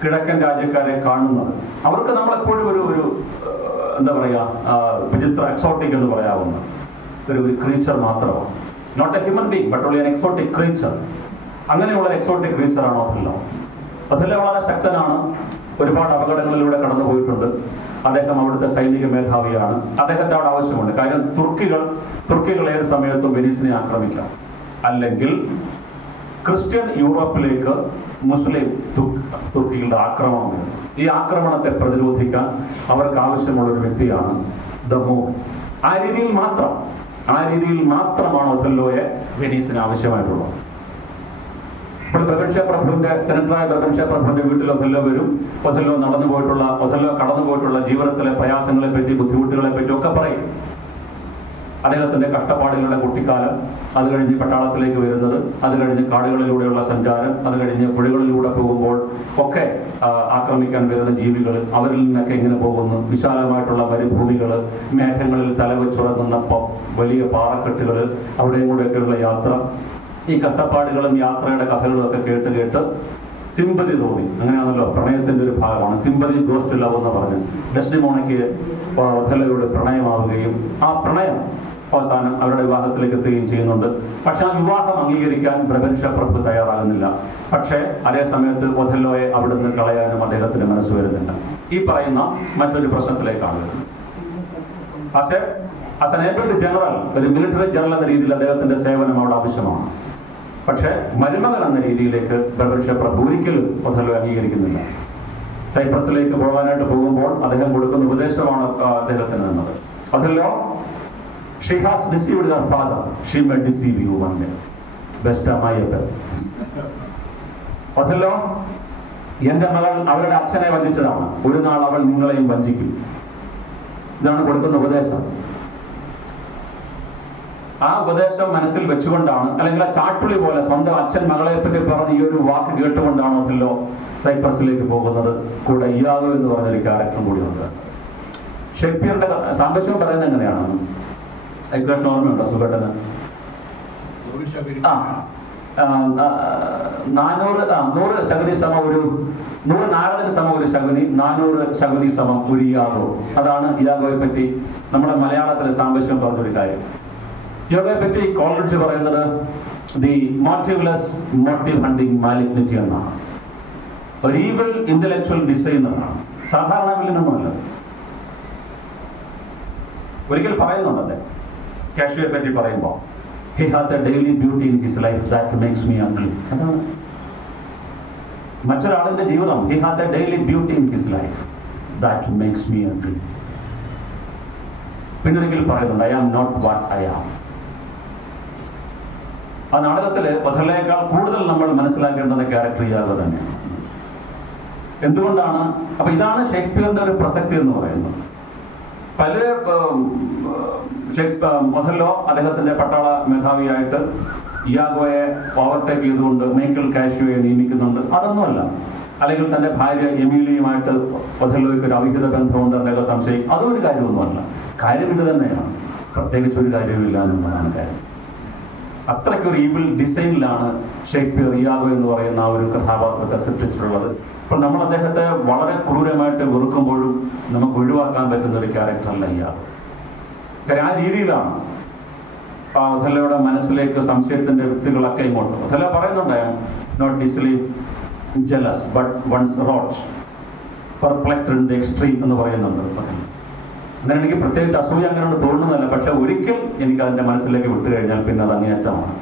കിഴക്കൻ രാജ്യക്കാരെ കാണുന്നത്. അവർക്ക് നമ്മളെപ്പോഴും ഒരു എന്താ പറയുക, വിചിത്ര എക്സോട്ടിക് എന്ന് പറയാവുന്ന ഒരു ക്രീച്ചർ മാത്രമാണ്. Not a human being but only an exotic creature. അങ്ങനെയുള്ള എക്സോട്ടിക് ക്രീച്ചറാണ് ഒഥല്ലോ. ഒഥല്ലോ വളരെ ശക്തനാണ്. ഒരുപാട് അപകടങ്ങളിലൂടെ കടന്നു പോയിട്ടുണ്ട്. അദ്ദേഹം അവിടുത്തെ സൈനിക മേധാവിയാണ്. അദ്ദേഹത്തെ അവിടെ ആവശ്യമുണ്ട്. കാര്യം തുർക്കികൾ ഏത് സമയത്തും വെനീസിനെ ആക്രമിക്കാം. അല്ലെങ്കിൽ ക്രിസ്ത്യൻ യൂറോപ്പിലേക്ക് മുസ്ലിം തുർക്കികളുടെ ആക്രമണം വരുന്നു. ഈ ആക്രമണത്തെ പ്രതിരോധിക്കാൻ അവർക്ക് ആവശ്യമുള്ള ഒരു വ്യക്തിയാണ് ദ മൂർ. ആ രീതിയിൽ മാത്രമാണ് ഒഥല്ലോയെ വെനീസിന് ആവശ്യമായിട്ടുള്ളത്. ഇപ്പോൾ ബ്രബൻഷ്യ പ്രഭുവിന്റെ സെനറ്ററായ ബ്രബൻഷ്യ പ്രഭുവിന്റെ വീട്ടിൽ ഒഥല്ലോ വരും. ഒഥല്ലോ കടന്നു പോയിട്ടുള്ള ജീവിതത്തിലെ പ്രയാസങ്ങളെ പറ്റി, ബുദ്ധിമുട്ടുകളെ പറ്റി ഒക്കെ പറയും. അദ്ദേഹത്തിന്റെ കഷ്ടപ്പാടുകളുടെ കുട്ടിക്കാലം, അത് കഴിഞ്ഞ് പട്ടാളത്തിലേക്ക് വരുന്നത്, അത് കഴിഞ്ഞ് കാടുകളിലൂടെയുള്ള സഞ്ചാരം, അത് കഴിഞ്ഞ് പുഴകളിലൂടെ പോകുമ്പോൾ ഒക്കെ ആക്രമിക്കാൻ വരുന്ന ജീവികൾ, അവരിൽ നിന്നൊക്കെ എങ്ങനെ പോകുന്നു, വിശാലമായിട്ടുള്ള മരുഭൂമികൾ, മേഘങ്ങളിൽ തലവെച്ചുറങ്ങുന്ന വലിയ പാറക്കെട്ടുകൾ, അവിടെയും കൂടെയൊക്കെയുള്ള യാത്ര, ഈ കഷ്ടപ്പാടുകളും യാത്രയുടെ കഥകളും ഒക്കെ കേട്ട് സിമ്പതി തോന്നി. അങ്ങനെയാണല്ലോ, പ്രണയത്തിന്റെ ഒരു ഭാഗമാണ് സിമ്പതി ഗോസ് ടു ലവ് എന്ന് പറഞ്ഞ് ഡെസ്ഡിമോണയ്ക്ക് ഒഥല്ലോയോട് പ്രണയമാവുകയും ആ പ്രണയം അവസാനം അവരുടെ വിവാഹത്തിലേക്ക് എത്തുകയും ചെയ്യുന്നുണ്ട്. പക്ഷെ ആ വിവാഹം അംഗീകരിക്കാൻ ബ്രബൻഷ്യ പ്രഭു തയ്യാറാകുന്നില്ല. പക്ഷേ അതേ സമയത്ത് ഒഥല്ലോയെ അവിടുന്ന് കളയാനും അദ്ദേഹത്തിന് മനസ്സ് വരുന്നില്ല. ഈ പറയുന്ന മറ്റൊരു പ്രശ്നത്തിലേക്കാണ് വരുന്നത്. ആസ് എൻ ഏബിൾഡ് ജനറൽ, ഒരു മിലിറ്ററി ജനറൽ എന്ന രീതിയിൽ അദ്ദേഹത്തിന്റെ സേവനം അവിടെ ആവശ്യമാണ്. പക്ഷെ മരുമകൻ എന്ന രീതിയിലേക്ക് ബ്രബൻഷ്യ പ്രഭു ഒരിക്കലും ഒഥല്ലോ അംഗീകരിക്കുന്നില്ല. സൈപ്രസിലേക്ക് പോകാനായിട്ട് പോകുമ്പോൾ അദ്ദേഹം കൊടുക്കുന്ന ഉപദേശമാണ് അദ്ദേഹത്തിന് എന്നത്. Othello, she has deceived her father, she may deceive you one day. Best of my efforts. Othello, എന്റെ മകൾ അവരുടെ അച്ഛനെ വഞ്ചിച്ചതാണ്, ഒരു നാൾ അവൾ നിങ്ങളെയും വഞ്ചിക്കും. ഇതാണ് കൊടുക്കുന്ന ഉപദേശം. ആ ഉപദേശം മനസ്സിൽ വെച്ചുകൊണ്ടാണ്, അല്ലെങ്കിൽ ആ ചാട്ടുളി പോലെ സ്വന്തം അച്ഛൻ മകളെ പറ്റി പറഞ്ഞ ഈ ഒരു വാക്ക് കേട്ടുകൊണ്ടാണ് ഒഥല്ലോ സൈപ്രസിലേക്ക് പോകുന്നത്. കൂടെ ഇയാഗോ എന്ന് പറഞ്ഞൊരു ക്യാരക്ടറും കൂടി ഉണ്ട്. ഷേക്സ്പിയറിന്റെ സാംബശിവൻ പറയുന്നത് എങ്ങനെയാണ്? ഐക്വേഷൻ ഓർമ്മയുണ്ടോ സുഖട്ടന്? 100 ശകുനി സമം 100 നാരദന് സമം ഒരു ശകുനി, 400 ശകുനി സമം ഒരു ഇയാഗോ. അതാണ് ഇയാഗോയെ പറ്റി നമ്മുടെ മലയാളത്തിലെ സാംബശിവൻ പറഞ്ഞൊരു കാര്യം. ഇയാഗോയെ പറ്റി കോൾറിഡ്ജ് പറയുന്നത് ദി മോട്ടീവ്ലെസ് മോട്ടീവ് ഹണ്ടിങ് മാലിഗ്നിറ്റി എന്നാണ്. ഒരു ഈവൽ ഇന്റലക്ച്വൽ ഡിസൈനറാണ്, സാധാരണ വില്ലനൊന്നുമല്ല. ഒരിക്കൽ പറയുന്നുണ്ടല്ലേ കാഷ്യോയെ പറ്റി പറയുമ്പോൾ, he hath a daily beauty in his life that makes me ugly. അതാണ് മറ്റൊരാളിന്റെ ജീവിതം. he hath a daily beauty in his life that makes me ugly. പിന്നൊരിക്കൽ പറയുന്നുണ്ട്, I am not what I am. ആ നാടകത്തില് ഒഥല്ലോയേക്കാൾ കൂടുതൽ നമ്മൾ മനസ്സിലാക്കേണ്ടുന്ന ക്യാരക്ടർ ഇയാഗോ തന്നെയാണ്. എന്തുകൊണ്ടാണ്? അപ്പൊ ഇതാണ് ഷേക്സ്പിയറിന്റെ ഒരു പ്രസക്തി എന്ന് പറയുന്നത്. ഒഥല്ലോ അദ്ദേഹത്തിന്റെ പട്ടാള മേധാവിയായിട്ട് ഇയാഗോയെ ഓവർടേക്ക് ചെയ്തുകൊണ്ട് മൈക്കൽ കാഷ്യോയെ നിയമിക്കുന്നുണ്ട്. അതൊന്നുമല്ല, അല്ലെങ്കിൽ തൻ്റെ ഭാര്യ എമീലിയുമായിട്ട് ഒഥല്ലോയ്ക്ക് ഒരു അവിഹിത ബന്ധമുണ്ട് എന്നൊക്കെ സംശയിക്കും. അതും ഒരു കാര്യമൊന്നുമല്ല. കാര്യം ഇത് തന്നെയാണ്. പ്രത്യേകിച്ച് ഒരു കാര്യവുമില്ല എന്നുള്ളതാണ് കാര്യം. അത്രയ്ക്കൊരു ഈവിൾ ഡിസൈനിലാണ് ഷേക്സ്പിയർ ഇയാഗോ എന്ന് പറയുന്ന ആ ഒരു കഥാപാത്രത്തെ സൃഷ്ടിച്ചിട്ടുള്ളത്. അപ്പോൾ നമ്മൾ അദ്ദേഹത്തെ വളരെ ക്രൂരമായിട്ട് വെറുക്കുമ്പോഴും നമുക്ക് ഒഴിവാക്കാൻ പറ്റുന്ന ഒരു ക്യാരക്ടറല്ല ഇയാഗോ. കാര്യം ആ രീതിയിലാണ് ഒഥല്ലോയുടെ മനസ്സിലേക്ക് സംശയത്തിന്റെ വിത്തുകളൊക്കെ ഇങ്ങോട്ട്. ഒഥല്ലോ പറയുന്നുണ്ട്, not easily jealous but once wrought, perplexed in the extreme എന്ന് പറയുന്നുണ്ട്. അങ്ങനെ എനിക്ക് പ്രത്യേകിച്ച് അസൂയ അങ്ങനെയാണ് തോന്നുന്നതല്ല, പക്ഷെ ഒരിക്കൽ എനിക്ക് അതിന്റെ മനസ്സിലേക്ക് വിട്ടു കഴിഞ്ഞാൽ പിന്നെ അത് അങ്ങേയറ്റമാണ്.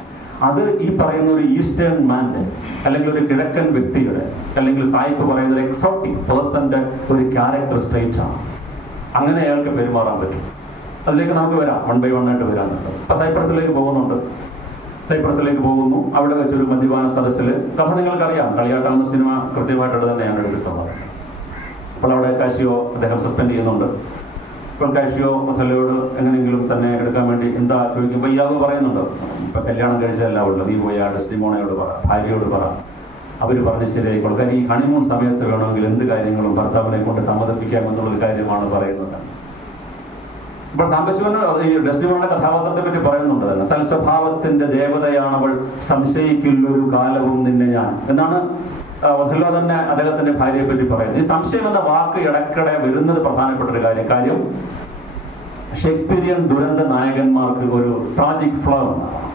അത് ഈ പറയുന്ന ഒരു ഈസ്റ്റേൺ മാൻ്റെ അല്ലെങ്കിൽ ഒരു കിഴക്കൻ വ്യക്തിയുടെ അല്ലെങ്കിൽ സായിപ്പ് പറയുന്ന ഒരു എക്സോട്ടിക് പേഴ്സന്റെ ഒരു ക്യാരക്ടർ സ്ട്രേറ്റ് ആണ്. അങ്ങനെ അയാൾക്ക് പെരുമാറാൻ പറ്റും. അതിലേക്ക് നമുക്ക് വരാം, 1 by 1 ആയിട്ട് വരാനുണ്ട്. ഇപ്പൊ സൈപ്രസിലേക്ക് പോകുന്നു. അവിടെ വെച്ചൊരു മദ്യപാന സദസ്സിൽ, കഥ നിങ്ങൾക്കറിയാം, കളിയാട്ടം എന്ന സിനിമ കൃത്യമായിട്ട് തന്നെയാണ് എടുക്കുന്നത്. അപ്പോൾ അവിടെ കാശിയോ അദ്ദേഹം സസ്പെൻഡ് ചെയ്യുന്നുണ്ട്. ഇപ്പോൾ കാശിയോ ഒഥല്ലോയോട് എങ്ങനെയെങ്കിലും തന്നെ എടുക്കാൻ വേണ്ടി എന്താ ചോദിക്കുമ്പോൾ ഇയാൾ പറയുന്നുണ്ട്, ഇപ്പം കല്യാണം കഴിച്ചല്ല ഉള്ളത്, നീ പോയി ആ ഡെസ്റ്റിമോണയോട് പറ, ഭാര്യയോട് പറ, അവർ പറഞ്ഞ് ശരിയായിക്കോളും. കാരണം ഈ ഹണിമൂൺ സമയത്ത് വേണമെങ്കിൽ എന്ത് കാര്യങ്ങളും ഭർത്താവിനെ കൊണ്ട് സമ്മതിപ്പിക്കാമെന്നുള്ളൊരു കാര്യമാണ് പറയുന്നത്. ഇപ്പോൾ സാംബശിവന് ഈ ഡെസ്റ്റിമോണയുടെ കഥാപാത്രത്തെ പറ്റി പറയുന്നുണ്ട് തന്നെ, സൽസ്വഭാവത്തിന്റെ ദേവതയാണവൾ, സംശയിക്കുള്ളൊരു കാലവും നിന്നെ ഞാൻ എന്നാണ് ഒഥല്ലോ തന്നെ അദ്ദേഹത്തിന്റെ ഭാര്യയെ പറ്റി പറയുന്നത്. ഈ സംശയം എന്ന വാക്ക് ഇടയ്ക്കിടെ വരുന്നത് പ്രധാനപ്പെട്ട ഒരു കാര്യം. ഷേക്സ്പീരിയൻ ദുരന്ത നായകന്മാർക്ക് ഒരു ട്രാജിക് ഫ്ലോ ഉണ്ടാവണം.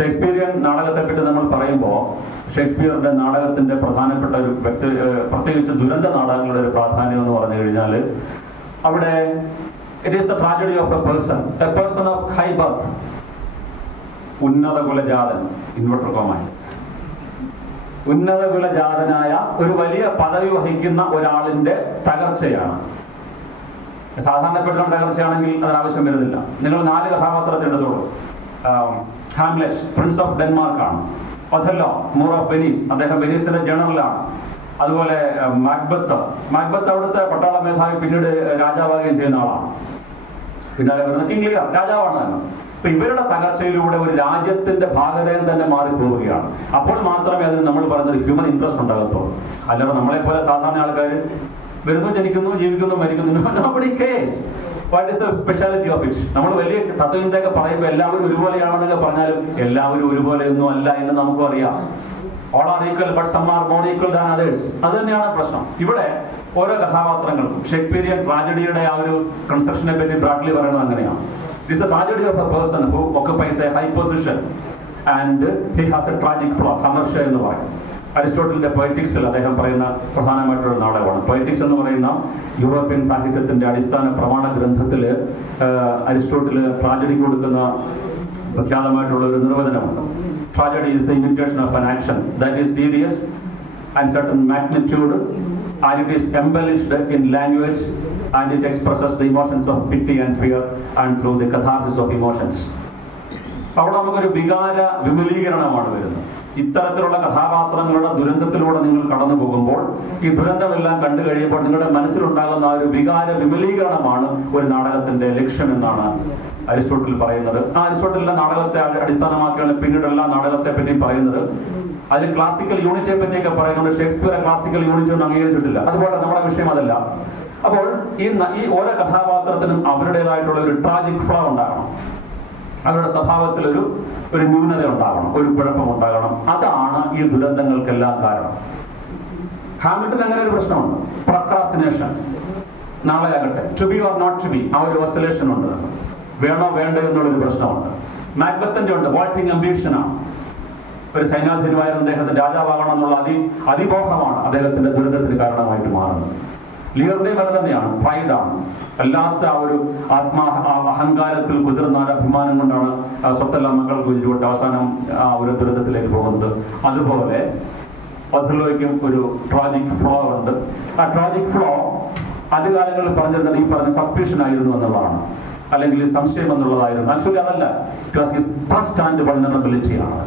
ഷേക്സ്പീരിയൻ നാടകത്തെ പറ്റി നമ്മൾ പറയുമ്പോൾ ഷേക്സ്പിയറുടെ നാടകത്തിന്റെ പ്രധാനപ്പെട്ട ഒരു വ്യക്തി, പ്രത്യേകിച്ച് ദുരന്ത നാടകങ്ങളുടെ ഒരു പ്രാധാന്യം എന്ന് പറഞ്ഞു കഴിഞ്ഞാൽ അവിടെ it is the tragedy of A person of high birth, ഉന്നത കുലജാതൻ, ഇൻവെർട്ടർ കോമായി, ഉന്നത കുലജാതനായ ഒരു വലിയ പദവി വഹിക്കുന്ന ഒരാളിന്റെ തകർച്ചയാണ്. സാധാരണപ്പെട്ട തകർച്ചയാണെങ്കിൽ അതിനാവശ്യം വരുന്നില്ല. നിങ്ങൾ 4 കഥാപാത്രത്തെ എടുത്തോളൂ. ഹാംലെറ്റ് പ്രിൻസ് ഓഫ് ഡെൻമാർക്ക് ആണ്. ഒഥല്ലോ മൂർ ഓഫ് വെനീസ്, അദ്ദേഹം വെനീസിന്റെ ജനറലാണ്. അതുപോലെ മാക്ബത്ത് അവിടുത്തെ പട്ടാള മേധാവി, പിന്നീട് രാജാവാകുകയും ചെയ്യുന്ന ആളാണ്. പിന്നാലെ വരുന്ന കിങ് ലിയർ രാജാവാണ് തന്നെ. അപ്പൊ ഇവരുടെ തകർച്ചയിലൂടെ ഒരു രാജ്യത്തിന്റെ ഭാഗതയം തന്നെ മാറിപ്പോവുകയാണ്. അപ്പോൾ മാത്രമേ അതിന് നമ്മൾ പറയുന്നത് ഹ്യൂമൻ ഇൻട്രസ്റ്റ് ഉണ്ടാകത്തുള്ളൂ. അല്ലാതെ നമ്മളെ പോലെ സാധാരണ ആൾക്കാർ വരുന്നു, ജനിക്കുന്നു, ജീവിക്കുന്നു, മരിക്കുന്നു. What is the speciality of it? നമ്മൾ വലിയ തത്വചിന്തയൊക്കെ പറയുമ്പോൾ എല്ലാവരും ഒരുപോലെയാണെന്നൊക്കെ പറഞ്ഞാലും എല്ലാവരും ഒരുപോലെയൊന്നും അല്ല എന്ന് നമുക്കും അറിയാം. All are equal, but some are more equal than others. അത് തന്നെയാണ് പ്രശ്നം. ഇവിടെ ഓരോ കഥാപാത്രങ്ങൾക്കും ഷേക്സ്പീരിയൻ ട്രാജഡിയുടെ ആ ഒരു കൺസ്ട്രക്ഷനെ പറ്റി ബ്രാഡ്ലി പറയുന്നത് അങ്ങനെയാണ്. It is the tragedy of a person who occupies a high position and he has a tragic flaw. ഹമർഷ എന്ന് പറയും. അരിസ്റ്റോട്ടലിന്റെ പൊയറ്റിക്സിൽ അദ്ദേഹം പറയുന്ന പ്രധാനമായിട്ടൊരു നാടകമാണ്. പൊയറ്റിക്സ് എന്ന് പറയുന്ന യൂറോപ്യൻ സാഹിത്യത്തിന്റെ അടിസ്ഥാന പ്രമാണ ഗ്രന്ഥത്തിൽ അരിസ്റ്റോട്ടിൽ ട്രാജഡിക്ക് കൊടുക്കുന്ന പ്രഖ്യാതമായിട്ടുള്ള ഒരു നിർവചനമുണ്ട്. Tragedy is the imitation of an action that is serious and certain magnitude, and it is embellished in language, and it expresses the emotions of pity and fear and through the catharsis of emotions. അവിടെ നമുക്കൊരു വികാര വിപുലീകരണമാണ് വരുന്നത്. ഇത്തരത്തിലുള്ള കഥാപാത്രങ്ങളുടെ ദുരന്തത്തിലൂടെ നിങ്ങൾ കടന്നു പോകുമ്പോൾ ഈ ദുരന്തമെല്ലാം കണ്ടു കഴിയുമ്പോൾ നിങ്ങളുടെ മനസ്സിലുണ്ടാകുന്ന ആ ഒരു വികാര വിപുലീകരണമാണ് ഒരു നാടകത്തിന്റെ ലക്ഷ്യം എന്നാണ് അരിസ്റ്റോട്ടിൽ പറയുന്നത്. ആ അരിസ്റ്റോട്ടലിന്റെ നാടകത്തെ അടിസ്ഥാനമാക്കിയാണ് പിന്നീട് എല്ലാ നാടകത്തെ പറ്റിയും പറയുന്നത്. അതിൽ ക്ലാസിക്കൽ യൂണിറ്റിനെ പറ്റിയൊക്കെ പറയുന്നത് ഷേക്സ്പിയറെ ക്ലാസിക്കൽ യൂണിറ്റ് ഒന്നും അംഗീകരിച്ചിട്ടില്ല. അതുപോലെ നമ്മുടെ വിഷയം അതല്ല. അപ്പോൾ ഈ ഓരോ കഥാപാത്രത്തിനും അവരുടേതായിട്ടുള്ള ഒരു ട്രാജിക് ഫ്ലോ ഉണ്ടാകണം. അവരുടെ സ്വഭാവത്തിൽ ഒരു ന്യൂനത ഉണ്ടാകണം, ഒരു കുഴപ്പം ഉണ്ടാകണം. അതാണ് ഈ ദുരന്തങ്ങൾക്കെല്ലാം കാരണം. ഹാമിൽട്ടൺ അങ്ങനെ ഒരു പ്രശ്നമുണ്ട്, പ്രൊക്രാസ്റ്റിനേഷൻ. നാളെ ആകട്ടെ, to be or not to be, ആ ഒരു ഓസിലേഷൻ ഉണ്ട്. വേണോ വേണ്ടോ എന്നുള്ളൊരു പ്രശ്നമുണ്ട്. മാക്ബത്തിന്റെ ഉണ്ട്, വാൾട്ടിംഗ് അംബിഷനാണ്. ഒരു സൈന്യാധിപനായിരുന്ന അദ്ദേഹത്തിന് രാജാവാകണം എന്നുള്ള അതിമോഹമാണ് അദ്ദേഹത്തിന്റെ ദുരന്തത്തിന് കാരണമായിട്ട് മാറുന്നത്. ലിയറിന്റെയും അത് തന്നെയാണ്, പ്രൈഡാണ്. അല്ലാത്ത ആ ഒരു അഹങ്കാരത്തിൽ കുതിർന്ന അഭിമാനം കൊണ്ടാണ് സ്വത്തെല്ലാം മക്കൾക്ക് കുതിരിവിട്ട് അവസാനം ആ ഒരു ദുരന്തത്തിലേക്ക് പോകുന്നത്. അതുപോലെ ഒഥല്ലോയ്ക്കും ഒരു ട്രാജിക് ഫ്ലോ ഉണ്ട്. ആ ട്രാജിക് ഫ്ലോ ആദ്യകാലങ്ങളിൽ പറഞ്ഞിരുന്നത് ഈ പറഞ്ഞ സസ്പീഷൻ ആയിരുന്നു എന്നുള്ളതാണ്, അല്ലെങ്കിൽ സംശയം എന്നുള്ളതായിരുന്നു. ആക്ച്വലി അതല്ല, ട്രസ്റ്റ് ആൻഡ് വൾനറബിലിറ്റി ആണ്,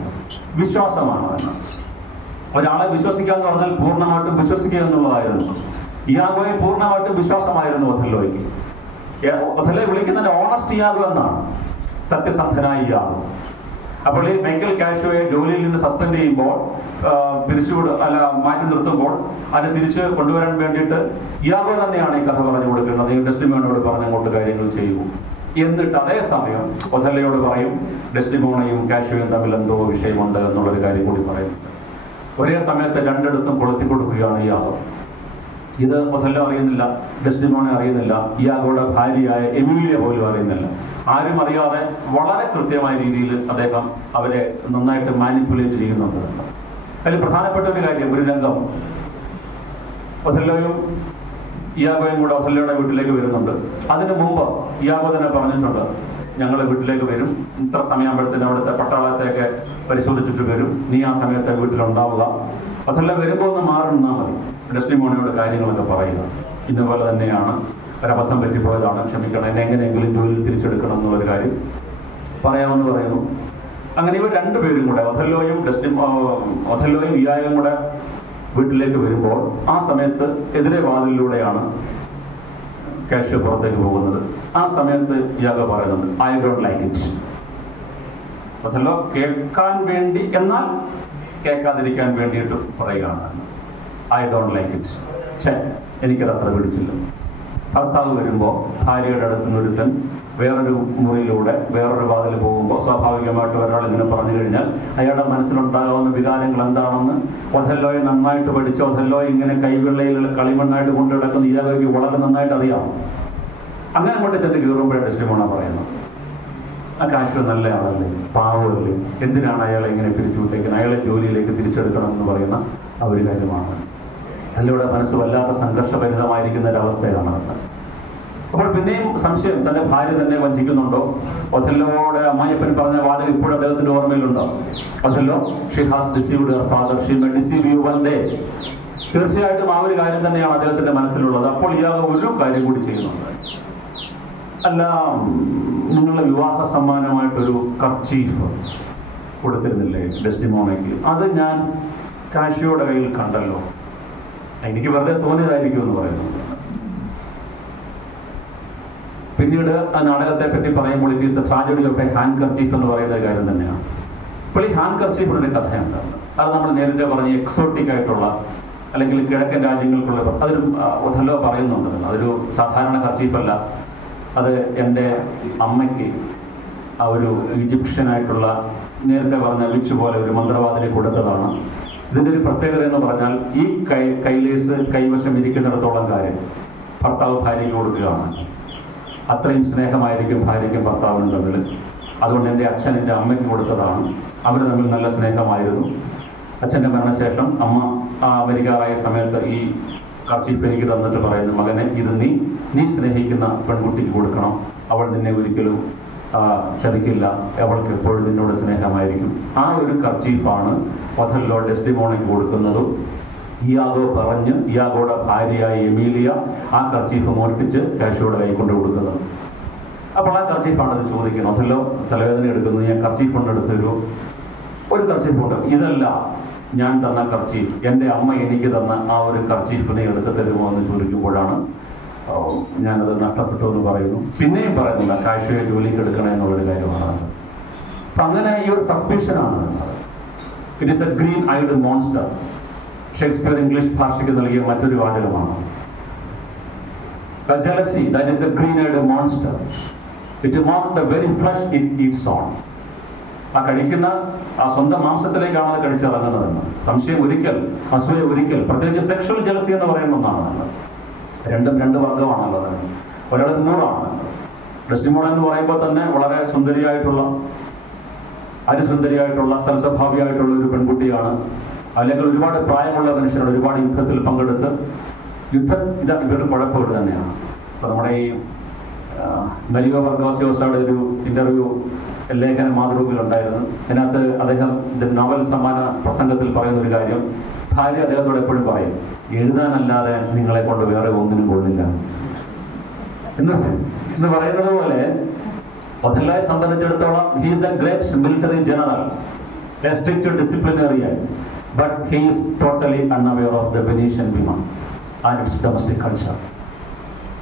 വിശ്വാസമാണ്. ഒരാളെ വിശ്വസിക്കുക എന്ന് പറഞ്ഞാൽ പൂർണ്ണമായിട്ടും വിശ്വസിക്കുക എന്നുള്ളതായിരുന്നു. ഇയാഗോയെ പൂർണ്ണമായിട്ടും വിശ്വാസമായിരുന്നു ഒഥല്ലോയ്ക്ക്. ഒഥല്ലോയെ വിളിക്കുന്നത് ഓണസ്റ്റ് ഇയാഗോ എന്നാണ്, സത്യസന്ധനായ ഇയാഗോ. അപ്പോൾ ഈ മൈക്കൽ കാഷ്യോയെ ജോലിയിൽ നിന്ന് സസ്പെൻഡ് ചെയ്യുമ്പോൾ, മാറ്റി നിർത്തുമ്പോൾ അതിനെ തിരിച്ച് കൊണ്ടുവരാൻ വേണ്ടിയിട്ട് ഇയാഗോ തന്നെയാണ് ഈ കഥ പറഞ്ഞു കൊടുക്കുന്നത്. ഈ ഡെസ്ഡിമോണയോട് പറഞ്ഞങ്ങോട്ട് കാര്യങ്ങൾ ചെയ്യൂ. എന്നിട്ട് അതേസമയം ഒഥല്ലോയോട് പറയും ഡെസ്ഡിമോണയും കാഷ്യോയും തമ്മിൽ എന്തോ വിഷയമുണ്ട് എന്നുള്ളൊരു കാര്യം കൂടി പറയുന്നുണ്ട്. ഒരേ സമയത്ത് രണ്ടിടത്തും കൊളുത്തി കൊടുക്കുകയാണ് ഇയാഗോ. ഇത് ഒഥല്ലോ അറിയുന്നില്ല, ഡെസ്ഡിമോണ അറിയുന്നില്ല, ഇയാഗോയുടെ ഭാര്യയായ എമിലിയ പോലും അറിയുന്നില്ല. ആരും അറിയാതെ വളരെ കൃത്യമായ രീതിയിൽ അദ്ദേഹം അവരെ നന്നായിട്ട് മാനിപ്പുലേറ്റ് ചെയ്യുന്നുണ്ട്. അതിൽ പ്രധാനപ്പെട്ട ഒരു കാര്യം, ഒരു രംഗം, ഒഥല്ലോയും ഇയാഗോയും കൂടെ ഒഥല്ലോയുടെ വീട്ടിലേക്ക് വരുന്നുണ്ട്. അതിന് മുമ്പ് ഇയാഗോ തന്നെ പറഞ്ഞിട്ടുണ്ട്, ഞങ്ങൾ വീട്ടിലേക്ക് വരും, ഇത്ര സമയമാകുമ്പോഴത്തേന് അവിടുത്തെ പട്ടാളത്തെയൊക്കെ പരിശോധിച്ചിട്ട് വരും, നീ ആ സമയത്തെ വീട്ടിലുണ്ടാവുക. ഒഥല്ലോ വരുമ്പോൾ ഒന്ന് മാറി നിന്നാൽ മതി, ഡെസ്ഡിമോണയോട് കാര്യങ്ങളൊക്കെ പറയുക. ഇന്നപോലെ തന്നെയാണ്, ഒരബദ്ധം പറ്റിപ്പോയതാണ്, ക്ഷമിക്കണം, എന്നെ എങ്ങനെയെങ്കിലും ജോലിയിൽ തിരിച്ചെടുക്കണം എന്നുള്ളൊരു കാര്യം പറയാമെന്ന് പറയുന്നു. അങ്ങനെ ഇവർ രണ്ടുപേരും കൂടെ, ഒഥല്ലോയും ഇയാഗോയും കൂടെ വീട്ടിലേക്ക് വരുമ്പോൾ ആ സമയത്ത് എതിരെ വാതിലിലൂടെയാണ് കാഷ്യോ പുറത്തേക്ക് പോകുന്നത്. ആ സമയത്ത് ഇയാഗോ പറയുന്നുണ്ട്, I don't like it. Othello കേൾക്കാൻ വേണ്ടി എന്നാൽ കേൾക്കാതിരിക്കാൻ വേണ്ടിയിട്ട് പറയുകയാണ്, ഐ ഡോണ്ട് ലൈക്ക് ഇറ്റ്. എനിക്കത് അത്ര പിടിച്ചില്ല. ഭർത്താവ് വരുമ്പോൾ ഭാര്യയുടെ അടുത്ത് നിന്ന് ഒരുത്തൻ വേറൊരു മുറിയിലൂടെ വേറൊരു വാതിൽ പോകുമ്പോൾ സ്വാഭാവികമായിട്ട് ഒരാൾ ഇങ്ങനെ പറഞ്ഞു കഴിഞ്ഞാൽ അയാളുടെ മനസ്സിലുണ്ടാകാവുന്ന വികാരങ്ങൾ എന്താണെന്ന് ഒഥല്ലോയെ നന്നായിട്ട് പഠിച്ച ഒഥല്ലോയെ ഇങ്ങനെ കൈവെള്ളയിൽ കളിമണ്ണായിട്ട് കൊണ്ടു കിടക്കുന്ന ഇയാൾക്ക് വളരെ നന്നായിട്ട് അറിയാം. അങ്ങനെ അങ്ങോട്ട് ചെന്ന് കീറുമ്പോഴേ ഡെസ്ഡിമോണ പറയുന്നത്, ആ കാഷ്യോ നല്ല ആളല്ലേ, പാവമല്ലേ, എന്തിനാണ് അയാളെ ഇങ്ങനെ പിരിച്ചുവിട്ടേക്കുന്നത്, അയാളെ ജോലിയിലേക്ക് തിരിച്ചെടുക്കണം എന്ന് പറയുന്ന ആ ഒരു കാര്യമാണ്. ഒഥല്ലോയുടെ മനസ്സ് വല്ലാത്ത സംഘർഷഭരിതമായിരിക്കുന്ന ഒരവസ്ഥയാണ്. അപ്പോൾ പിന്നെയും സംശയം, തന്റെ ഭാര്യ തന്നെ വഞ്ചിക്കുന്നുണ്ടോ? ഒഥല്ലോയുടെ അമ്മായിയപ്പൻ പറഞ്ഞ വാദം ഇപ്പോഴും അദ്ദേഹത്തിന്റെ ഓർമ്മയിലുണ്ടോ? Othello, she has deceived her father, she may deceive you one day. തീർച്ചയായിട്ടും ആ ഒരു കാര്യം തന്നെയാണ് അദ്ദേഹത്തിന്റെ മനസ്സിലുള്ളത്. അപ്പോൾ ഇയാൾ ഒരു കാര്യം കൂടി ചെയ്യുന്നുണ്ട്, അല്ല, നിങ്ങളുടെ വിവാഹ സമ്മാനമായിട്ടൊരു കർച്ചീഫ് കൊടുത്തിരുന്നില്ലേ ഡെസ്ഡിമോണയ്ക്ക്, അത് ഞാൻ കാഷ്യോയുടെ കയ്യിൽ കണ്ടല്ലോ, എനിക്ക് വെറുതെ തോന്നിയതായിരിക്കും എന്ന് പറയുന്നു. പിന്നീട് ആ നാടകത്തെ പറ്റി പറയുമ്പോൾ it is the tragedy of A hand kerchief എന്ന് പറയുന്ന ഒരു കാര്യം തന്നെയാണ്. ഇപ്പോൾ ഈ ഹാൻഡ് കർച്ചീഫിനൊരു കഥയുണ്ട്. അത് നമ്മൾ നേരത്തെ പറഞ്ഞ എക്സോട്ടിക് ആയിട്ടുള്ള അല്ലെങ്കിൽ കിഴക്കൻ രാജ്യങ്ങൾക്കുള്ള, അതൊരു ഒഥല്ലോ പറയുന്നുണ്ട്, അതൊരു സാധാരണ കർച്ചീഫല്ല, അത് എൻ്റെ അമ്മയ്ക്ക് ആ ഒരു ഈജിപ്ഷ്യനായിട്ടുള്ള നേരത്തെ പറഞ്ഞ വിച്ച് പോലെ ഒരു മന്ത്രവാദിനെ കൊടുത്തതാണ്. ഇതിൻ്റെ ഒരു പ്രത്യേകത എന്ന് പറഞ്ഞാൽ ഈ കൈലേസ് കൈവശം ഇരിക്കുന്നിടത്തോളം കാര്യം ഭർത്താവ് ഭാര്യയ്ക്ക് കൊടുക്കുകയാണ്. അത്രയും സ്നേഹമായിരിക്കും ഭാര്യയ്ക്കും ഭർത്താവിനും തമ്മിൽ. അതുകൊണ്ട് എൻ്റെ അച്ഛൻ എൻ്റെ അമ്മയ്ക്ക് കൊടുത്തതാണ്. അവർ തമ്മിൽ നല്ല സ്നേഹമായിരുന്നു. അച്ഛൻ്റെ മരണശേഷം അമ്മ വരികാറായ സമയത്ത് ഈ കർച്ചീഫ് എനിക്ക് തന്നിട്ട് പറയുന്നു, മകനെ, ഇത് നീ സ്നേഹിക്കുന്ന പെൺകുട്ടിക്ക് കൊടുക്കണം, അവൾ നിന്നെ ഒരിക്കലും ചതിക്കില്ല, അവൾക്ക് എപ്പോഴും നിന്നോട് സ്നേഹമായിരിക്കും. ആ ഒരു കർച്ചീഫാണ് ഒഥല്ലോ ഡെസ്ഡിമോണയ്ക്ക് കൊടുക്കുന്നതും. ഇയാഗോ പറഞ്ഞ് ഇയാഗോയുടെ ഭാര്യയായ എമീലിയ ആ കർച്ചീഫ് മോഷ്ടിച്ച് കാഷ്യോയുടെ കൈ കൊണ്ട് കൊടുക്കുന്നത്. അപ്പോൾ ആ കർച്ചീഫാണ് അത് ചോദിക്കുന്നത്. ഒഥല്ലോ തലവേദന എടുക്കുന്നത്, ഞാൻ കർച്ചീഫ് കൊണ്ട് എടുത്തൊരു കർച്ചീഫ് ഉണ്ട്, ഇതല്ല ഞാൻ തന്ന കർച്ചീഫ്, എൻ്റെ അമ്മ എനിക്ക് തന്ന ആ ഒരു കർച്ചീഫിനെ എടുത്ത് തരുമോ എന്ന് ചോദിക്കുമ്പോഴാണ് ഞാനത് നഷ്ടപ്പെട്ടു എന്ന് പറയുന്നു. പിന്നെയും പറയുന്നില്ല, കാഷ്യോയെ ജോലിക്ക് എടുക്കണം എന്നുള്ളൊരു കാര്യമാണ്. അപ്പം അങ്ങനെ ഈ ഒരു സസ്പെഷനാണ്. It is a green eyed monster. Shakespeare English ഭാഷയ്ക്ക് നൽകിയ മറ്റൊരു വാചകമാണ്. jealousy, that is a green-eyed monster. It marks the very flesh it eats on. ആ കഴിക്കുന്ന ആ സ്വന്തം മാംസത്തിലേക്കാണ് അത് കഴിച്ചിറങ്ങുന്നതെന്ന്. സംശയം ഒരിക്കൽ, അസൂയ ഒരിക്കൽ, പ്രത്യേകിച്ച് സെക്ഷൽ ജലസി എന്ന് പറയുന്ന ഒന്നാണ്. രണ്ടും രണ്ട് വർഗമാണുള്ളത്. ഒരാൾ നൂറാണ്. ഡെസ്ഡിമോണ എന്ന് പറയുമ്പോൾ തന്നെ വളരെ സുന്ദരിയായിട്ടുള്ള, അതിസുന്ദരിയായിട്ടുള്ള, സൽസ്വഭാവിയായിട്ടുള്ള ഒരു പെൺകുട്ടിയാണ്. അല്ലെങ്കിൽ ഒരുപാട് പ്രായമുള്ള മനുഷ്യരോട് ഒരുപാട് യുദ്ധത്തിൽ പങ്കെടുത്ത് ഇവരുടെ കുഴപ്പങ്ങൾ തന്നെയാണ്. ഇപ്പോൾ നമ്മുടെ ഈ മരിയോ വർഗോസിയോസയുടെ ഒരു ഇന്റർവ്യൂ ലേഖന മാതൃഭൂമിയിലുണ്ടായിരുന്നു. അതിനകത്ത് അദ്ദേഹം നോവൽ സമ്മാന പ്രസംഗത്തിൽ പറയുന്ന ഒരു കാര്യം, ഭാര്യ അദ്ദേഹത്തോട് എപ്പോഴും പറയും, എഴുതാനല്ലാതെ നിങ്ങളെ കൊണ്ട് വേറെ ഒന്നിനും കൊള്ളില്ല എന്ന് പറയുന്നത് പോലെ ഒഥല്ലോയെ സംബന്ധിച്ചിടത്തോളം he is a great military general, a strict disciplinarian, but he is totally unaware of the Venetian women and its domestic culture.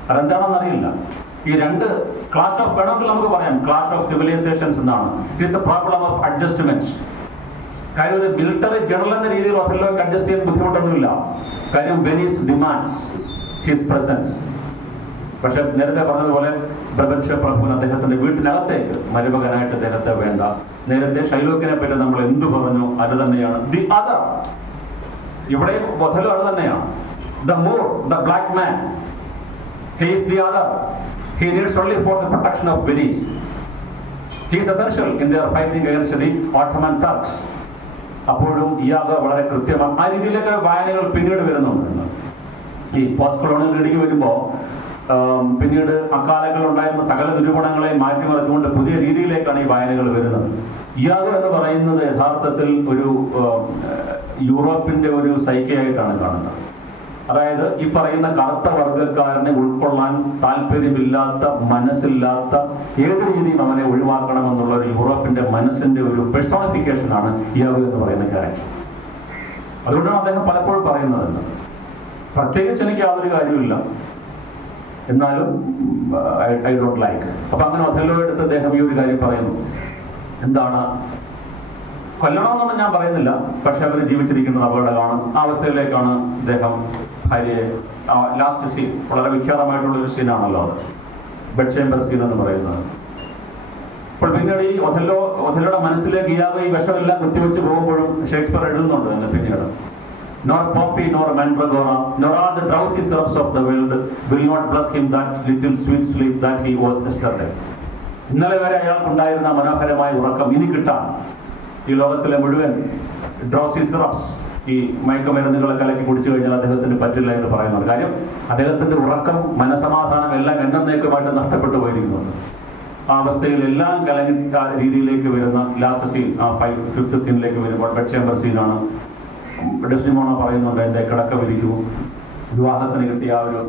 അതെന്താണെന്ന് അറിയില്ല. ഈ രണ്ട് ക്ലാഷ് ഓഫ്, വേണമെങ്കിൽ നമുക്ക് പറയാം ക്ലാഷ് ഓഫ് സിവിലൈസേഷൻസ് എന്നാണ്. It is the problem of adjustment. കാര്യം ഒരു മിലിറ്ററി ജനറൽ എന്ന രീതിയിൽ ഒഥല്ലോയ്ക്ക് അഡ്ജസ്റ്റ് ചെയ്യാൻ ബുദ്ധിമുട്ടൊന്നുമില്ല. കാര്യം വെനീസ് ഡിമാൻഡ്സ് ഹിസ് പ്രസൻസ്. പക്ഷെ നേരത്തെ പറഞ്ഞതുപോലെ പ്രപഞ്ച പ്രഭുവിന് അദ്ദേഹത്തിന്റെ വീട്ടിനകത്തേക്ക് മരുമകനായിട്ട് അദ്ദേഹത്തെ വേണ്ട. നേരത്തെ ഷൈലോക്കിനെ പറ്റി നമ്മൾ എന്തു പറഞ്ഞു, അത് തന്നെയാണ് ദി അതർ. ഇവിടെയും ഒഥല്ലോ അത് തന്നെയാണ്. The Moor, the black man, he is the other. He needs only for the protection of Venice. He is essential in their fighting against the Ottoman Turks. അപ്പോഴും ഇയാൾക്ക് വളരെ കൃത്യമാണ്. ആ രീതിയിലൊക്കെ വായനകൾ പിന്നീട് വരുന്നുണ്ട്. ഈ പോസ്റ്റ് കൊളോണിയൽ റീഡിങ് വരുമ്പോൾ പിന്നീട് അക്കാലങ്ങളിൽ ഉണ്ടായിരുന്ന സകല നിരൂപണങ്ങളെ മാറ്റിമറിച്ചുകൊണ്ട് പുതിയ രീതിയിലേക്കാണ് ഈ വായനകൾ വരുന്നത്. ഇയാൾ എന്ന് പറയുന്നത് യഥാർത്ഥത്തിൽ ഒരു യൂറോപ്പിന്റെ ഒരു സൈക്കയായിട്ടാണ് കാണുന്നത്. അതായത് ഈ പറയുന്ന കറുത്ത വർഗ്ഗക്കാരനെ ഉൾക്കൊള്ളാൻ താല്പര്യമില്ലാത്ത, മനസ്സില്ലാത്ത, ഏത് രീതിയും അവനെ ഒഴിവാക്കണമെന്നുള്ള ഒരു യൂറോപ്പിന്റെ മനസ്സിന്റെ ഒരു പെർസോണിഫിക്കേഷനാണ് ഇയാൾ എന്ന് പറയുന്ന ക്യാരക്ടർ. അതുകൊണ്ടാണ് അദ്ദേഹം പലപ്പോഴും പറയുന്നത്, പ്രത്യേകിച്ച് എനിക്ക് യാതൊരു കാര്യമില്ല, എന്നാലും ഐ ഡോണ്ട് ലൈക്ക്. അപ്പൊ അങ്ങനെ ഒഥല്ലോ എടുത്ത് അദ്ദേഹം ഈ ഒരു കാര്യം പറയുന്നു. എന്താണ്, കൊല്ലണമെന്നൊന്നും ഞാൻ പറയുന്നില്ല, പക്ഷെ അവർ ജീവിച്ചിരിക്കുന്നത് അപകടമാണ്. ആ അവസ്ഥയിലേക്കാണ് അദ്ദേഹം ഭാര്യയെ, ലാസ്റ്റ് സീൻ വളരെ വിഖ്യാതമായിട്ടുള്ള ഒരു സീനാണല്ലോ അത്, ബെഡ് ചേംബർ സീൻ എന്ന് പറയുന്നത്. അപ്പോൾ പിന്നീട് ഈ ഒഥല്ലോയുടെ മനസ്സിലേക്ക് ഇയാൾ ഈ വിഷമെല്ലാം കുത്തിവെച്ച് പോകുമ്പോഴും ഷേക്സ്പിയർ എഴുതുന്നുണ്ട് തന്നെ പിന്നീട്, nor poppy nor mandragora nor all the drowsy syrups of the world will not bless him that little sweet sleep that he was yesterday. ഇന്നലെ വരെ അയാൾക്കുണ്ടായിരുന്ന മനോഹരമായ ഉറക്കം ഇനി കിട്ടാൻ ഈ ലോകത്തിലെ മുഴുവൻ ഡ്രോസി സിറപ്സ്, ഈ മയക്കുമരുന്നുകളെ കലക്കി കുടിച്ചു കഴിഞ്ഞാൽ അദ്ദേഹത്തിന് പറ്റില്ല എന്ന് പറയുന്നത്. കാര്യം അദ്ദേഹത്തിന്റെ ഉറക്കം, മനസമാധാനം എല്ലാം എന്നേക്കുമായിട്ട് നഷ്ടപ്പെട്ടു പോയിരിക്കുന്നുണ്ട്. ആ അവസ്ഥയിൽ എല്ലാം കലങ്ങി രീതിയിലേക്ക് വരുന്ന ലാസ്റ്റ് സീൻ, ആ ഫിഫ്ത്ത് സീനിലേക്ക് വരുമ്പോൾ ബെഡ് ചേംബർ സീനാണ്. ഡെസ്ഡിമോണ പറയുന്നുണ്ട്, എൻ്റെ കിടക്ക വിരിക്കൂ, വിവാഹത്തിന് കിട്ടിയ ആ ഒരു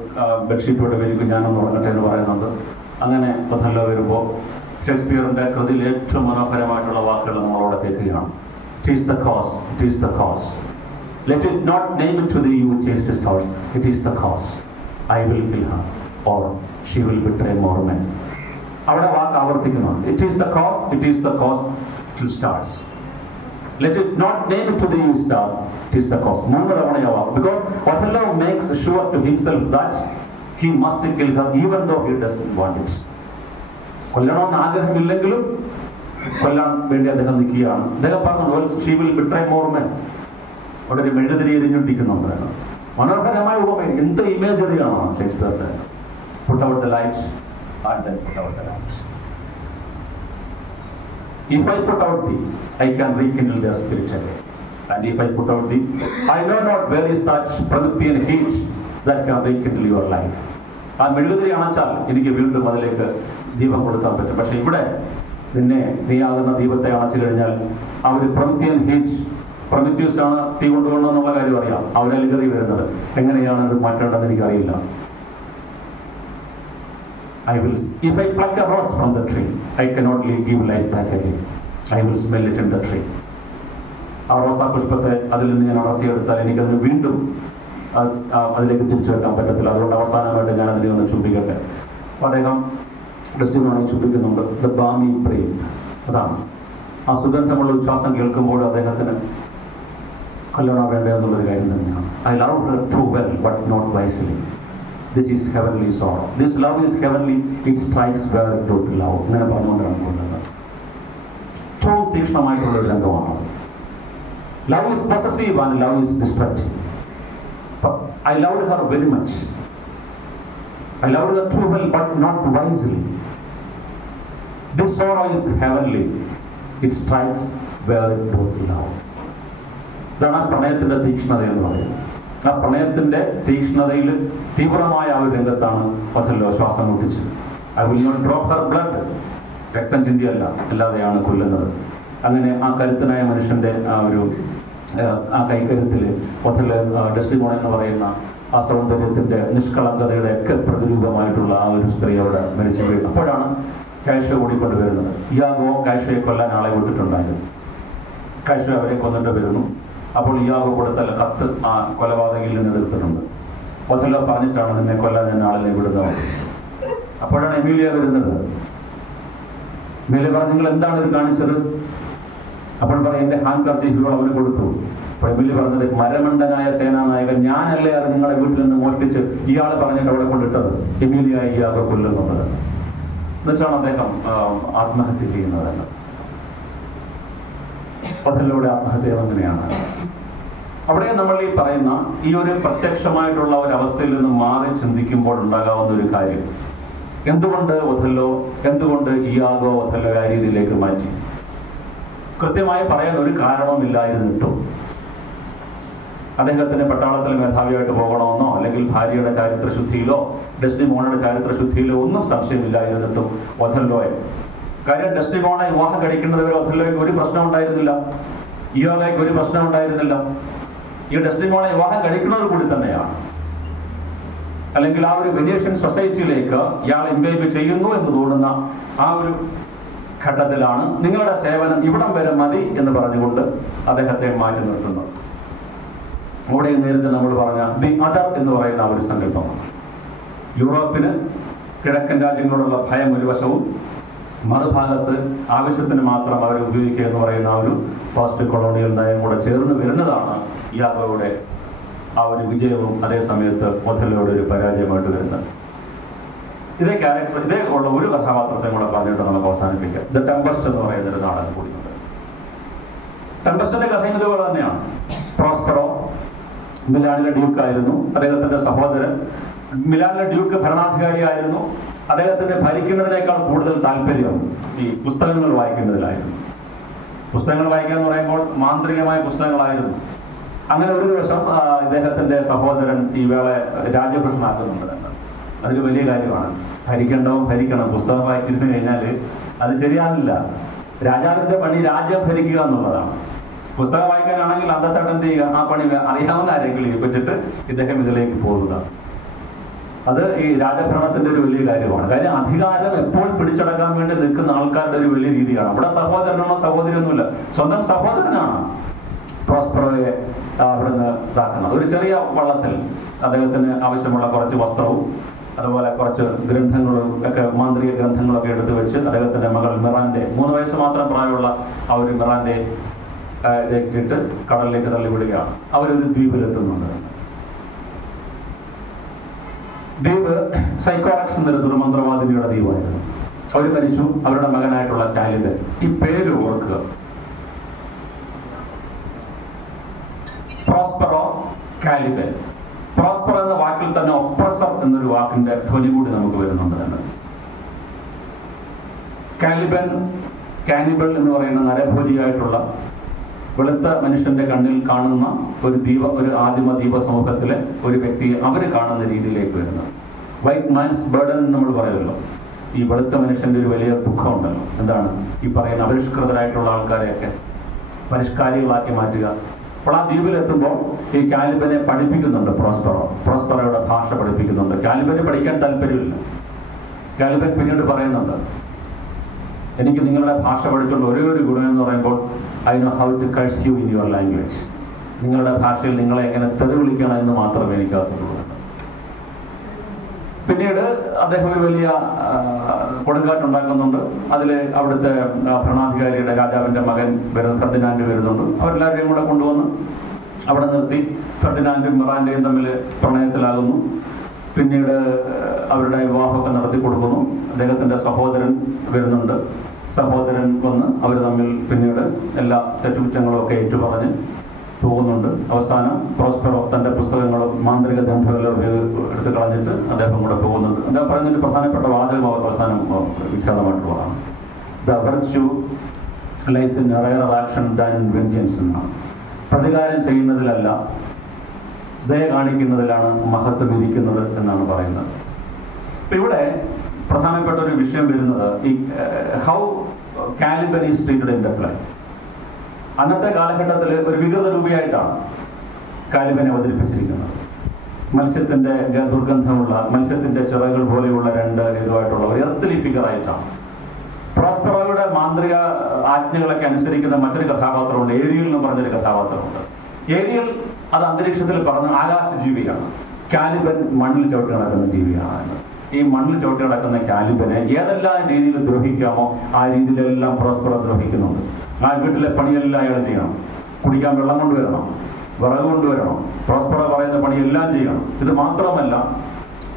ബെഡ്ഷീറ്റോടെ വിരിക്കും, ഞാനൊന്ന് ഉറങ്ങട്ടെ എന്ന് പറയുന്നുണ്ട്. അങ്ങനെ ഒഥല്ലോ വരുമ്പോൾ ഷേക്സ്പിയറിന്റെ കൃതിയിൽ ഏറ്റവും മനോഹരമായിട്ടുള്ള വാക്കുകൾ നമ്മളോട് കേൾക്കുകയാണ്. It is the cause, it is the cause. Let it not name it to thee, you chastest horse. It is the cause. I will kill her, or she will betray more men. അവിടെ വാക്ക് ആവർത്തിക്കുന്നുണ്ട്. It is the cause, it is the cause till stars. Let it not name it to thee, you stars. It is the cause. മൂന്ന് തവണയാവാം. Because Othello makes sure to himself that he must kill her even though he doesn't want it. കൊല്ലണമെന്ന് ആഗ്രഹമില്ലെങ്കിലും കൊല്ലാൻ വേണ്ടി അദ്ദേഹം നിൽക്കുകയാണ്. അദ്ദേഹം പറഞ്ഞു, she will betray more men. അവിടെ ഒരു മെഴുകുതിരി എരിഞ്ഞുണ്ടിരിക്കുന്നുണ്ട്. മനോഹരമായ ഉപമ, എന്ത് ഇമേജറിയാണോ ഷേക്സ്പിയറിന്റെ. Put out the light and then put out the light. If I put out thee, I can rekindle their spirit again. And if I put out thee, I know not where is that Promethean heat that can rekindle your life. ആ മെഴുകുതിരി അണച്ചാൽ എനിക്ക് വീണ്ടും അതിലേക്ക് ദീപം കൊടുത്താൻ പറ്റും. പക്ഷെ ഇവിടെ നിന്നെ നീയാകുന്ന ദീപത്തെ അണച്ചു കഴിഞ്ഞാൽ ആ ഒരു പ്രൊമത്തിയൻ ഹീറ്റ്, പ്രൊമത്യൂസ് ആണ് തീ കൊണ്ടുപോകണമെന്നുള്ള കാര്യം അറിയാം. അവരലികറി വരുന്നത് എങ്ങനെയാണ് അത് മാറ്റേണ്ടതെന്ന് എനിക്കറിയില്ല. If I pluck a rose from the tree, I cannot give life back again. I will smell it in the tree. ആ റോസാ പുഷ്പത്തെ അതിൽ നിന്ന് ഞാൻ അടർത്തിയെടുത്താൽ എനിക്കതിന് വീണ്ടും അതിലേക്ക് തിരിച്ചു വെക്കാൻ പറ്റത്തില്ല. അതുകൊണ്ട് അവസാനമായിട്ട് ഞാൻ അതിനെ ഒന്ന് ചുംബിക്കട്ടെ. അപ്പോൾ അദ്ദേഹം ഡെസ്റ്റിമോണി ചുംബിക്കുന്നുണ്ട്. ദ ബാമി ബ്രീത്ത്, അതാണ് ആ സുഗന്ധമുള്ള ഉച്ഛ്വാസം കേൾക്കുമ്പോൾ അദ്ദേഹത്തിന് കല്യാണം വേണ്ട എന്നുള്ളൊരു കാര്യം തന്നെയാണ്. I love her too well but not wisely. This is heavenly sorrow. This love is heavenly. It strikes where it doth love. ഇങ്ങനെ പറഞ്ഞുകൊണ്ടാണ് കൊണ്ടുവന്നത്. ഏറ്റവും തീക്ഷ്ണമായിട്ടുള്ള ഒരു രംഗമാണ്. Love is possessive and love is destructive. But I loved her very much. I loved her too well but not wisely. This sorrow is heavenly. It strikes where it doth love. ഇതാണ് ആ പ്രണയത്തിന്റെ തീക്ഷ്ണത എന്ന് പറയുന്നത്. ആ പ്രണയത്തിന്റെ തീക്ഷ്ണതയിൽ തീവ്രമായ ആ ഒരു രംഗത്താണ് ഒഥല്ലോ ശ്വാസം മുട്ടിച്ചത്. I will not drop her blood. രക്തം ചിന്തിയല്ല, അല്ലാതെയാണ് കൊല്ലുന്നത്. അങ്ങനെ ആ കരുത്തനായ മനുഷ്യന്റെ ആ കൈക്കരുത്തിൽ ഒഥല്ലോ ഡെസ്റ്റിമോണ എന്ന് പറയുന്ന ആ സൗന്ദര്യത്തിന്റെ നിഷ്കളങ്കതയുടെ ഒക്കെ പ്രതിരൂപമായിട്ടുള്ള ആ ഒരു സ്ത്രീ അവിടെ മരിച്ചു വീഴും. അപ്പോഴാണ് കാഷ്യോ ഓടിക്കൊണ്ടുവരുന്നത്. ഇയാഗോ കാഷ്യോയെ കൊല്ലാൻ ആളെ വിട്ടിട്ടുണ്ടായിരുന്നു. കാഷ്യോ അവരെ കൊന്നിട്ട് വരുന്നു. അപ്പോൾ ഇയാഗോ കൊടുത്ത കത്ത് ആ കൊലപാതകയിൽ നിന്ന് എടുത്തിട്ടുണ്ട്. ഒഥല്ലോ പറഞ്ഞിട്ടാണ് നിന്നെ കൊല്ലാൻ ഞാൻ ആളിനെ വിടുന്നത്. അപ്പോഴാണ് എമീലിയ വരുന്നത്. എമീലിയ പറഞ്ഞു, നിങ്ങൾ എന്താണ് ഇത് കാണിച്ചത്? അപ്പോൾ പറയും, എന്റെ ഹാൻഡ് കർച്ചീഫുകൾ അവന് കൊടുത്തു. അപ്പോൾ എമീലിയ പറഞ്ഞത്, മരമണ്ടനായ സേനാനായകൻ ഞാനല്ലേ അത് നിങ്ങളുടെ വീട്ടിൽ നിന്ന് മോഷ്ടിച്ച് ഇയാൾ പറഞ്ഞിട്ട് അവിടെ കൊണ്ടിട്ടത്, എമീലിയ ഇയാളെ കൊല്ലുന്നത്. എന്നിട്ടാണ് അദ്ദേഹം ആത്മഹത്യ ചെയ്യുന്നത്. ഒഥല്ലോയുടെ ആത്മഹത്യ അങ്ങനെയാണ്. അവിടെ നമ്മൾ ഈ പറയുന്ന ഈ ഒരു പ്രത്യക്ഷമായിട്ടുള്ള ഒരു അവസ്ഥയിൽ നിന്ന് മാറി ചിന്തിക്കുമ്പോൾ ഉണ്ടാകാവുന്ന ഒരു കാര്യം, എന്തുകൊണ്ട് ഒഥല്ലോ, എന്തുകൊണ്ട് ഇയാഗോ ഒഥല്ലോ ആ രീതിയിലേക്ക് മാറ്റി? കൃത്യമായി പറയാൻ ഒരു കാരണവുമില്ലായിരുന്നിട്ടും അദ്ദേഹത്തിന് പട്ടാളത്തിൽ മേധാവിയായിട്ട് പോകണമെന്നോ അല്ലെങ്കിൽ ഭാര്യയുടെ ചാരിത്രശുദ്ധിയിലോ ഡെസ്ഡിമോണയുടെ ചാരിത്രശുദ്ധിയിലോ ഒന്നും സംശയമില്ലായിരുന്നിട്ടും ഒഥല്ലോയെ, കാര്യം ഡെസ്ഡിമോണെ വിവാഹം കഴിക്കുന്നത് വരെ ഒഥല്ലോയ്ക്ക് ഒരു പ്രശ്നം ഉണ്ടായിരുന്നില്ല, ഇയാഗോയ്ക്ക് ഒരു പ്രശ്നം ഉണ്ടായിരുന്നില്ല. ഈ ഡെസ്ഡിമോണെ വിവാഹം കഴിക്കുന്നത് കൂടി തന്നെയാണ്, അല്ലെങ്കിൽ ആ ഒരു വെനീഷ്യൻ സൊസൈറ്റിയിലേക്ക് ഇയാൾ ഇൻവൈബ് ചെയ്യുന്നു എന്ന് തോന്നുന്ന ആ ഒരു ഘട്ടത്തിലാണ് നിങ്ങളുടെ സേവനം ഇവിടം വരെ മതി എന്ന് പറഞ്ഞുകൊണ്ട് അദ്ദേഹത്തെ മാറ്റി നിർത്തുന്നത്. അവിടെ നേരത്തെ നമ്മൾ പറഞ്ഞ ദി അതർ എന്ന് പറയുന്ന ഒരു സങ്കല്പമാണ്. യൂറോപ്പിന് കിഴക്കൻ രാജ്യങ്ങളോടുള്ള ഭയം ഒരു വശവും, മറുഭാഗത്ത് ആവശ്യത്തിന് മാത്രം അവരെ ഉപയോഗിക്കുക എന്ന് പറയുന്ന ആ ഒരു പോസ്റ്റ് കൊളോണിയൽ നയം കൂടെ ചേർന്ന് വരുന്നതാണ് ഇയാഗോയുടെ ആ ഒരു വിജയവും അതേ സമയത്ത് ഒഥല്ലോയുടെ ഒരു പരാജയമായിട്ട് വരുന്നത്. ഇതേ ഉള്ള ഒരു കഥാപാത്രത്തെ കൂടെ പറഞ്ഞിട്ട് നമുക്ക് അവസാനിപ്പിക്കാം. ദ ടെമ്പസ്റ്റ് എന്ന് പറയുന്ന ഒരു നാടകം കൂടിയുണ്ട്. ടെമ്പസ്റ്റിന്റെ കഥയും ഇതുപോലെ തന്നെയാണ്. പ്രോസ്പെറോ മിലാനിലെ ഡ്യൂക്ക് ആയിരുന്നു. അദ്ദേഹത്തിന്റെ സഹോദരൻ മിലാനിലെ ഡ്യൂക്ക് ഭരണാധികാരിയായിരുന്നു. അദ്ദേഹത്തിന് ഭരിക്കുന്നതിനേക്കാൾ കൂടുതൽ താല്പര്യം ഈ പുസ്തകങ്ങൾ വായിക്കുന്നതിലായിരുന്നു. പുസ്തകങ്ങൾ വായിക്കുക എന്ന് പറയുമ്പോൾ മാന്ത്രികമായ പുസ്തകങ്ങളായിരുന്നു. അങ്ങനെ ഒരു ദിവസം ഇദ്ദേഹത്തിന്റെ സഹോദരൻ ഈ വേളെ രാജ്യഭൃഷ്ടനാക്കുന്നുണ്ട്. അതൊരു വലിയ കാര്യമാണ്. ഭരിക്കണം. പുസ്തകം വായിച്ചിരുന്നു കഴിഞ്ഞാൽ അത് ശരിയാവില്ല. രാജാവിന്റെ പണി രാജ്യം ഭരിക്കുക എന്നുള്ളതാണ്. പുസ്തകം വായിക്കാനാണെങ്കിൽ അന്തസ്സായിട്ട് എന്ത് ചെയ്യുക, ആ പണി അറിയാവുന്ന ആരെങ്കിലും ഏൽപ്പിച്ചിട്ട് ഇദ്ദേഹം ഇതിലേക്ക് പോകുക. അത് ഈ രാജഭരണത്തിന്റെ ഒരു വലിയ കാര്യമാണ്. കാര്യം അധികാരം എപ്പോൾ പിടിച്ചടക്കാൻ വേണ്ടി നിൽക്കുന്ന ആൾക്കാരുടെ ഒരു വലിയ രീതിയാണ്. അവിടെ സഹോദരനോ സഹോദരിയൊന്നുമില്ല, സ്വന്തം സഹോദരനാണ് പ്രോസ്പെറോയെ അവിടുന്ന് ഇതാക്കുന്നത്. ഒരു ചെറിയ വള്ളത്തിൽ അദ്ദേഹത്തിന് ആവശ്യമുള്ള കുറച്ച് വസ്ത്രവും അതുപോലെ കുറച്ച് ഗ്രന്ഥങ്ങളും ഒക്കെ, മാന്ത്രിക ഗ്രന്ഥങ്ങളൊക്കെ എടുത്തു വെച്ച് അദ്ദേഹത്തിന്റെ മകൾ മിറാൻഡെ, 3 വയസ്സ് മാത്രം പ്രായമുള്ള ആ ഒരു മിറാൻഡെ ഇട്ട് കടലിലേക്ക് തള്ളിവിടുകയാണ്. അവരൊരു ദ്വീപിലെത്തുന്നുണ്ട്. ദ്വീപ് സൈക്കോറക്സ് എന്നൊരു ദുർമന്ത്രവാദിനിയുടെ ദ്വീപായിരുന്നു. അവർ മരിച്ചു. അവരുടെ മകനായിട്ടുള്ള കാലിബൻ. ഈ പേര് ഓർക്കുക, പ്രോസ്പെറോ കാലിബൻ. പ്രോസ്പെറോ എന്ന വാക്കിൽ തന്നെ ഒപ്രസർ എന്നൊരു വാക്കിന്റെ ധ്വനി കൂടി നമുക്ക് വരുന്നുണ്ട് തന്നെ. കാലിബൻ, കാനിബൽ എന്ന് പറയുന്ന നരഭോജിയായിട്ടുള്ള വെളുത്ത മനുഷ്യന്റെ കണ്ണിൽ കാണുന്ന ഒരു ആദിമ ദ്വീപ സമൂഹത്തിലെ ഒരു വ്യക്തിയെ അവർ കാണുന്ന രീതിയിലേക്ക് വരുന്നത്. വൈറ്റ് മാൻസ് ബർഡൻ എന്ന് നമ്മൾ പറയുമല്ലോ. ഈ വെളുത്ത മനുഷ്യന്റെ ഒരു വലിയ ദുഃഖമുണ്ടല്ലോ. എന്താണ് ഈ പറയുന്ന അപരിഷ്കൃതരായിട്ടുള്ള ആൾക്കാരെയൊക്കെ പരിഷ്കാരികളാക്കി മാറ്റുക. അപ്പോൾ ആ ദ്വീപിലെത്തുമ്പോൾ ഈ കാലിബനെ പഠിപ്പിക്കുന്നുണ്ട് പ്രോസ്പെറോയുടെ ഭാഷ പഠിപ്പിക്കുന്നുണ്ട്. കാലിബന് പഠിക്കാൻ താല്പര്യമില്ല. കാലിബൻ പിന്നീട് പറയുന്നുണ്ട്, എനിക്ക് നിങ്ങളുടെ ഭാഷ പഠിച്ചുള്ള ഒരേ ഒരു ഗുണം എന്ന് പറയുമ്പോൾ I know how to curse you in your language. നിങ്ങളുടെ ഭാഷയിൽ നിങ്ങളെ എങ്ങനെ തെറി വിളിക്കണം എന്ന് മാത്രമേ എനിക്കകത്തുള്ളൂ. പിന്നീട് അദ്ദേഹം ഒരു വലിയ കൊടുങ്കാറ്റുണ്ടാക്കുന്നുണ്ട്. അതിൽ അവിടുത്തെ ഭരണാധികാരിയുടെ രാജാവിന്റെ മകൻ ഫെർഡിനാൻഡ് വരുന്നുണ്ട്. അവരെല്ലാവരെയും കൂടെ കൊണ്ടുവന്ന് അവിടെ നിർത്തി ഫെർഡിനാൻഡും മിറാൻഡയും തമ്മിൽ പ്രണയത്തിലാകുന്നു. പിന്നീട് അവരുടെ വിവാഹമൊക്കെ നടത്തി കൊടുക്കുന്നു. അദ്ദേഹത്തിന്റെ സഹോദരൻ വരുന്നുണ്ട്. സഹോദരൻ വന്ന് അവർ തമ്മിൽ പിന്നീട് എല്ലാ തെറ്റുകുറ്റങ്ങളും ഒക്കെ ഏറ്റുപറഞ്ഞ് പോകുന്നുണ്ട്. അവസാനം പ്രോസ്പെറോ തന്റെ പുസ്തകങ്ങളും മാന്ത്രിക ഗ്രന്ഥങ്ങളും എടുത്തു കളഞ്ഞിട്ട് അദ്ദേഹം കൂടെ പോകുന്നുണ്ട്. അദ്ദേഹം പറയുന്നൊരു പ്രധാനപ്പെട്ട വാചകം അവസാനം വിഖ്യാതമായിട്ടുള്ളതാണ്. The virtue lies in rare action than in vengeance എന്നാണ്. പ്രതികാരം ചെയ്യുന്നതിലല്ല, ദയ കാണിക്കുന്നതിലാണ് മഹത്വം ഇരിക്കുന്നത് എന്നാണ് പറയുന്നത്. അപ്പൊ ഇവിടെ പ്രധാനപ്പെട്ട ഒരു വിഷയം വരുന്നത് ഈ how Caliban is treated in the play. അന്നത്തെ കാലഘട്ടത്തിൽ ഒരു വികൃത രൂപയായിട്ടാണ് കാലിബനെ അവതരിപ്പിച്ചിരിക്കുന്നത്. മത്സ്യത്തിന്റെ ദുർഗന്ധമുള്ള, മത്സ്യത്തിന്റെ ചിറകുകൾ പോലെയുള്ള രണ്ട് ഇതുമായിട്ടുള്ള ഒരു എർത്തലി ഫിഗറായിട്ടാണ്. പ്രോസ്പെറോയുടെ മാന്ത്രിക ആജ്ഞകളൊക്കെ അനുസരിക്കുന്ന മറ്റൊരു കഥാപാത്രമുണ്ട്, ഏരിയൽ എന്ന് പറഞ്ഞൊരു കഥാപാത്രമുണ്ട്. ഏരിയൽ അത് അന്തരീക്ഷത്തിൽ പറഞ്ഞ ആകാശ ജീവിയാണ്. കാലിബൻ മണ്ണിൽ ചവിട്ടി നടക്കുന്ന ജീവിയാണ്. ഈ മണ്ണിൽ ചവിട്ടി നടക്കുന്ന കാലിബനെ ഏതെല്ലാം രീതിയിൽ ദ്രോഹിക്കാമോ ആ രീതിയിലെല്ലാം പ്രോസ്പെറോ ദ്രോഹിക്കുന്നുണ്ട്. ആ വീട്ടിലെ പണിയെല്ലാം അയാൾ ചെയ്യണം. കുടിക്കാൻ വെള്ളം കൊണ്ടുവരണം, വിറക് കൊണ്ടുവരണം, പ്രോസ്പെറോ പറയുന്ന പണിയെല്ലാം ചെയ്യണം. ഇത് മാത്രമല്ല,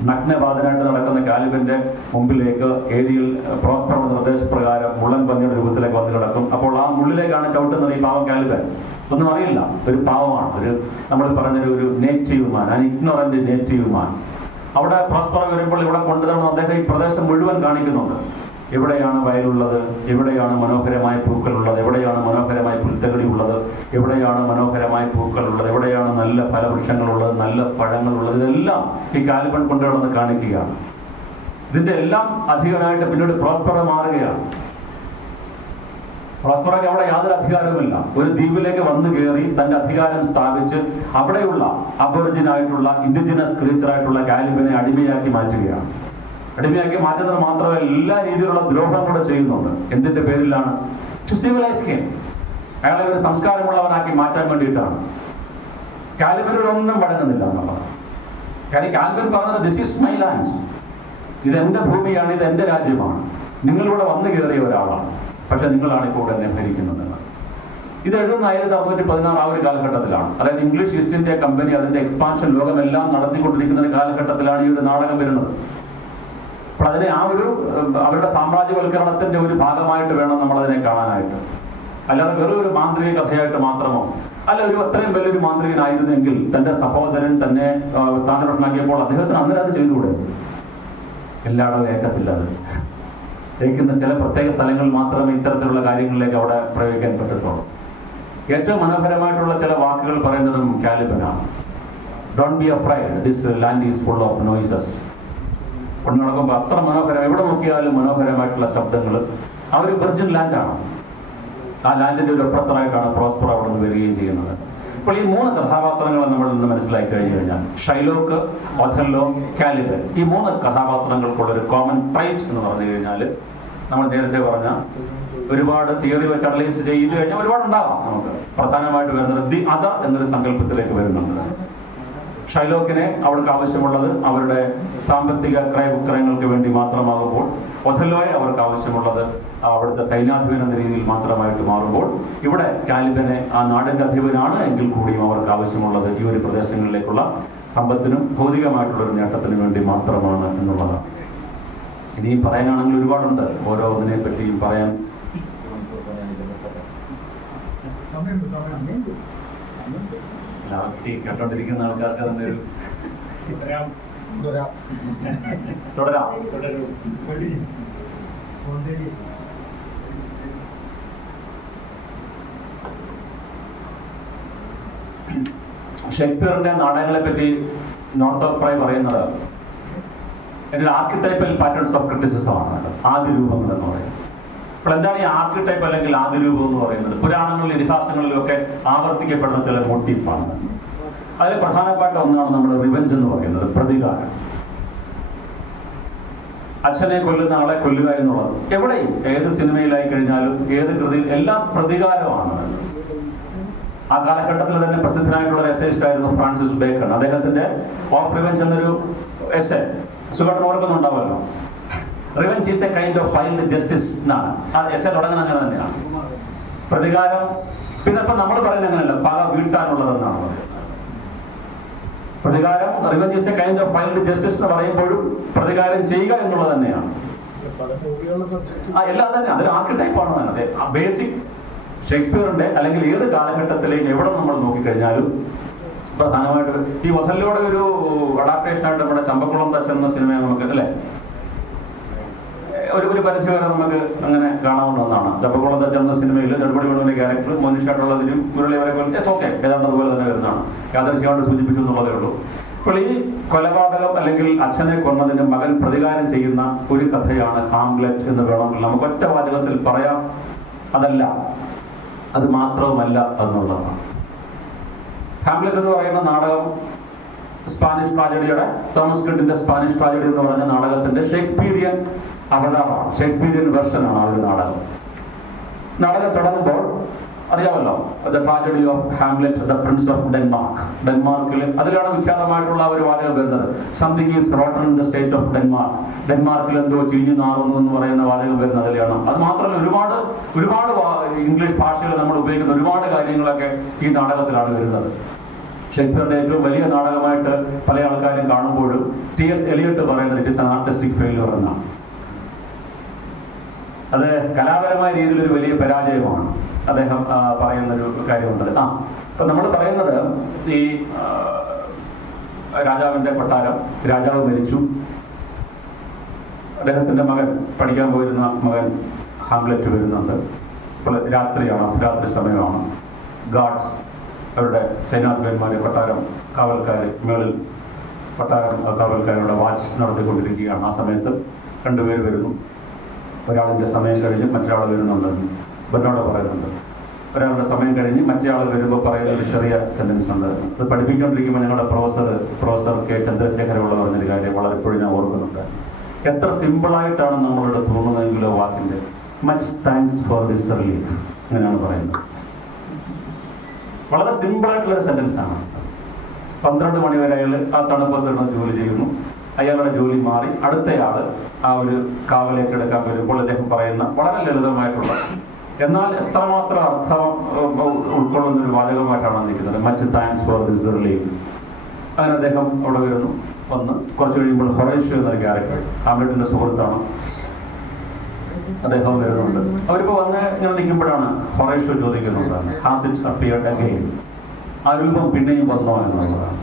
നഗ്നപാതനായിട്ട് നടക്കുന്ന കാലിബന്റെ മുമ്പിലേക്ക് ഏരിയയിൽ പ്രോസ്പെറോയുടെ നിർദ്ദേശപ്രകാരം മുള്ളൻ പന്നിയുടെ രൂപത്തിലേക്ക് വന്നു കിടക്കും. അപ്പോൾ ആ മുള്ളിലേക്കാണ് ചവിട്ടുന്നത് ഈ പാവം കാലിബൻ. ഒന്നും അറിയില്ല, ഒരു പാവമാണ്, ഒരു നമ്മൾ പറഞ്ഞൊരു native man, an ignorant native man. അവിടെ പ്രോസ്പെറോ വരുമ്പോൾ ഇവിടെ കൊണ്ടുവരണം അദ്ദേഹം ഈ പ്രദേശം മുഴുവൻ കാണിക്കുന്നുണ്ട്. എവിടെയാണ് വയലുള്ളത്, എവിടെയാണ് മനോഹരമായ പൂക്കളുള്ളത്, എവിടെയാണ് മനോഹരമായ പുൽത്തകടി ഉള്ളത്, എവിടെയാണ് മനോഹരമായ പൂക്കളുള്ളത്, എവിടെയാണ് നല്ല ഫലവൃക്ഷങ്ങളുള്ളത്, നല്ല പഴങ്ങളുള്ളത്, ഇതെല്ലാം ഈ കാലിബൻ കൊണ്ടുവന്ന് കാണിക്കുകയാണ്. ഇതിന്റെ എല്ലാം അധികനായിട്ട് പിന്നീട് പ്രോസ്പെറോ മാറുകയാണ്. പ്രോസ്പെറോയ്ക്ക് അവിടെ യാതൊരു അധികാരവുമില്ല. ഒരു ദ്വീപിലേക്ക് വന്നു കയറി തന്റെ അധികാരം സ്ഥാപിച്ച് അവിടെയുള്ള അബോറിജിനായിട്ടുള്ള ഇൻഡിജിനസ് ക്രീച്ചറായിട്ടുള്ള കാലിബനെ അടിമയാക്കി മാറ്റുകയാണ്. അടിമയാക്കി മാറ്റുന്നത് മാത്രമല്ല, എല്ലാ രീതിയിലുള്ള ദ്രോഹം കൂടെ ചെയ്യുന്നുണ്ട്. എന്തിന്റെ പേരിലാണ്? To civilise him. അയാളെ ഒരു സംസ്കാരമുള്ളവനാക്കി മാറ്റാൻ വേണ്ടിയിട്ടാണ്. കാലിബനൊന്നും വഴങ്ങുന്നില്ല എന്നുള്ളത്. കാര്യം കാലിബൻ പറഞ്ഞത് ദിസ് ഈസ് മൈ ലാൻഡ്, ഇതെന്റെ ഭൂമിയാണ്, ഇത് എന്റെ രാജ്യമാണ്, നിങ്ങളിവിടെ വന്നു കയറിയ ഒരാളാണ്, പക്ഷെ നിങ്ങളാണ് ഇപ്പോൾ എന്നെ ഭരിക്കുന്നത്. ഇത് എഴുതുന്ന 1616 ആ ഒരു കാലഘട്ടത്തിലാണ്. അതായത് ഇംഗ്ലീഷ് ഈസ്റ്റ് ഇന്ത്യ കമ്പനി അതിന്റെ എക്സ്പാൻഷൻ ലോകമെല്ലാം നടത്തിക്കൊണ്ടിരിക്കുന്ന കാലഘട്ടത്തിലാണ് ഈ ഒരു നാടകം വരുന്നത്. അപ്പോൾ അതിനെ ആ ഒരു അവരുടെ സാമ്രാജ്യവൽക്കരണത്തിന്റെ ഒരു ഭാഗമായിട്ട് വേണം നമ്മളതിനെ കാണാനായിട്ട്. അല്ലാതെ വെറും ഒരു മാന്ത്രിക കഥയായിട്ട് മാത്രമോ, അല്ല ഒരു അത്രയും വലിയൊരു മാന്ത്രികനായിരുന്നെങ്കിൽ തന്റെ സഹോദരൻ തന്നെ സ്ഥാനഭ്രഷ്ടനാക്കിയപ്പോൾ അദ്ദേഹത്തിന് അന്നേരം അത് ചെയ്തുകൂടെ? എല്ലായിടവും ഏക്കത്തില്ല. അത് ഏക്കുന്ന ചില പ്രത്യേക സ്ഥലങ്ങളിൽ മാത്രമേ ഇത്തരത്തിലുള്ള കാര്യങ്ങളിലേക്ക് അവിടെ പ്രയോഗിക്കാൻ പറ്റത്തുള്ളൂ. ഏറ്റവും മനോഹരമായിട്ടുള്ള ചില വാക്കുകൾ പറയുന്നതും കാലിബനാണ്. Don't be afraid, this land is full of noises. കൊണ്ട് നടക്കുമ്പോൾ അത്ര മനോഹരം, എവിടെ നോക്കിയാലും മനോഹരമായിട്ടുള്ള ശബ്ദങ്ങൾ. ആ ഒരു വെർജിൻ ലാൻഡാണ്. ആ ലാൻഡിന്റെ ഒരു ഒപ്രസറായിട്ടാണ് പ്രോസ്പെറോ അവിടെ നിന്ന് വരികയും ചെയ്യുന്നത്. അപ്പോൾ ഈ 3 കഥാപാത്രങ്ങളെ നമ്മൾ ഇന്ന് മനസ്സിലാക്കി കഴിഞ്ഞു കഴിഞ്ഞാൽ, ഷൈലോക്ക്, ഒഥല്ലോ, കാലിബൻ, ഈ 3 കഥാപാത്രങ്ങൾക്കുള്ളൊരു കോമൺ ട്രൈറ്റ് എന്ന് പറഞ്ഞു കഴിഞ്ഞാൽ, നമ്മൾ നേരത്തെ പറഞ്ഞ ഒരുപാട് തിയറി വെച്ച് അനലൈസ് ചെയ്ത് കഴിഞ്ഞാൽ ഒരുപാട് ഉണ്ടാകാം. നമുക്ക് പ്രധാനമായിട്ട് വരുന്നത് ദി അതർ എന്നൊരു സങ്കല്പത്തിലേക്ക് വരുന്നുണ്ട്. ഷൈലോക്കിനെ അവർക്ക് ആവശ്യമുള്ളത് അവരുടെ സാമ്പത്തിക ക്രയവിക്രയങ്ങൾക്ക് വേണ്ടി മാത്രമാകുമ്പോൾ, ഒഥല്ലോയെ അവർക്ക് ആവശ്യമുള്ളത് അവിടുത്തെ സൈന്യാധിപൻ എന്ന രീതിയിൽ മാത്രമായിട്ട് മാറുമ്പോൾ, ഇവിടെ കാലിബനെ ആ നാടിന്റെ അധിപനാണ് എങ്കിൽ കൂടിയും അവർക്ക് ആവശ്യമുള്ളത് ഈ ഒരു പ്രദേശങ്ങളിലേക്കുള്ള സമ്പത്തിനും ഭൗതികമായിട്ടുള്ളൊരു നേട്ടത്തിനും വേണ്ടി മാത്രമാണ് എന്നുള്ളതാണ്. ഇനിയും പറയാനാണെങ്കിൽ ഒരുപാടുണ്ട്, ഓരോ ഇതിനെ പറ്റിയും പറയാൻ. കേട്ടോണ്ടിരിക്കുന്ന ആൾക്കാർക്ക് തന്നെ ഒരു തുടരാം. ഷേക്സ്പിയറിന്റെ നാടകങ്ങളെ പറ്റി നോർത്തോപ്പ് ഫ്രൈ പറയുന്നത് ഇതിൽ ആർക്കിടൈപ്പൽ പാറ്റേൺസ് ഓഫ് ക്രിറ്റിസിസം ആണ്, ആദ്യ രൂപങ്ങൾ എന്ന് പറയുന്നത്. അപ്പോൾ എന്താണ് ഈ ആർക്കിടൈപ്പ് അല്ലെങ്കിൽ ആദ്യ രൂപം എന്ന് പറയുന്നത്? പുരാണങ്ങളിലും ഇതിഹാസങ്ങളിലും ഒക്കെ ആവർത്തിക്കപ്പെടുന്ന ചില മോട്ടീഫാണ്. അതിൽ പ്രധാനപ്പെട്ട ഒന്നാണ് നമ്മൾ റിവെഞ്ച് എന്ന് പറയുന്നത്, പ്രതികാരം. അച്ഛനെ കൊല്ലുന്ന ആളെ കൊല്ലുക എന്നുള്ളത് എവിടെയും, ഏത് സിനിമയിലായി കഴിഞ്ഞാലും ഏത് കൃതിയിൽ എല്ലാം പ്രതികാരമാണ്. ആ കാലഘട്ടത്തിൽ തന്നെ പ്രസിദ്ധനായിട്ടുള്ള ഒരു എസ്സേയിസ്റ്റ് ആയിരുന്നു ഫ്രാൻസിസ് ബേക്കൺ. അദ്ദേഹത്തിന്റെ ഓഫ് റിവെഞ്ച് എന്നൊരു എസ്സേ സുഖമായിട്ട് ഓർക്കുന്നുണ്ടാവുമല്ലോ. Revenge is a kind of wild justice എന്നാണ് ആ എസ്സേ തുടങ്ങുന്നത്. അങ്ങനെ തന്നെയാണ് പ്രതികാരം. പിന്നെ ഇപ്പൊ നമ്മൾ പറയുന്നത് അങ്ങനെയല്ല, പക വീട്ടാനുള്ളതെന്നാണ് പറയുന്നത്. പ്രതികാരം, revenge is a kind of wild justice എന്ന് പറയുമ്പോഴും പ്രതികാരം ചെയ്യുക എന്നുള്ളത് തന്നെയാണ്. എല്ലാം തന്നെ അതൊരു ആർക്കിടൈപ്പാണ് തന്നെ. ബേസിക് ഷേക്സ്പിയറിന്റെ അല്ലെങ്കിൽ ഏത് കാലഘട്ടത്തിലെയും എവിടെ നമ്മൾ നോക്കിക്കഴിഞ്ഞാലും പ്രധാനമായിട്ട് ഈ ഒഥല്ലോയുടെ ഒരു അഡാപ്റ്റേഷൻ ആയിട്ട് നമ്മുടെ ചമ്പക്കുളം തച്ചൻ എന്ന സിനിമയെ നമുക്ക് അല്ലെ ഒരു പരിധി വരെ നമുക്ക് അങ്ങനെ കാണാവുന്ന ഒന്നാണ്. ചമ്പക്കുളം തച്ചൻ എന്ന സിനിമയിൽ നെടുമുടി വേണുവിന്റെ ക്യാരക്ടർ മനുഷ്യായിട്ടുള്ളതിനും മുരളിവരെ പോലെ ഓക്കെ ഏതാണ്ട് അതുപോലെ തന്നെ വരുന്നതാണ്. യാദൃശ്യമായിട്ട് സൂചിപ്പിച്ചു എന്നുള്ളതേ ഉള്ളൂ. ഇപ്പോൾ ഈ കൊലപാതകം അല്ലെങ്കിൽ അച്ഛനെ കൊന്നതിന് മകൻ പ്രതികാരം ചെയ്യുന്ന ഒരു കഥയാണ് ഹാംലെറ്റ് എന്ന് വേണമെങ്കിൽ നമുക്ക് ഒറ്റ വാചകത്തിൽ പറയാം. അതല്ല, അത് മാത്രവുമല്ല എന്നുള്ളതാണ്. ഹാംലെറ്റ് എന്ന് പറയുന്ന നാടകം സ്പാനിഷ് ട്രാജഡിയുടെ, തോമസ് കിഡിന്റെ സ്പാനിഷ് ട്രാജഡി എന്ന് പറഞ്ഞ നാടകത്തിന്റെ ഷേക്സ്പീരിയൻ അവതാരമാണ്, ഷേക്സ്പീരിയൻ വെർഷനാണ് ആ ഒരു നാടകം. നാടകം തുടങ്ങുമ്പോൾ അറിയാമല്ലോ, the tragedy of Hamlet, the prince of Denmark. ഡെൻമാർക്കിൽ അതിലാണ് വിഖ്യാതമായിട്ടുള്ള ഒരു വാചകം വരുന്നത്. Something is rotten in the state of Denmark. ഡെൻമാർക്കിൽ എന്തോ ചീഞ്ഞു നാറുന്നു എന്ന് പറയുന്ന വാചകം വരുന്നത് അതിലാണ്. അത് മാത്രമല്ല ഒരുപാട് ഇംഗ്ലീഷ് ഭാഷയിൽ നമ്മൾ ഉപയോഗിക്കുന്ന ഒരുപാട് കാര്യങ്ങളൊക്കെ ഈ നാടകത്തിലാണ് വരുന്നത്. ഷേക്സ്പിയറിന്റെ ഏറ്റവും വലിയ നാടകമായിട്ട് പല ആൾക്കാരും കാണുമ്പോഴും T.S. എലിയട്ട് പറയുന്നത് it is an artistic failure എന്നാണ്. അത് കലാപരമായ രീതിയിൽ ഒരു വലിയ പരാജയമാണ് അദ്ദേഹം പറയുന്നൊരു കാര്യമുണ്ട്. ഇപ്പൊ നമ്മൾ പറയുന്നത് ഈ രാജാവിന്റെ കൊട്ടാരം, രാജാവ് മരിച്ചു, അദ്ദേഹത്തിന്റെ മകൻ, പഠിക്കാൻ പോയിരുന്ന മകൻ ഹാംലെറ്റ് വരുന്നുണ്ട്. ഇപ്പോൾ രാത്രിയാണ്, അർദ്ധരാത്രി സമയമാണ്. ഗാർഡ്സ്, അവരുടെ സൈനാധിപന്മാരെ, കൊട്ടാരം കാവൽക്കാർ മേളിൽ കൊട്ടാരം കാവൽക്കാരുടെ വാച്ച് നടത്തിക്കൊണ്ടിരിക്കുകയാണ്. ആ സമയത്ത് രണ്ടുപേര് വരുന്നു. ഒരാളിൻ്റെ സമയം കഴിഞ്ഞ് മറ്റൊരാൾ വരുന്നുണ്ട്, ബെന്നോട് പറയുന്നുണ്ട്. ഒരാളുടെ സമയം കഴിഞ്ഞ് മറ്റേ ആൾ വരുമ്പോൾ പറയുന്ന ഒരു ചെറിയ സെന്റൻസ് ഉണ്ട്. അത് പഠിപ്പിച്ചുകൊണ്ടിരിക്കുമ്പോൾ ഞങ്ങളുടെ പ്രൊഫസർ K. ചന്ദ്രശേഖരമുള്ള പറഞ്ഞൊരു കാര്യം വളരെ എപ്പോഴും ഞാൻ ഓർക്കുന്നുണ്ട്. എത്ര സിമ്പിളായിട്ടാണ് നമ്മളുടെ തോന്നുന്നതെങ്കിലോ വാക്കിൻ്റെ much thanks for this relief, അങ്ങനെയാണ് പറയുന്നത്. വളരെ സിമ്പിളായിട്ടുള്ളൊരു സെന്റൻസ് ആണ്. 12 മണി വരെ അയാൾ ആ തണുപ്പത്തിരുന്ന് ജോലി ചെയ്യുന്നു. അയാളുടെ ജോലി മാറി അടുത്തയാൾ ആ ഒരു കാവലേറ്റെടുക്കാൻ വരുമ്പോൾ അദ്ദേഹം പറയുന്ന വളരെ ലളിതമായിട്ടുള്ള, എന്നാൽ എത്രമാത്രം അർത്ഥം ഉൾക്കൊള്ളുന്ന ഒരു വാചകമായിട്ടാണ് നിൽക്കുന്നത്. Much thanks for this relief. അങ്ങനെ അദ്ദേഹം അവിടെ വരുന്നു. വന്ന് കുറച്ച് കഴിയുമ്പോൾ ഹൊറേഷ്യോ എന്നൊരു ക്യാരക്ടർ, ഹാംലെറ്റിന്റെ സുഹൃത്താണ്, അദ്ദേഹം വരുന്നുണ്ട്. അവരിപ്പോൾ വന്ന് ഇങ്ങനെ നിൽക്കുമ്പോഴാണ് ഹൊറേഷ്യോ ചോദിക്കുന്നുണ്ട്, ഹാസ് ഇറ്റ് അപ്പിയർഡ് അഗെയിൻ? ആ രൂപം പിന്നെയും വന്നോ എന്നുള്ളതാണ്.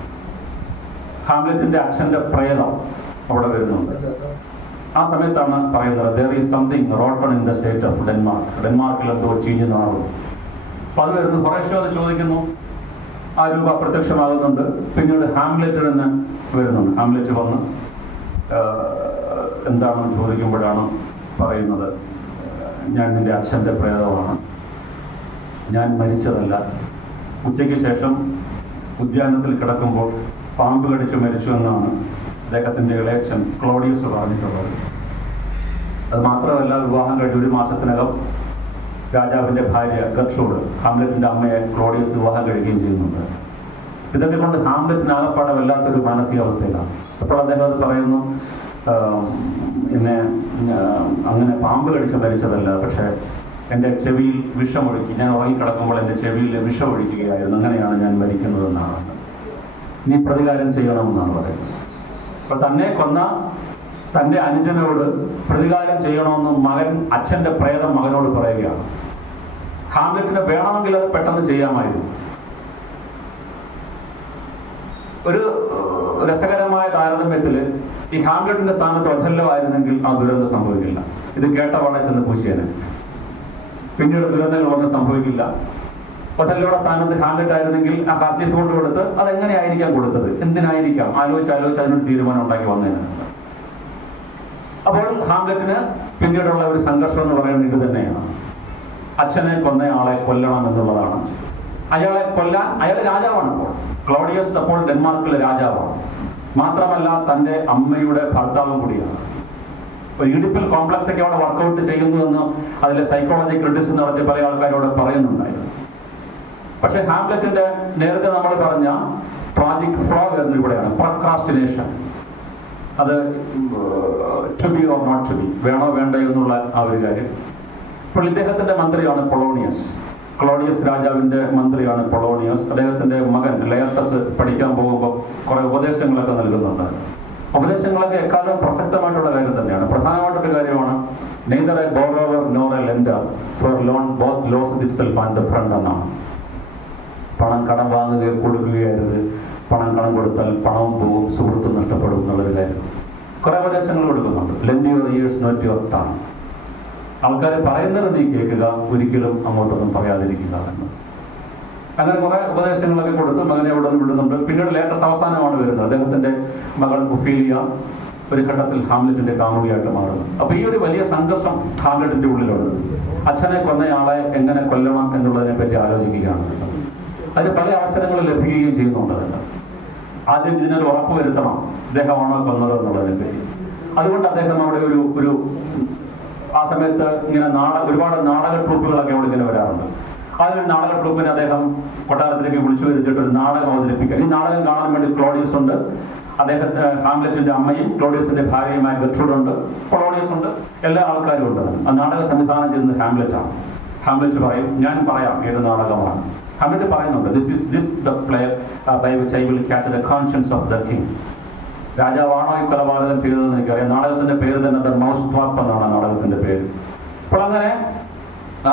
ഹാംലെറ്റിന്റെ അച്ഛന്റെ പ്രേതം അവിടെ വരുന്നുണ്ട്. ആ സമയത്താണ് പറയുന്നത്, there is something rotten in the state of Denmark. ഡെൻമാർക്കിൽ എന്തോ ചീഞ്ഞു നാറും. അപ്പൊ അത് വരുന്നു. ഹൊറേഷ്യോ അത് ചോദിക്കുന്നു. ആ രൂപ അപ്രത്യക്ഷമാകുന്നുണ്ട്. പിന്നീട് ഹാംലെറ്റ് തന്നെ വരുന്നുണ്ട്. ഹാംലെറ്റ് വന്ന് എന്താണെന്ന് ചോദിക്കുമ്പോഴാണ് പറയുന്നത്, ഞാൻ നിന്റെ അച്ഛന്റെ പ്രേതമാണ്, ഞാൻ മരിച്ചതല്ല. ഉച്ചയ്ക്ക് ശേഷം ഉദ്യാനത്തിൽ കിടക്കുമ്പോൾ പാമ്പ് കടിച്ച് മരിച്ചു എന്നാണ് അദ്ദേഹത്തിന്റെ ഇളയച്ഛൻ ക്ലോഡിയസ് പറഞ്ഞിട്ടുള്ളത്. അത് മാത്രമല്ല, വിവാഹം കഴിഞ്ഞ് 1 മാസത്തിനകം രാജാവിന്റെ ഭാര്യ ഗർട്രൂഡ് ഹാംലെറ്റിന്റെ അമ്മയെ ക്ലോഡിയസ് വിവാഹം കഴിക്കുകയും ചെയ്യുന്നുണ്ട്. ഇതൊക്കെ കൊണ്ട് ഹാംലെറ്റിന് ആകപ്പാടെ വല്ലാത്തൊരു മാനസികാവസ്ഥയിലാണ്. അപ്പോൾ അദ്ദേഹം അത് പറയുന്നു, എന്നെ അങ്ങനെ പാമ്പ് കടിച്ച് മരിച്ചതല്ല, പക്ഷേ എൻ്റെ ചെവിയിൽ വിഷമൊഴുക്കി, ഞാൻ ഉറങ്ങിക്കിടക്കുമ്പോൾ എൻ്റെ ചെവിയിൽ വിഷമൊഴിക്കുകയായിരുന്നു, അങ്ങനെയാണ് ഞാൻ മരിക്കുന്നതെന്നാണ്. നീ പ്രതികാരം ചെയ്യണമെന്നാണ് പറയുന്നത്. അപ്പൊ തന്നെ കൊന്ന തൻ്റെ അനുജനോട് പ്രതികാരം ചെയ്യണമെന്ന് അച്ഛൻ്റെ പ്രേതം മകനോട് പറയുകയാണ്. ഹാംലെറ്റിന് വേണമെങ്കിൽ അത് പെട്ടെന്ന് ചെയ്യാമായിരുന്നു. ഒരു രസകരമായ താരതമ്യത്തിൽ ഈ ഹാംലെറ്റിന്റെ സ്ഥാനത്ത് ഒഥല്ലോ ആയിരുന്നെങ്കിൽ ആ ദുരന്തം സംഭവിക്കില്ല. ഇത് കേട്ടപാടെ ചെന്ന് പൂശിയനെ. പിന്നീട് ദുരന്തങ്ങളൊന്നും സംഭവിക്കില്ല. ഒഥല്ലോയുടെ സ്ഥാനത്ത് ഹാംലെറ്റ് ആയിരുന്നെങ്കിൽ ആ കർച്ചീഫ് കൊണ്ട് കൊടുത്ത് അതെങ്ങനെയായിരിക്കാം കൊടുത്തത്, എന്തിനായിരിക്കാം, ആലോചിച്ച് അതിനൊരു തീരുമാനം ഉണ്ടാക്കി വന്നതിന്. അപ്പോൾ ഹാംലെറ്റിന് പിന്നീടുള്ള ഒരു സംഘർഷം എന്ന് പറയുന്നത് ഇത് തന്നെയാണ്. അച്ഛനെ കൊന്നയാളെ കൊല്ലണം എന്നുള്ളതാണ്. അയാളെ കൊല്ലാൻ, അയാൾ രാജാവാണ്. ഇപ്പോൾ ക്ലോഡിയസ് അപ്പോൾ ഡെൻമാർക്കിലെ രാജാവാണ്. മാത്രമല്ല തൻ്റെ അമ്മയുടെ ഭർത്താവും കൂടിയാണ്. ഒരു ഈഡിപ്പൽ കോംപ്ലക്സ് ഒക്കെ അവിടെ വർക്കൗട്ട് ചെയ്യുന്നുവെന്ന് അതിലെ സൈക്കോളജി ക്രിറ്റിസിസം നടത്തിയ പല ആൾക്കാരോട് പറയുന്നുണ്ടായിരുന്നു. പക്ഷെ ഹാംലെറ്റിന്റെ നേരത്തെ നമ്മൾ പറഞ്ഞ ട്രാജിക് ഫ്ലോ വരുന്നത് ഇവിടെയാണ്, പ്രൊക്രാസ്റ്റിനേഷൻ. അത് to be or not to be, വേണോ വേണ്ടയോ എന്നുള്ള ആ ഒരു കാര്യം. ഇപ്പോൾ ഇദ്ദേഹത്തിന്റെ മന്ത്രിയാണ് പൊളോണിയസ്. ക്ലോഡിയസ് രാജാവിന്റെ മന്ത്രിയാണ് പൊളോണിയസ്. അദ്ദേഹത്തിന്റെ മകൻ ലയർട്ടസ് പഠിക്കാൻ പോകുമ്പോൾ കുറെ ഉപദേശങ്ങളൊക്കെ നൽകുന്നുണ്ട്. ഉപദേശങ്ങളൊക്കെ എക്കാലം പ്രസക്തമായിട്ടുള്ള കാര്യം തന്നെയാണ്. പ്രധാനമായിട്ടൊരു കാര്യമാണ്, neither a borrower nor a lender, for loan both loses itself and the friend എന്നാണ്. പണം കടം വാങ്ങുകയോ കൊടുക്കുകയായിരുന്നു. പണം കടം കൊടുത്താൽ പണവും പോകും, സുഹൃത്തും നഷ്ടപ്പെടും എന്നുള്ളൊരു കാര്യം കുറെ ഉപദേശങ്ങൾ കൊടുക്കുന്നുണ്ട്. Lend your ears not your tongue. ആൾക്കാർ പറയുന്നത് നീ കേൾക്കുക, ഒരിക്കലും അങ്ങോട്ടൊന്നും പറയാതിരിക്കുക എന്ന്. അങ്ങനെ കുറെ ഉപദേശങ്ങളൊക്കെ കൊടുത്ത് മകനെ അവിടെ നിന്ന് വിടുന്നുണ്ട്. പിന്നീട് ലേറ്റസ്റ്റ് അവസാനമാണ് വരുന്നത്. അദ്ദേഹത്തിന്റെ മകൾ ഒഫീലിയ ഒരു ഘട്ടത്തിൽ ഹാംലെറ്റിന്റെ കാമുകിയായിട്ട് മാറുന്നു. അപ്പൊ ഈ ഒരു വലിയ സംഘർഷം ഹാംലെറ്റിന്റെ ഉള്ളിലുണ്ട്. അച്ഛനെ കൊന്നയാളെ എങ്ങനെ കൊല്ലണം എന്നുള്ളതിനെ പറ്റി ആലോചിക്കുകയാണ്. അതിന് പല അവസരങ്ങളും ലഭിക്കുകയും ചെയ്യുന്നുണ്ട്. ആദ്യം ഇതിനൊരു ഉറപ്പ് വരുത്തണം, ഇദ്ദേഹമാണോ കൊന്നത് എന്നുള്ളതിനെ പറ്റി. അതുകൊണ്ട് അദ്ദേഹം അവിടെ ഒരു ആ സമയത്ത് ഇങ്ങനെ ഒരുപാട് നാടക ട്രൂപ്പുകളൊക്കെ അവിടെ ഇങ്ങനെ വരാറുണ്ട്. അതിനൊരു നാടക ട്രൂപ്പിനെ അദ്ദേഹം കൊട്ടാരത്തിലേക്ക് വിളിച്ചു വരുത്തിയിട്ട് ഒരു നാടകം അവതരിപ്പിക്കുക. ഈ നാടകം കാണാൻ വേണ്ടി ക്ലോഡിയസ് ഉണ്ട്, അദ്ദേഹത്തെ ഹാംലെറ്റിന്റെ അമ്മയും ക്ലോഡിയസിന്റെ ഭാര്യയുമായ ഗർട്രൂഡ് ഉണ്ട്, പൊളോണിയസ് ഉണ്ട്, എല്ലാ ആൾക്കാരും ഉണ്ട്. ആ നാടക സംവിധാനം ചെയ്യുന്നത് ഹാംലെറ്റാണ്. ഹാംലെറ്റ് പറയും, ഞാൻ പറയാം ഏത് നാടകമാണ്. ഹാംലെറ്റ് പറയുന്നുണ്ട്, this the play by which I will catch the conscience of the king. രാജാവാണോ ഈ കൊലപാതകം ചെയ്തതെന്ന് എനിക്കറിയാം. നാടകത്തിന്റെ പേര് തന്നെ ദ മൗസ് ട്രാപ്പ് എന്നാണ് നാടകത്തിന്റെ പേര്. അപ്പോൾ അങ്ങനെ ആ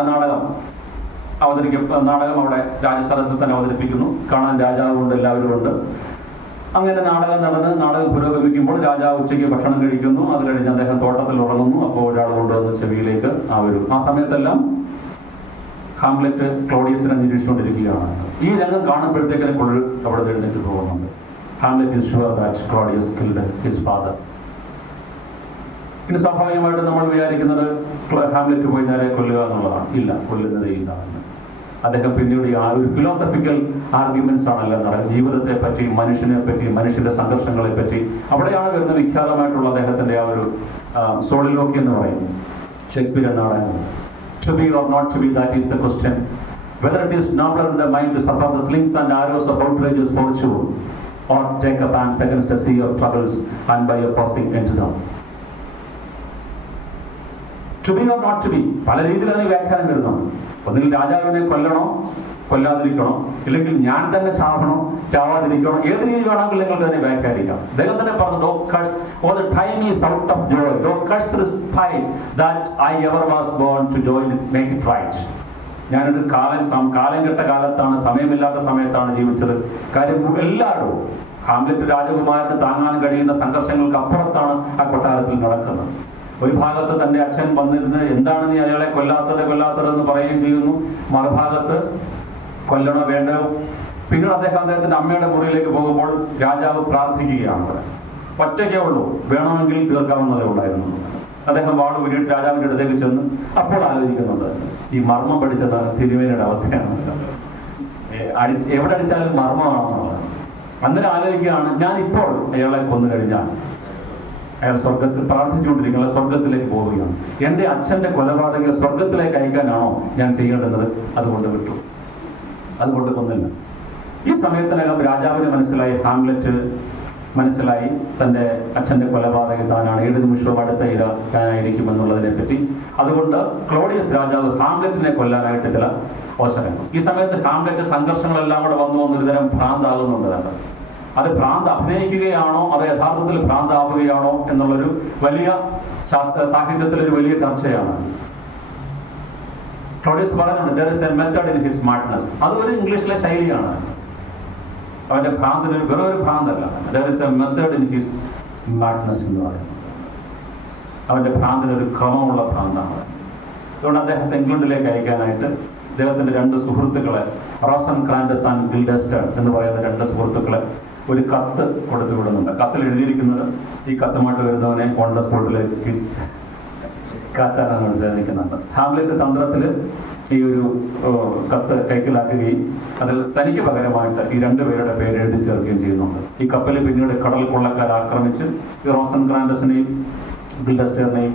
നാടകം അവിടെ രാജസദസ്സിൽ തന്നെ അവതരിപ്പിക്കുന്നു. കാണാൻ രാജാവുണ്ട്, എല്ലാവരും ഉണ്ട്. അങ്ങനെ നാടകം നടന്ന് നാടകം പുരോഗമിക്കുമ്പോൾ രാജാവ് ഉച്ചയ്ക്ക് ഭക്ഷണം കഴിക്കുന്നു. അത് കഴിഞ്ഞ് അദ്ദേഹം തോട്ടത്തിൽ ഉറങ്ങുന്നു. അപ്പോൾ ഒരാൾ കൊണ്ടുവന്ന് ചെവിയിലേക്ക് ആ സമയത്തെല്ലാം ഹാംലെറ്റ് ക്ലോഡിയസിനെ നിരീക്ഷിച്ചുകൊണ്ടിരിക്കുകയാണ്. ഈ രംഗം കാണുമ്പോഴത്തേക്കിനെ അവിടെ എഴുന്നേറ്റ് പോകുന്നുണ്ട്. Hamlet is sure that Claudius killed his father. ഇനി സ്വാഭാവികമായിട്ട് നമ്മൾ വിചാരിക്കുന്നത് ഹാംലെറ്റ് പോയി നേരെ കൊല്ലുക എന്നുള്ളതാണ്. ഇല്ല, കൊല്ലുന്നതേ ഇല്ല. അദ്ദേഹം പിന്നീട് ആ ഒരു ഫിലോസഫിക്കൽ ആർഗ്യുമെന്റ്സ് ആണല്ലോ നടക്കുന്നത്. ജീവിതത്തെ പറ്റി, മനുഷ്യനെ പറ്റി, മനുഷ്യന്റെ സംഘർഷങ്ങളെ പറ്റി. അവിടെയാണ് വരുന്ന വിഖ്യാതമായിട്ടുള്ള അദ്ദേഹത്തിന്റെ ആ ഒരു സോളിലോക്കി എന്ന് പറയും ഷേക്സ്പിയർ നാടകം. To be or not to be, that is the question. Whether it is nobler in the mind to suffer the slings and arrows of outrageous fortune, or take up arms against a sea of troubles and by opposing into them. To be or not to be, പല രീതിയിലാണ് വ്യാഖ്യാനം വരുന്നത്. ഒന്നുകിൽ രാജാവിനെ കൊല്ലണോ, കൊല്ലാതിരിക്കണോ, ഇല്ലെങ്കിൽ ഞാൻ തന്നെ ചാവണോ, ചാവാതിരിക്കണോ, ഏത് രീതി വേണമെങ്കിൽ നിങ്ങൾക്ക് തന്നെ വ്യാഖ്യാനിക്കാം. ദൈവം തന്നെ പറഞ്ഞു, "Oh, the time is out of joy, no curse respite that I ever was born to join it, make it right." ഞാനിത് കാലം കെട്ട കാലത്താണ്, സമയമില്ലാത്ത സമയത്താണ് ജീവിച്ചത്. കാര്യം എല്ലായിടവും ഹാംലെറ്റ് രാജകുമാരന് താങ്ങാൻ കഴിയുന്ന സംഘർഷങ്ങൾക്ക് അപ്പുറത്താണ് ആ കൊട്ടാരത്തിൽ നടക്കുന്നത്. ഒരു ഭാഗത്ത് തന്റെ അച്ഛൻ വന്നിരുന്ന് എന്താണ് നീ അയാളെ കൊല്ലാത്തതെന്ന് പറയുകയും ചെയ്യുന്നു. മറുഭാഗത്ത് കൊല്ലണോ വേണ്ടോ. പിന്നീട് അദ്ദേഹത്തിന്റെ അമ്മയുടെ മുറിയിലേക്ക് പോകുമ്പോൾ രാജാവ് പ്രാർത്ഥിക്കുകയാണ്. അവിടെ ഒറ്റയ്ക്കേ ഉള്ളൂ, വേണമെങ്കിൽ തീർക്കാവുന്നതേ ഉണ്ടായിരുന്നു. അദ്ദേഹം വാള് ഉരുട്ട് രാജാവിന്റെ അടുത്തേക്ക് ചെന്ന് അപ്പോൾ ആലോചിക്കുന്നുണ്ട്, ഈ മർമ്മം പഠിച്ചത് തിരുമേനിയുടെ അവസ്ഥയാണ്. എവിടെ അടിച്ചാലും മർമ്മമാണെന്നുള്ളത്. അന്നേരം ആലോചിക്കുകയാണ്, ഞാൻ ഇപ്പോൾ അയാളെ കൊന്നു കഴിഞ്ഞാൽ അയാൾ സ്വർഗത്തിൽ പ്രാർത്ഥിച്ചുകൊണ്ടിരിക്കുന്ന സ്വർഗത്തിലേക്ക് പോവുകയാണ്. എൻ്റെ അച്ഛൻ്റെ കൊലപാതകയെ സ്വർഗത്തിലേക്ക് അയക്കാനാണോ ഞാൻ ചെയ്യേണ്ടുന്നത്? അതുകൊണ്ട് വിട്ടു, അതുകൊണ്ട് കൊന്നില്ല. ഈ സമയത്തിനകം രാജാവിന് മനസ്സിലായി, ഹാംലെറ്റ് മനസ്സിലായി, തൻ്റെ അച്ഛൻ്റെ കൊലപാതകി താനാണ്, ഏത് നിമിഷവും അടുത്ത ഇര താനായിരിക്കുമെന്നുള്ളതിനെ പറ്റി. അതുകൊണ്ട് ക്ലോഡിയസ് രാജാവ് ഹാംലെറ്റിനെ കൊല്ലാനായിട്ട് ചില അവസരങ്ങൾ. ഈ സമയത്ത് ഹാംലെറ്റ് സംഘർഷങ്ങളെല്ലാം കൂടെ വന്നു ഒരുതരം ഭ്രാന്താകുന്നുണ്ട്. അത് ഭ്രാന്ത് അഭിനയിക്കുകയാണോ അത് യഥാർത്ഥത്തിൽ ഭ്രാന്താവുകയാണോ എന്നുള്ളൊരു വലിയ സാഹിത്യത്തിലൊരു വലിയ ചർച്ചയാണ്. ക്ലോഡിയസ് പറയുന്നുണ്ട്, there is a method in his madness. അതൊരു ഇംഗ്ലീഷിലെ ശൈലിയാണ്. അവന്റെ ഭ്രാന്തിന് വെറും ഒരു ഭ്രാന്തല്ല, there is a method in his madness എന്ന് പറയുന്നത്. അവന്റെ ഭ്രാന്തിനൊരു ക്രമമുള്ള ഭ്രാന്താണ്. അതുകൊണ്ട് അദ്ദേഹത്തെ ഇംഗ്ലണ്ടിലേക്ക് അയക്കാനായിട്ട് അദ്ദേഹത്തിന്റെ രണ്ട് സുഹൃത്തുക്കളെ, റോസൻക്രാൻഡസ് ആൻഡ് ഗിൽഡസ്റ്റൺ എന്ന് പറയുന്ന രണ്ട് സുഹൃത്തുക്കളെ ഒരു കത്ത് കൊടുത്തു വിടുന്നുണ്ട്. കത്തിൽ എഴുതിയിരിക്കുന്നത്, ഈ കത്തുമായിട്ട് വരുന്നവനെ ഓൺ ദ സ്പോട്ടിലേക്ക് കാച്ചാനാണ് നിൽക്കുന്നുണ്ട്. ഹാംലെറ്റ് തന്ത്രത്തിൽ ഈ ഒരു കത്ത് കൈക്കലാക്കുകയും അതിൽ തനിക്ക് പകരമായിട്ട് ഈ രണ്ടുപേരുടെ പേര് എഴുതി ചേർക്കുകയും ചെയ്യുന്നുണ്ട്. ഈ കപ്പൽ പിന്നീട് കടൽ കൊള്ളക്കാർ ആക്രമിച്ച് ഈ റോസൻക്രാൻഡസിനെയും ഗിൽഡസ്റ്ററിനെയും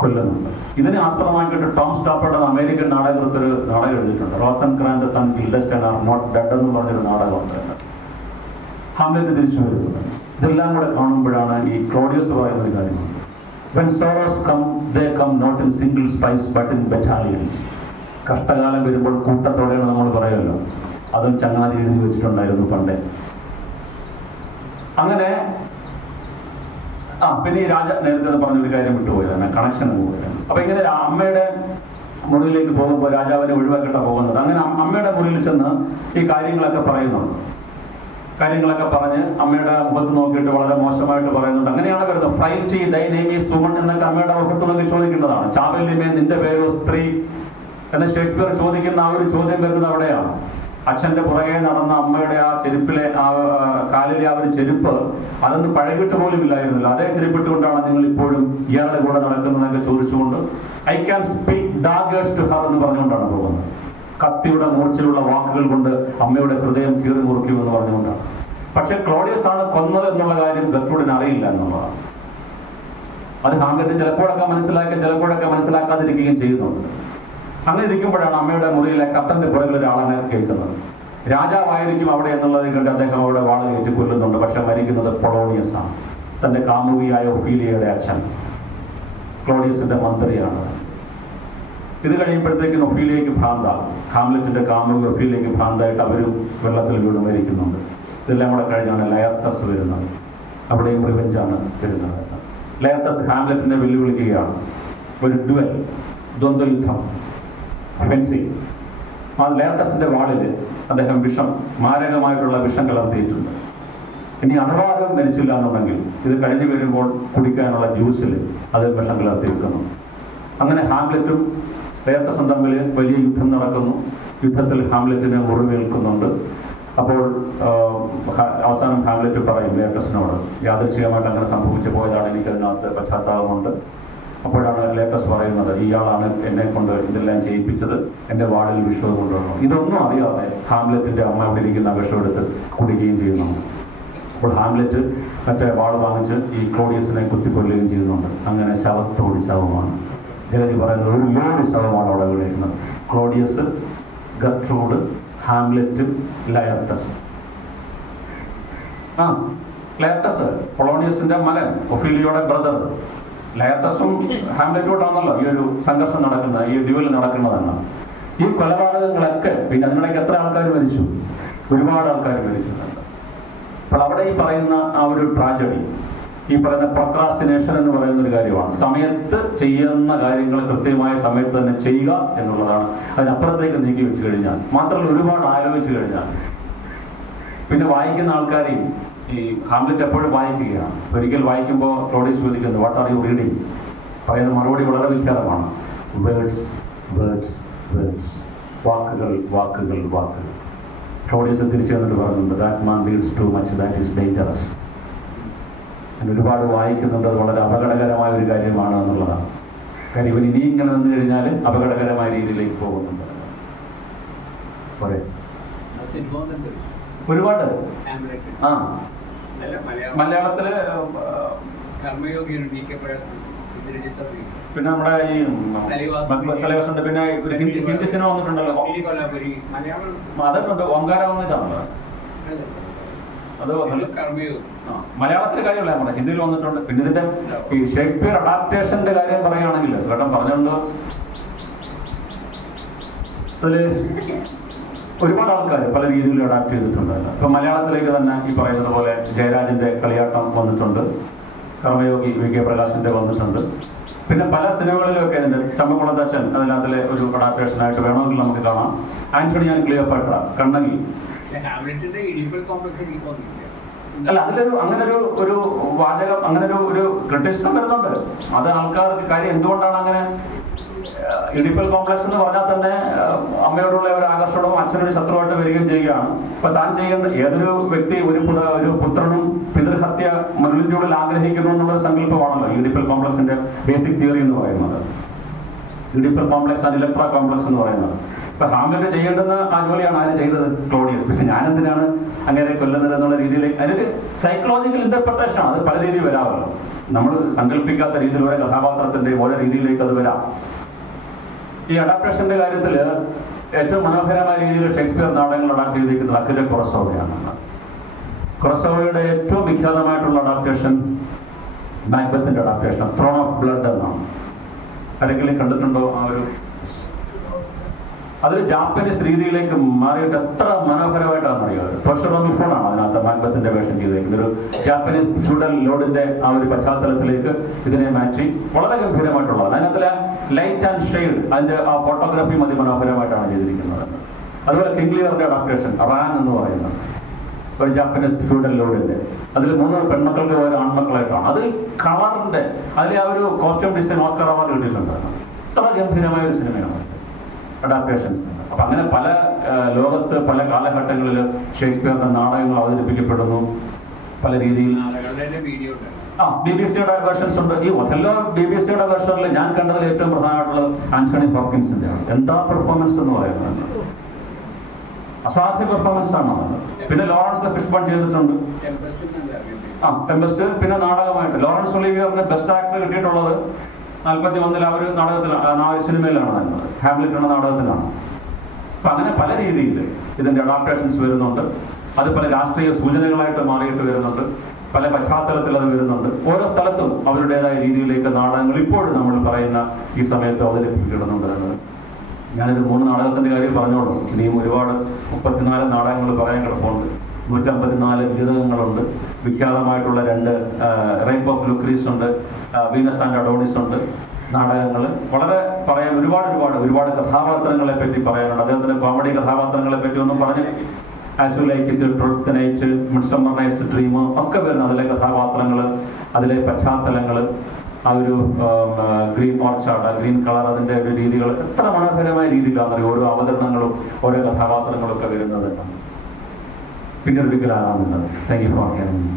കൊല്ലുന്നുണ്ട്. ഇതിനെ ആസ്പദമാക്കിയിട്ട് ടോം സ്റ്റോപ്പർഡ് എന്ന അമേരിക്കൻ നാടകൃത്ത് ഒരു നാടകം എഴുതിയിട്ടുണ്ട്, റോസൻക്രാൻഡസ് ആൻഡ് ഗിൽഡസ്റ്റൺ ആർ നോട്ട് ഡെഡ് എന്ന് പറഞ്ഞൊരു നാടകമുണ്ട്. ഹാംലെറ്റ് തിരിച്ചു വരുന്നത്. ഇതെല്ലാം കൂടെ കാണുമ്പോഴാണ് ഈ ക്ലോഡിയസ് പറയുന്ന ഒരു കാര്യമാണ്, when sorrows come, they come not in single spice but in battalions. കഷ്ടകാലം വരുമ്പോൾ കൂട്ടത്തോടെയാണ് നമ്മൾ പറയുമല്ലോ, അതും ചങ്ങാതി എഴുതി വെച്ചിട്ടുണ്ടായിരുന്നു പണ്ടേ. അങ്ങനെ പിന്നെ ഈ നേരത്തെ പറഞ്ഞൊരു കാര്യം വിട്ടുപോയതാണ്, കണക്ഷൻ പോവുകയാണ്. അപ്പൊ ഇങ്ങനെ അമ്മയുടെ മുറിയിലേക്ക് പോകുമ്പോൾ രാജാവിനെ ഒഴിവാക്കിയിട്ടാണ് പോകുന്നത്. അങ്ങനെ അമ്മയുടെ മുറിയിൽ ചെന്ന് ഈ കാര്യങ്ങളൊക്കെ പറയുന്നുണ്ട്. കാര്യങ്ങളൊക്കെ പറഞ്ഞ് അമ്മയുടെ മുഖത്ത് നോക്കിയിട്ട് വളരെ മോശമായിട്ട് പറയുന്നുണ്ട്. അങ്ങനെയാണ് വരുന്നത്, ഫ്രൈറ്റി ദൈ നെയിം ഈസ് വുമൺ എന്നൊക്കെ അമ്മയുടെ മുഖത്ത് നോക്കി ചോദിക്കേണ്ടതാണ്. ചാവല്യമേ നിന്റെ പേരോ സ്ത്രീ എന്ന് ഷേക്സ്പിയർ ചോദിക്കുന്ന ആ ഒരു ചോദ്യം വരുന്നത് അവിടെയാണ്. അച്ഛന്റെ പുറകെ നടന്ന അമ്മയുടെ ആ ചെരുപ്പിലെ ആ കാലിലെ ആ ഒരു ചെരുപ്പ് അതൊന്നും പഴകിട്ട് പോലും ഇല്ലായിരുന്നില്ല. അതേ ചെരുപ്പിട്ടുകൊണ്ടാണ് നിങ്ങൾ ഇപ്പോഴും ഇയാളുടെ കൂടെ നടക്കുന്നതൊക്കെ ചോദിച്ചുകൊണ്ട് I can speak daggers to her എന്ന് പറഞ്ഞുകൊണ്ടാണ് പോകുന്നത്. കത്തിയുടെ മൂർച്ചയിലുള്ള വാക്കുകൾ കൊണ്ട് അമ്മയുടെ ഹൃദയം കീറി മുറിക്കുമെന്ന് പറഞ്ഞുകൊണ്ടാണ്. പക്ഷെ ക്ലോഡിയസ് ആണ് കൊന്നത് എന്നുള്ള കാര്യം ഗർട്രൂഡിന് അറിയില്ല എന്നുള്ളതാണ്. അത് ഹാംലെറ്റ് ചിലപ്പോഴൊക്കെ മനസ്സിലാക്കി, ചിലപ്പോഴൊക്കെ മനസ്സിലാക്കാതിരിക്കുകയും ചെയ്യുന്നുണ്ട്. അങ്ങനെ ഇരിക്കുമ്പോഴാണ് അമ്മയുടെ മുറിയിലെ കത്തന്റെ പുറകിൽ ഒരാളെ കേൾക്കുന്നത്. രാജാവായിരിക്കും അവിടെ എന്നുള്ളത് കണ്ട് അദ്ദേഹം അവിടെ വാള് കയറ്റി കൊല്ലുന്നുണ്ട്. പക്ഷെ മരിക്കുന്നത് പൊളോണിയസ് ആണ്, തന്റെ കാമുകിയായ ഒഫീലിയയുടെ അച്ഛൻ, ക്ലോഡിയസിന്റെ മന്ത്രിയാണ്. ഇത് കഴിയുമ്പോഴത്തേക്കും ഒഫീലിയയ്ക്ക് ഭ്രാന്താണ്. ഹാംലെറ്റിന്റെ കാമുകി ഒഫീലിയയ്ക്ക് ഭ്രാന്തായിട്ട് അവരും വെള്ളത്തിൽ വീണ് മരിക്കുന്നുണ്ട്. ഇതെല്ലാം കൂടെ കഴിഞ്ഞാണ് ലയർട്ടസ് വരുന്നത്. അവിടെയും റിവെഞ്ചാണ് വരുന്നത്. ലയർട്ടസ് ഹാംലെറ്റിനെ വെല്ലുവിളിക്കുകയാണ്. ഒരു ദ്വന്ദ്വയുദ്ധം, ഫെൻസിങ്. ആ ലയർട്ടസിന്റെ വാളിൽ അദ്ദേഹം മാരകമായിട്ടുള്ള വിഷം കലർത്തിയിട്ടുണ്ട്. ഇനി അണുബാധം മരിച്ചില്ല എന്നുണ്ടെങ്കിൽ ഇത് കഴിഞ്ഞു വരുമ്പോൾ കുടിക്കാനുള്ള ജ്യൂസിൽ അതിൽ വിഷം കലർത്തി വെക്കുന്നു. അങ്ങനെ ഹാംലെറ്റും ലയർട്ടസും തമ്മിൽ വലിയ യുദ്ധം നടക്കുന്നു. യുദ്ധത്തിൽ ഹാംലെറ്റിന് മുറിവേൽക്കുന്നുണ്ട്. അപ്പോൾ അവസാനം ഹാംലെറ്റ് പറയും ലയർട്ടസിനോട്, യാദൃച്ഛികമായിട്ട് അങ്ങനെ സംഭവിച്ചു പോയതാണ്, എനിക്കതിനകത്ത് പശ്ചാത്താപമുണ്ട്. അപ്പോഴാണ് ലയർട്ടസ് പറയുന്നത്, ഇയാളാണ് എന്നെ കൊണ്ട് ഇതെല്ലാം ചെയ്യിപ്പിച്ചത്, എൻ്റെ വാളിൽ വിഷം കൊണ്ടുവന്നു. ഇതൊന്നും അറിയാതെ ഹാംലെറ്റിന്റെ അമ്മ അവിടെ ഇരിക്കുന്ന വിഷം എടുത്ത് കുടിക്കുകയും ചെയ്യുന്നുണ്ട്. അപ്പോൾ ഹാംലെറ്റ് മറ്റേ വാൾ വാങ്ങിച്ച് ഈ ക്ലോഡിയസിനെ കുത്തിക്കൊല്ലുകയും ചെയ്യുന്നുണ്ട്. അങ്ങനെ ശവത്തോടി ശവമാണ്. ജഗതി പറയുന്നത് ഒരു ലോഡ് ശവമാണ് അവിടെ വിളിക്കുന്നത്. Claudius, ഗർട്രൂഡ്, Hamlet, ലയർട്ടസ്. ലയർട്ടസ് പൊളോണിയസിന്റെ മകൻ, ഒഫീലിയയുടെ ബ്രദർ. ലയർട്ടസും ഹാംലെറ്റുമായിട്ടാണല്ലോ ഈ ഒരു സംഘർഷം നടക്കുന്നത്, ഈ ഡ്യുവൽ നടക്കുന്നതാണ്. ഈ കൊലപാതകങ്ങളൊക്കെ പിന്നെ അതിനിടയ്ക്ക് എത്ര ആൾക്കാർ മരിച്ചു? ഒരുപാട് ആൾക്കാർ മരിച്ചിട്ടുണ്ട്. അപ്പോൾ അവിടെ ഈ പറയുന്ന ആ ഒരു ട്രാജഡി, ഈ പറയുന്ന പ്രൊക്രാസ്റ്റിനേഷൻ എന്ന് പറയുന്ന ഒരു കാര്യമാണ്. സമയത്ത് ചെയ്യുന്ന കാര്യങ്ങൾ കൃത്യമായ സമയത്ത് തന്നെ ചെയ്യുക എന്നുള്ളതാണ്. അതിനപ്പുറത്തേക്ക് നീക്കി വെച്ച് കഴിഞ്ഞാൽ, മാത്രമല്ല ഒരുപാട് ആലോചിച്ച് കഴിഞ്ഞാൽ, പിന്നെ വായിക്കുന്ന ആൾക്കാരെയും ഈ ഹാംലെറ്റ് എപ്പോഴും വായിക്കുകയാണ്. ഒരിക്കൽ വായിക്കുമ്പോൾ ക്ലോഡിയസ് ചോദിക്കുന്നു, വാട്ട് ആർ യു റീഡിങ്? പറയുന്ന മറുപടി വളരെ വിഖ്യാതമാണ്, വേർഡ്സ് വേർഡ്സ് വേർഡ്സ്, വാക്കുകൾ വാക്കുകൾ വാക്കുകൾ. ക്ലോഡിയസ് തിരിച്ചു വന്നിട്ട് പറയുന്നുണ്ട്, that man reads too much, that is dangerous. ഒരുപാട് വായിക്കുന്നുണ്ട്, അത് വളരെ അപകടകരമായ ഒരു കാര്യമാണ് എന്നുള്ളതാണ്. കാര്യം ഇവൻ ഇനി ഇങ്ങനെ നിന്ന് കഴിഞ്ഞാൽ അപകടകരമായ രീതിയിലേക്ക് പോകുന്നുണ്ട്. ഒരുപാട് മലയാളത്തില് പിന്നെ നമ്മുടെ ഈ കലവസുണ്ട്, പിന്നെ ഹിന്ദി സിനിമ വന്നിട്ടുണ്ടല്ലോ, അതൊക്കെ ഓങ്കാര വന്നിട്ടാണല്ലോ. അത് മലയാളത്തിലെ കാര്യമല്ല, നമ്മുടെ ഹിന്ദിയിൽ വന്നിട്ടുണ്ട്. പിന്നെ ഇതിന്റെ ഈ ഷേക്സ്പിയർ അഡാപ്റ്റേഷന്റെ കാര്യം പറയുകയാണെങ്കിൽ ചേട്ടൻ പറഞ്ഞുകൊണ്ട് അതില് ഒരുപാട് ആൾക്കാർ പല രീതിയിൽ അഡാപ്റ്റ് ചെയ്തിട്ടുണ്ട്. ഇപ്പൊ മലയാളത്തിലേക്ക് തന്നെ ഈ പറയുന്നത് പോലെ ജയരാജന്റെ കളിയാട്ടം വന്നിട്ടുണ്ട്, കർമ്മയോഗി VK പ്രകാശിന്റെ വന്നിട്ടുണ്ട്. പിന്നെ പല സിനിമകളിലൊക്കെ ഇതിന്റെ ചമ്പക്കുളത്തച്ഛൻ അതിനകത്തിലെ ഒരു അഡാപ്റ്റേഷനായിട്ട് വേണമെങ്കിൽ നമുക്ക് കാണാം. Antony and Cleopatra, Kannaki. അല്ല, അതിലൊരു അങ്ങനെ ഒരു വാചകം, അങ്ങനെ ഒരു ക്രിറ്റിസിസം വരുന്നുണ്ട്. അത് ആൾക്കാർക്ക് കാര്യം എന്തുകൊണ്ടാണ് അങ്ങനെ ഇഡിപ്പൽ കോംപ്ലക്സ് എന്ന് പറഞ്ഞാൽ തന്നെ അമ്മയോടുള്ള ഒരു ആകർഷണവും അച്ഛനൊരു ശത്രുവായിട്ട് വരികയും ചെയ്യുകയാണ്. അപ്പൊ താൻ ചെയ്യേണ്ട ഏതൊരു വ്യക്തി ഒരു പുത്രനും പിതൃഹത്യ മരുളിന്റെ ഉള്ളിൽ ആഗ്രഹിക്കുന്നു എന്നുള്ള സങ്കല്പമാണല്ലോ ഇഡിപ്പൽ കോംപ്ലക്സിന്റെ ബേസിക് തിയറി എന്ന് പറയുന്നത്. ഇഡിപ്പൽ കോംപ്ലക്സ് ആണ് ഇലക്ട്ര കോംപ്ലക്സ് എന്ന് പറയുന്നത്. ഇപ്പൊ ഹാംലെറ്റ് ചെയ്യേണ്ടുന്ന ആ ജോലിയാണ് ആര് ചെയ്തത്? ക്ലോഡിയസ്. പക്ഷെ ഞാനെന്തിനാണ് അങ്ങനെ കൊല്ലുന്നത് എന്നുള്ള രീതിയിൽ അതിനൊരു സൈക്കോളജിക്കൽ ഇന്റർപ്രിട്ടേഷൻ ആണ്. അത് പല രീതിയിൽ വരാമല്ലോ, നമ്മൾ സങ്കല്പിക്കാത്ത രീതിയിൽ ഓരോ കഥാപാത്രത്തിന്റെയും ഓരോ രീതിയിലേക്ക് അത് വരാം. ഈ അഡാപ്റ്റേഷന്റെ കാര്യത്തിൽ ഏറ്റവും മനോഹരമായ രീതിയിൽ ഷേക്സ്പിയർ നാടകങ്ങൾ അഡാപ്റ്റ് ചെയ്തിരിക്കുന്നത് അക്കിലെ കൊറസോവയാണ്. കൊറസോവയുടെ ഏറ്റവും വിഖ്യാതമായിട്ടുള്ള അഡാപ്റ്റേഷൻ മാക്ബത്തിന്റെ അഡാപ്റ്റേഷൻ, ത്രോൺ ഓഫ് ബ്ലഡ് എന്നാണ്. ആരെങ്കിലും കണ്ടിട്ടുണ്ടോ? ആ ഒരു അതൊരു ജാപ്പനീസ് രീതിയിലേക്ക് മാറിയിട്ട് എത്ര മനോഹരമായിട്ടാണെന്ന് അറിയാം. ടോഷറോമിഫോണാണ് അതിനകത്ത് മാക്ബത്തിന്റെ വേഷം ചെയ്തേക്കുന്നത്. ഒരു ജാപ്പനീസ് ഫ്യൂഡൽ ലോഡിന്റെ ആ ഒരു പശ്ചാത്തലത്തിലേക്ക് ഇതിനെ മാറ്റി വളരെ ഗംഭീരമായിട്ടുള്ളതാണ്. അതിനകത്തിലെ ലൈറ്റ് ആൻഡ് ഷെയ്ഡ്, അതിന്റെ ആ ഫോട്ടോഗ്രാഫിയും അതിമനോഹരമായിട്ടാണ് ചെയ്തിരിക്കുന്നത്. അതുപോലെ കിങ് ലിയറിന്റെ അഡാപ്റ്റേഷൻ റാൻ എന്ന് പറയുന്നത് ഒരു ജാപ്പനീസ് ഫ്യൂഡൽ ലോഡിന്റെ, അതിൽ 3 പെൺമക്കൾക്ക് ഓരോ ആൺമക്കളായിട്ടാണ്. അത് കളറിന്റെ അതിലെ ആ ഒരു കോസ്റ്റ്യൂം ഡിസൈൻ ഓസ്കർ അവാർഡ് കിട്ടിയിട്ടുണ്ട്. അത്ര ഗംഭീരമായ ഒരു സിനിമയാണ് അഡാപ്റ്റേഷൻസ്. അപ്പൊ അങ്ങനെ പല ലോകത്ത് പല കാലഘട്ടങ്ങളിൽ ഷേക്സ്പിയറിന്റെ നാടകങ്ങൾ അവതരിപ്പിക്കപ്പെടുന്നു പല രീതിയിൽ. BBC-യുടെ വേർഷൻസ് ഉണ്ട്. ഈ ഒഥല്ലോ BBC-യുടെ വേർഷനിൽ ഞാൻ കണ്ടതിൽ ഏറ്റവും പ്രധാനമായിട്ടുള്ളത് ആന്റണി ഹോപ്കിൻസിന്റെ ആണ്. എന്താ പെർഫോമൻസ് എന്ന് പറയുന്നത്, അസാധ്യ പെർഫോമൻസ് ആണ്. പിന്നെ ലോറൻസ് ഫിഷ്ബൺ ചെയ്തിട്ടുണ്ട്. ടെമ്പസ്റ്റ്. പിന്നെ നാടകമായിട്ട് ലോറൻസ് ഒലിവിയറിന് ബെസ്റ്റ് ആക്ടർ കിട്ടിയിട്ടുള്ളത് 41 ആ ഒരു നാടകത്തിലാണ്, ആ ഒരു സിനിമയിലാണ് വരുന്നത്, ഹാംലെറ്റ് എന്ന നാടകത്തിലാണ്. അപ്പം അങ്ങനെ പല രീതിയിൽ ഇതിൻ്റെ അഡാപ്റ്റേഷൻസ് വരുന്നുണ്ട്. അത് പല രാഷ്ട്രീയ സൂചനകളായിട്ട് മാറിയിട്ട് വരുന്നുണ്ട്, പല പശ്ചാത്തലത്തിൽ അത് വരുന്നുണ്ട്. ഓരോ സ്ഥലത്തും അവരുടേതായ രീതിയിലേക്ക് നാടകങ്ങൾ ഇപ്പോഴും നമ്മൾ പറയുന്ന ഈ സമയത്ത് അവതരിപ്പിക്കപ്പെടുന്നുണ്ട് എന്നത്. ഞാനിത് 3 നാടകത്തിൻ്റെ കാര്യം പറഞ്ഞോളൂ. ഇനിയും ഒരുപാട് 34 നാടകങ്ങൾ പറയാൻ കിടപ്പുണ്ട്. 154 ഗീതകങ്ങളുണ്ട്. വിഖ്യാതമായിട്ടുള്ള 2 റേപ്പ് ഓഫ് ലുക്രീസ് ഉണ്ട്, വീനസ് ആൻഡ് അഡോണിസ് ഉണ്ട് നാടകങ്ങൾ. വളരെ പറയാൻ ഒരുപാട് കഥാപാത്രങ്ങളെ പറ്റി പറയാനുണ്ട്. അദ്ദേഹത്തിൻ്റെ കോമഡി കഥാപാത്രങ്ങളെ പറ്റി ഒന്നും പറഞ്ഞു, as you like it, twelfth night, midsummer night's dream ഒക്കെ വരുന്ന അതിലെ കഥാപാത്രങ്ങൾ, അതിലെ പശ്ചാത്തലങ്ങൾ, ആ ഒരു ഗ്രീൻ ഓർച്ചാർഡ്, ആ ഗ്രീൻ കളർ, അതിൻ്റെ ഒരു രീതികൾ എത്ര മനോഹരമായ രീതിയിലാണ് ഓരോ അവതരണങ്ങളും ഓരോ കഥാപാത്രങ്ങളും ഒക്കെ വരുന്നത്. പിന്നീട് ഒരിക്കലാകാമെന്നത്. Thank you for hearing.